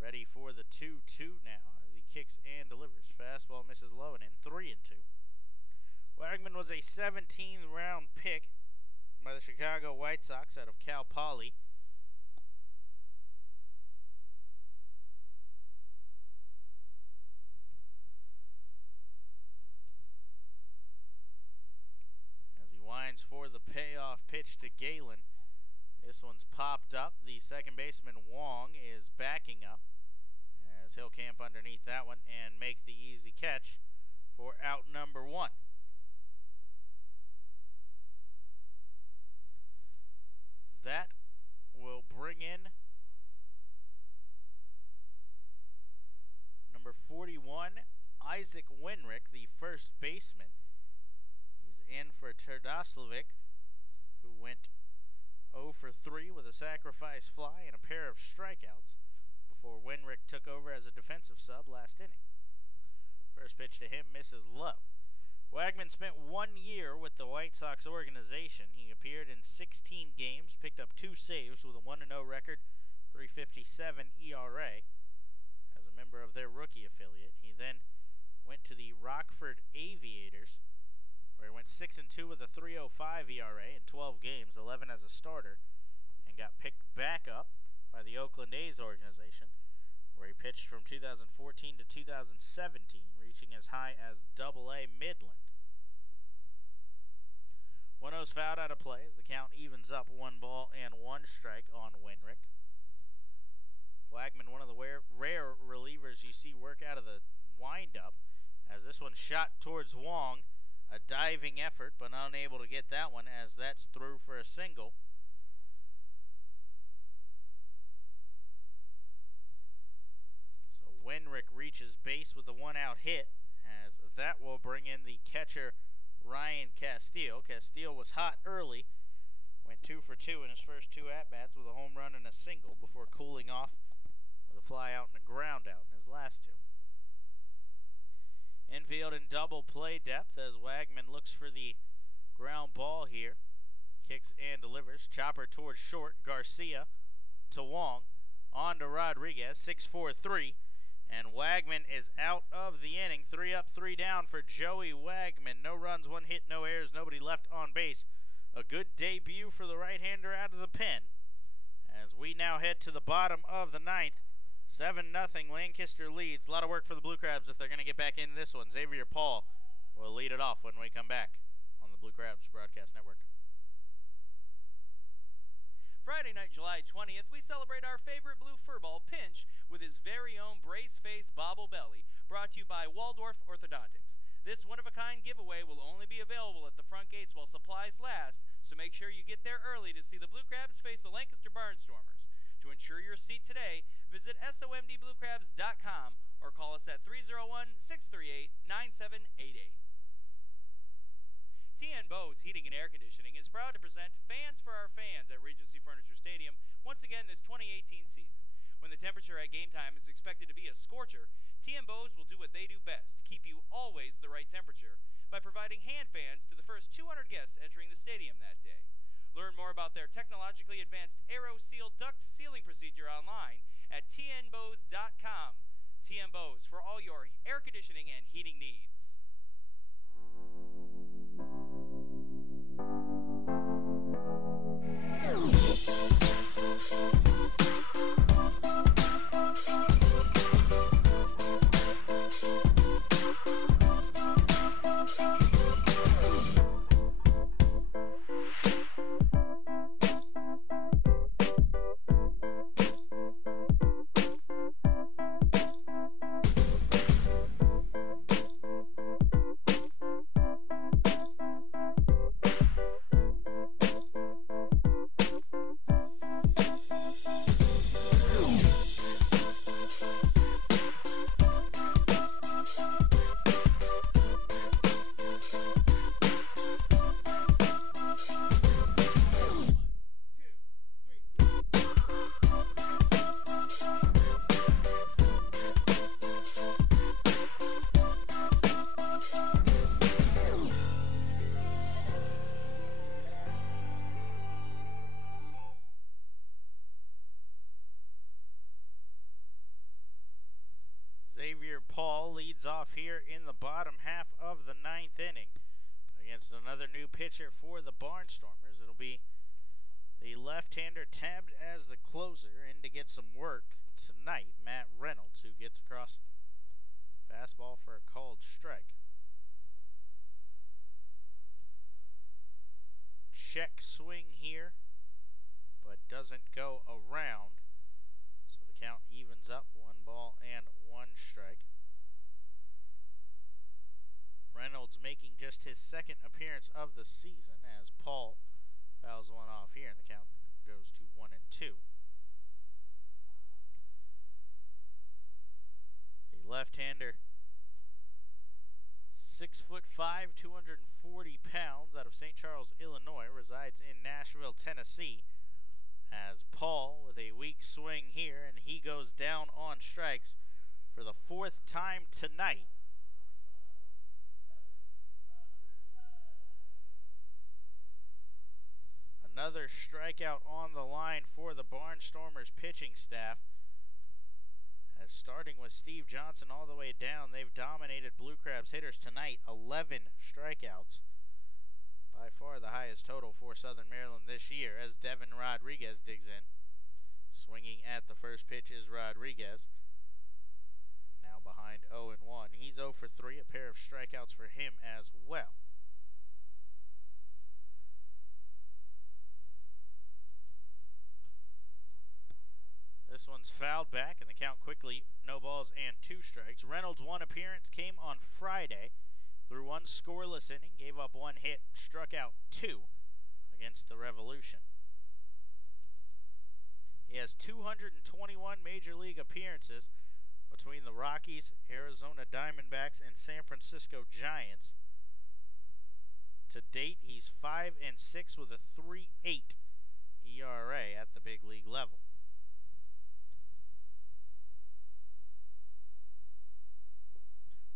Ready for the 2-2 now as he kicks and delivers. Fastball misses low and in, 3-2. Wagman was a 17th round pick by the Chicago White Sox out of Cal Poly. As he winds for the payoff pitch to Galen. This one's popped up. The second baseman, Wong, is backing up, as he'll camp underneath that one and make the easy catch for out number 1. That will bring in number 41, Isaac Winrick, the first baseman. He's in for Terdoslovic, who went 0 for 3 with a sacrifice fly and a pair of strikeouts before Winrick took over as a defensive sub last inning. First pitch to him misses low. Wagman spent 1 year with the White Sox organization. He appeared in 16 games, picked up 2 saves with a 1-0 record, 3.57 ERA as a member of their rookie affiliate. He then went to the Rockford Aviators, where he went 6-2 with a 3.05 ERA in 12 games, 11 as a starter, and got picked back up by the Oakland A's organization, where he pitched from 2014 to 2017, reaching as high as Double-A Midland. 1-0's fouled out of play as the count evens up 1 ball and 1 strike on Winrick. Wagman, one of the rare relievers you see work out of the windup, as this one shot towards Wong. A diving effort, but unable to get that one, as that's through for a single. So Winrick reaches base with a 1-out hit, as that will bring in the catcher, Ryan Castile. Castile was hot early, went 2 for 2 in his first 2 at-bats with a home run and a single before cooling off with a fly out and a ground out in his last 2. Infield in double play depth as Wagman looks for the ground ball here. Kicks and delivers. Chopper towards short. Garcia to Wong. On to Rodriguez. 6-4-3. And Wagman is out of the inning. 3 up, 3 down for Joey Wagman. No runs, 1 hit, no errors, nobody left on base. A good debut for the right-hander out of the pen. As we now head to the bottom of the 9th. 7-0, Lancaster leads. A lot of work for the Blue Crabs if they're going to get back into this one. Xavier Paul will lead it off when we come back on the Blue Crabs Broadcast Network. Friday night, July 20th, we celebrate our favorite blue furball, Pinch, with his very own brace face bobble belly, brought to you by Waldorf Orthodontics. This one-of-a-kind giveaway will only be available at the front gates while supplies last, so make sure you get there early to see the Blue Crabs face the Lancaster Barnstormers. To ensure your seat today, visit somdbluecrabs.com or call us at 301-638-9788. TN Bose Heating and Air Conditioning is proud to present Fans for Our Fans at Regency Furniture Stadium once again this 2018 season. When the temperature at game time is expected to be a scorcher, TN Bose will do what they do best, keep you always the right temperature, by providing hand fans to the first 200 guests entering the stadium that day. Learn more about their technologically advanced AeroSeal duct sealing procedure online at tnbose.com. TN Bose, for all your air conditioning and heating needs. pitcher Paul leads off here in the bottom half of the 9th inning against another new pitcher for the Barnstormers. It'll be the left-hander tabbed as the closer in to get some work tonight, Matt Reynolds, who gets across fastball for a called strike. Check swing here, but doesn't go around. So the count evens up, 1 ball and 1 strike. Reynolds making just his second appearance of the season as Paul fouls one off here, and the count goes to 1-2. The left-hander, 6'5", 240 pounds, out of St. Charles, Illinois, resides in Nashville, Tennessee. As Paul with a weak swing here, and he goes down on strikes for the 4th time tonight. Another strikeout on the line for the Barnstormers pitching staff. As starting with Steve Johnson all the way down, they've dominated Blue Crabs hitters tonight, 11 strikeouts. By far the highest total for Southern Maryland this year as Devin Rodriguez digs in. Swinging at the first pitch is Rodriguez. Now behind 0-1. He's 0 for 3, a pair of strikeouts for him as well. This one's fouled back, and the count quickly, no balls and 2 strikes. Reynolds' one appearance came on Friday. Threw 1 scoreless inning, gave up 1 hit, struck out 2 against the Revolution. He has 221 Major League appearances between the Rockies, Arizona Diamondbacks, and San Francisco Giants. To date, he's 5-6 with a 3.8 ERA at the big league level.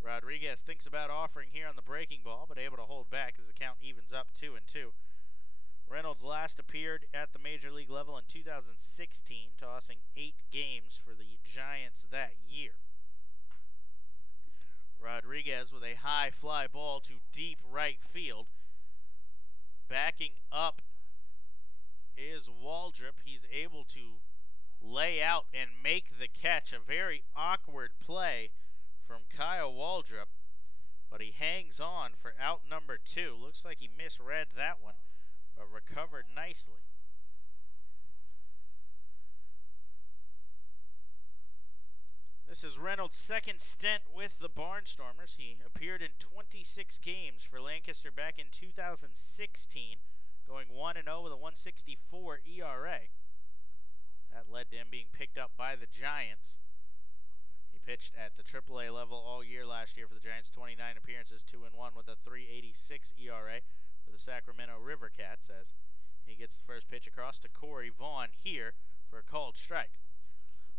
Rodriguez thinks about offering here on the breaking ball, but able to hold back as the count evens up 2-2. Reynolds last appeared at the Major League level in 2016, tossing 8 games for the Giants that year. Rodriguez with a high fly ball to deep right field. Backing up is Waldrop. He's able to lay out and make the catch. A very awkward play from Kyle Waldrop, but he hangs on for out number 2. Looks like he misread that one, but recovered nicely. This is Reynolds' second stint with the Barnstormers. He appeared in 26 games for Lancaster back in 2016, going 1-0 with a 1.64 ERA. That led to him being picked up by the Giants. He pitched at the AAA level all year last year for the Giants, 29 appearances, 2-1 with a 3.86 ERA for the Sacramento River Cats, as he gets the first pitch across to Corey Vaughn here for a called strike.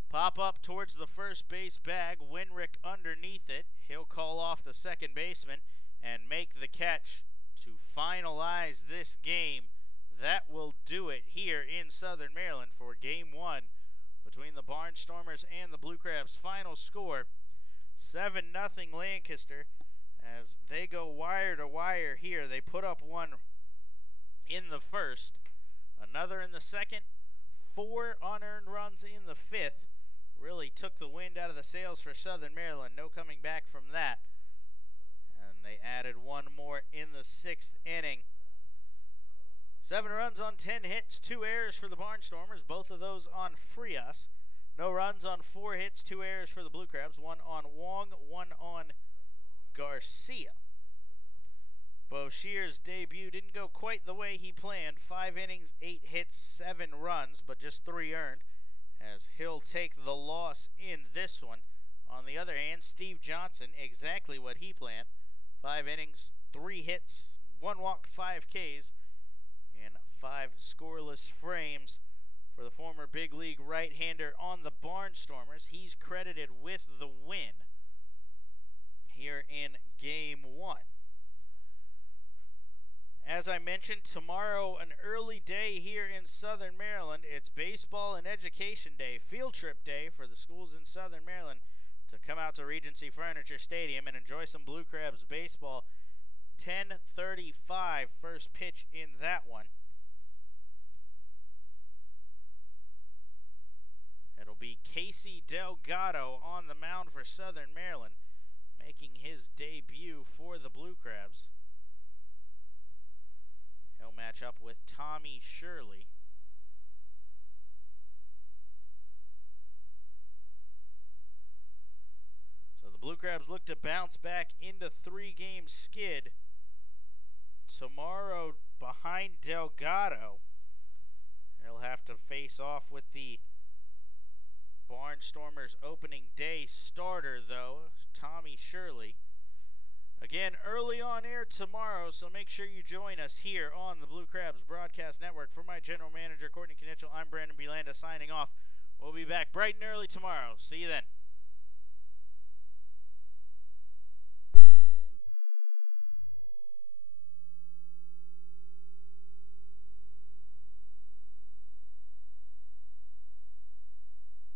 Pop up towards the first base bag, Winrick underneath it. He'll call off the second baseman and make the catch to finalize this game. That will do it here in Southern Maryland for Game 1 between the Barnstormers and the Blue Crabs. Final score, 7-0 Lancaster, as they go wire to wire here. They put up one in the first, another in the second, 4 unearned runs in the fifth. Really took the wind out of the sails for Southern Maryland. No coming back from that. And they added one more in the 6th inning. 7 runs on 10 hits, 2 errors for the Barnstormers, both of those on Frias. No runs on 4 hits, 2 errors for the Blue Crabs, 1 on Wong, 1 on Garcia. Boshear's debut didn't go quite the way he planned. 5 innings, 8 hits, 7 runs, but just 3 earned, as he'll take the loss in this one. On the other hand, Steve Johnson, exactly what he planned. 5 innings, 3 hits, 1 walk, 5 Ks, and 5 scoreless frames for the former big league right-hander on the Barnstormers. He's credited with the win here in Game 1. As I mentioned, tomorrow an early day here in Southern Maryland. It's baseball and education day, field trip day for the schools in Southern Maryland. to come out to Regency Furniture Stadium and enjoy some Blue Crabs baseball. 10:35 first pitch in that one. It'll be Casey Delgado on the mound for Southern Maryland, making his debut for the Blue Crabs. He'll match up with Tommy Shirley. So the Blue Crabs look to bounce back into 3-game skid tomorrow behind Delgado. He'll have to face off with the Barnstormers opening day starter, though, Tommy Shirley. Again, early on air tomorrow, so make sure you join us here on the Blue Crabs Broadcast Network. For my general manager, Courtney Knitchell, I'm Brandon Belanda signing off. We'll be back bright and early tomorrow. See you then.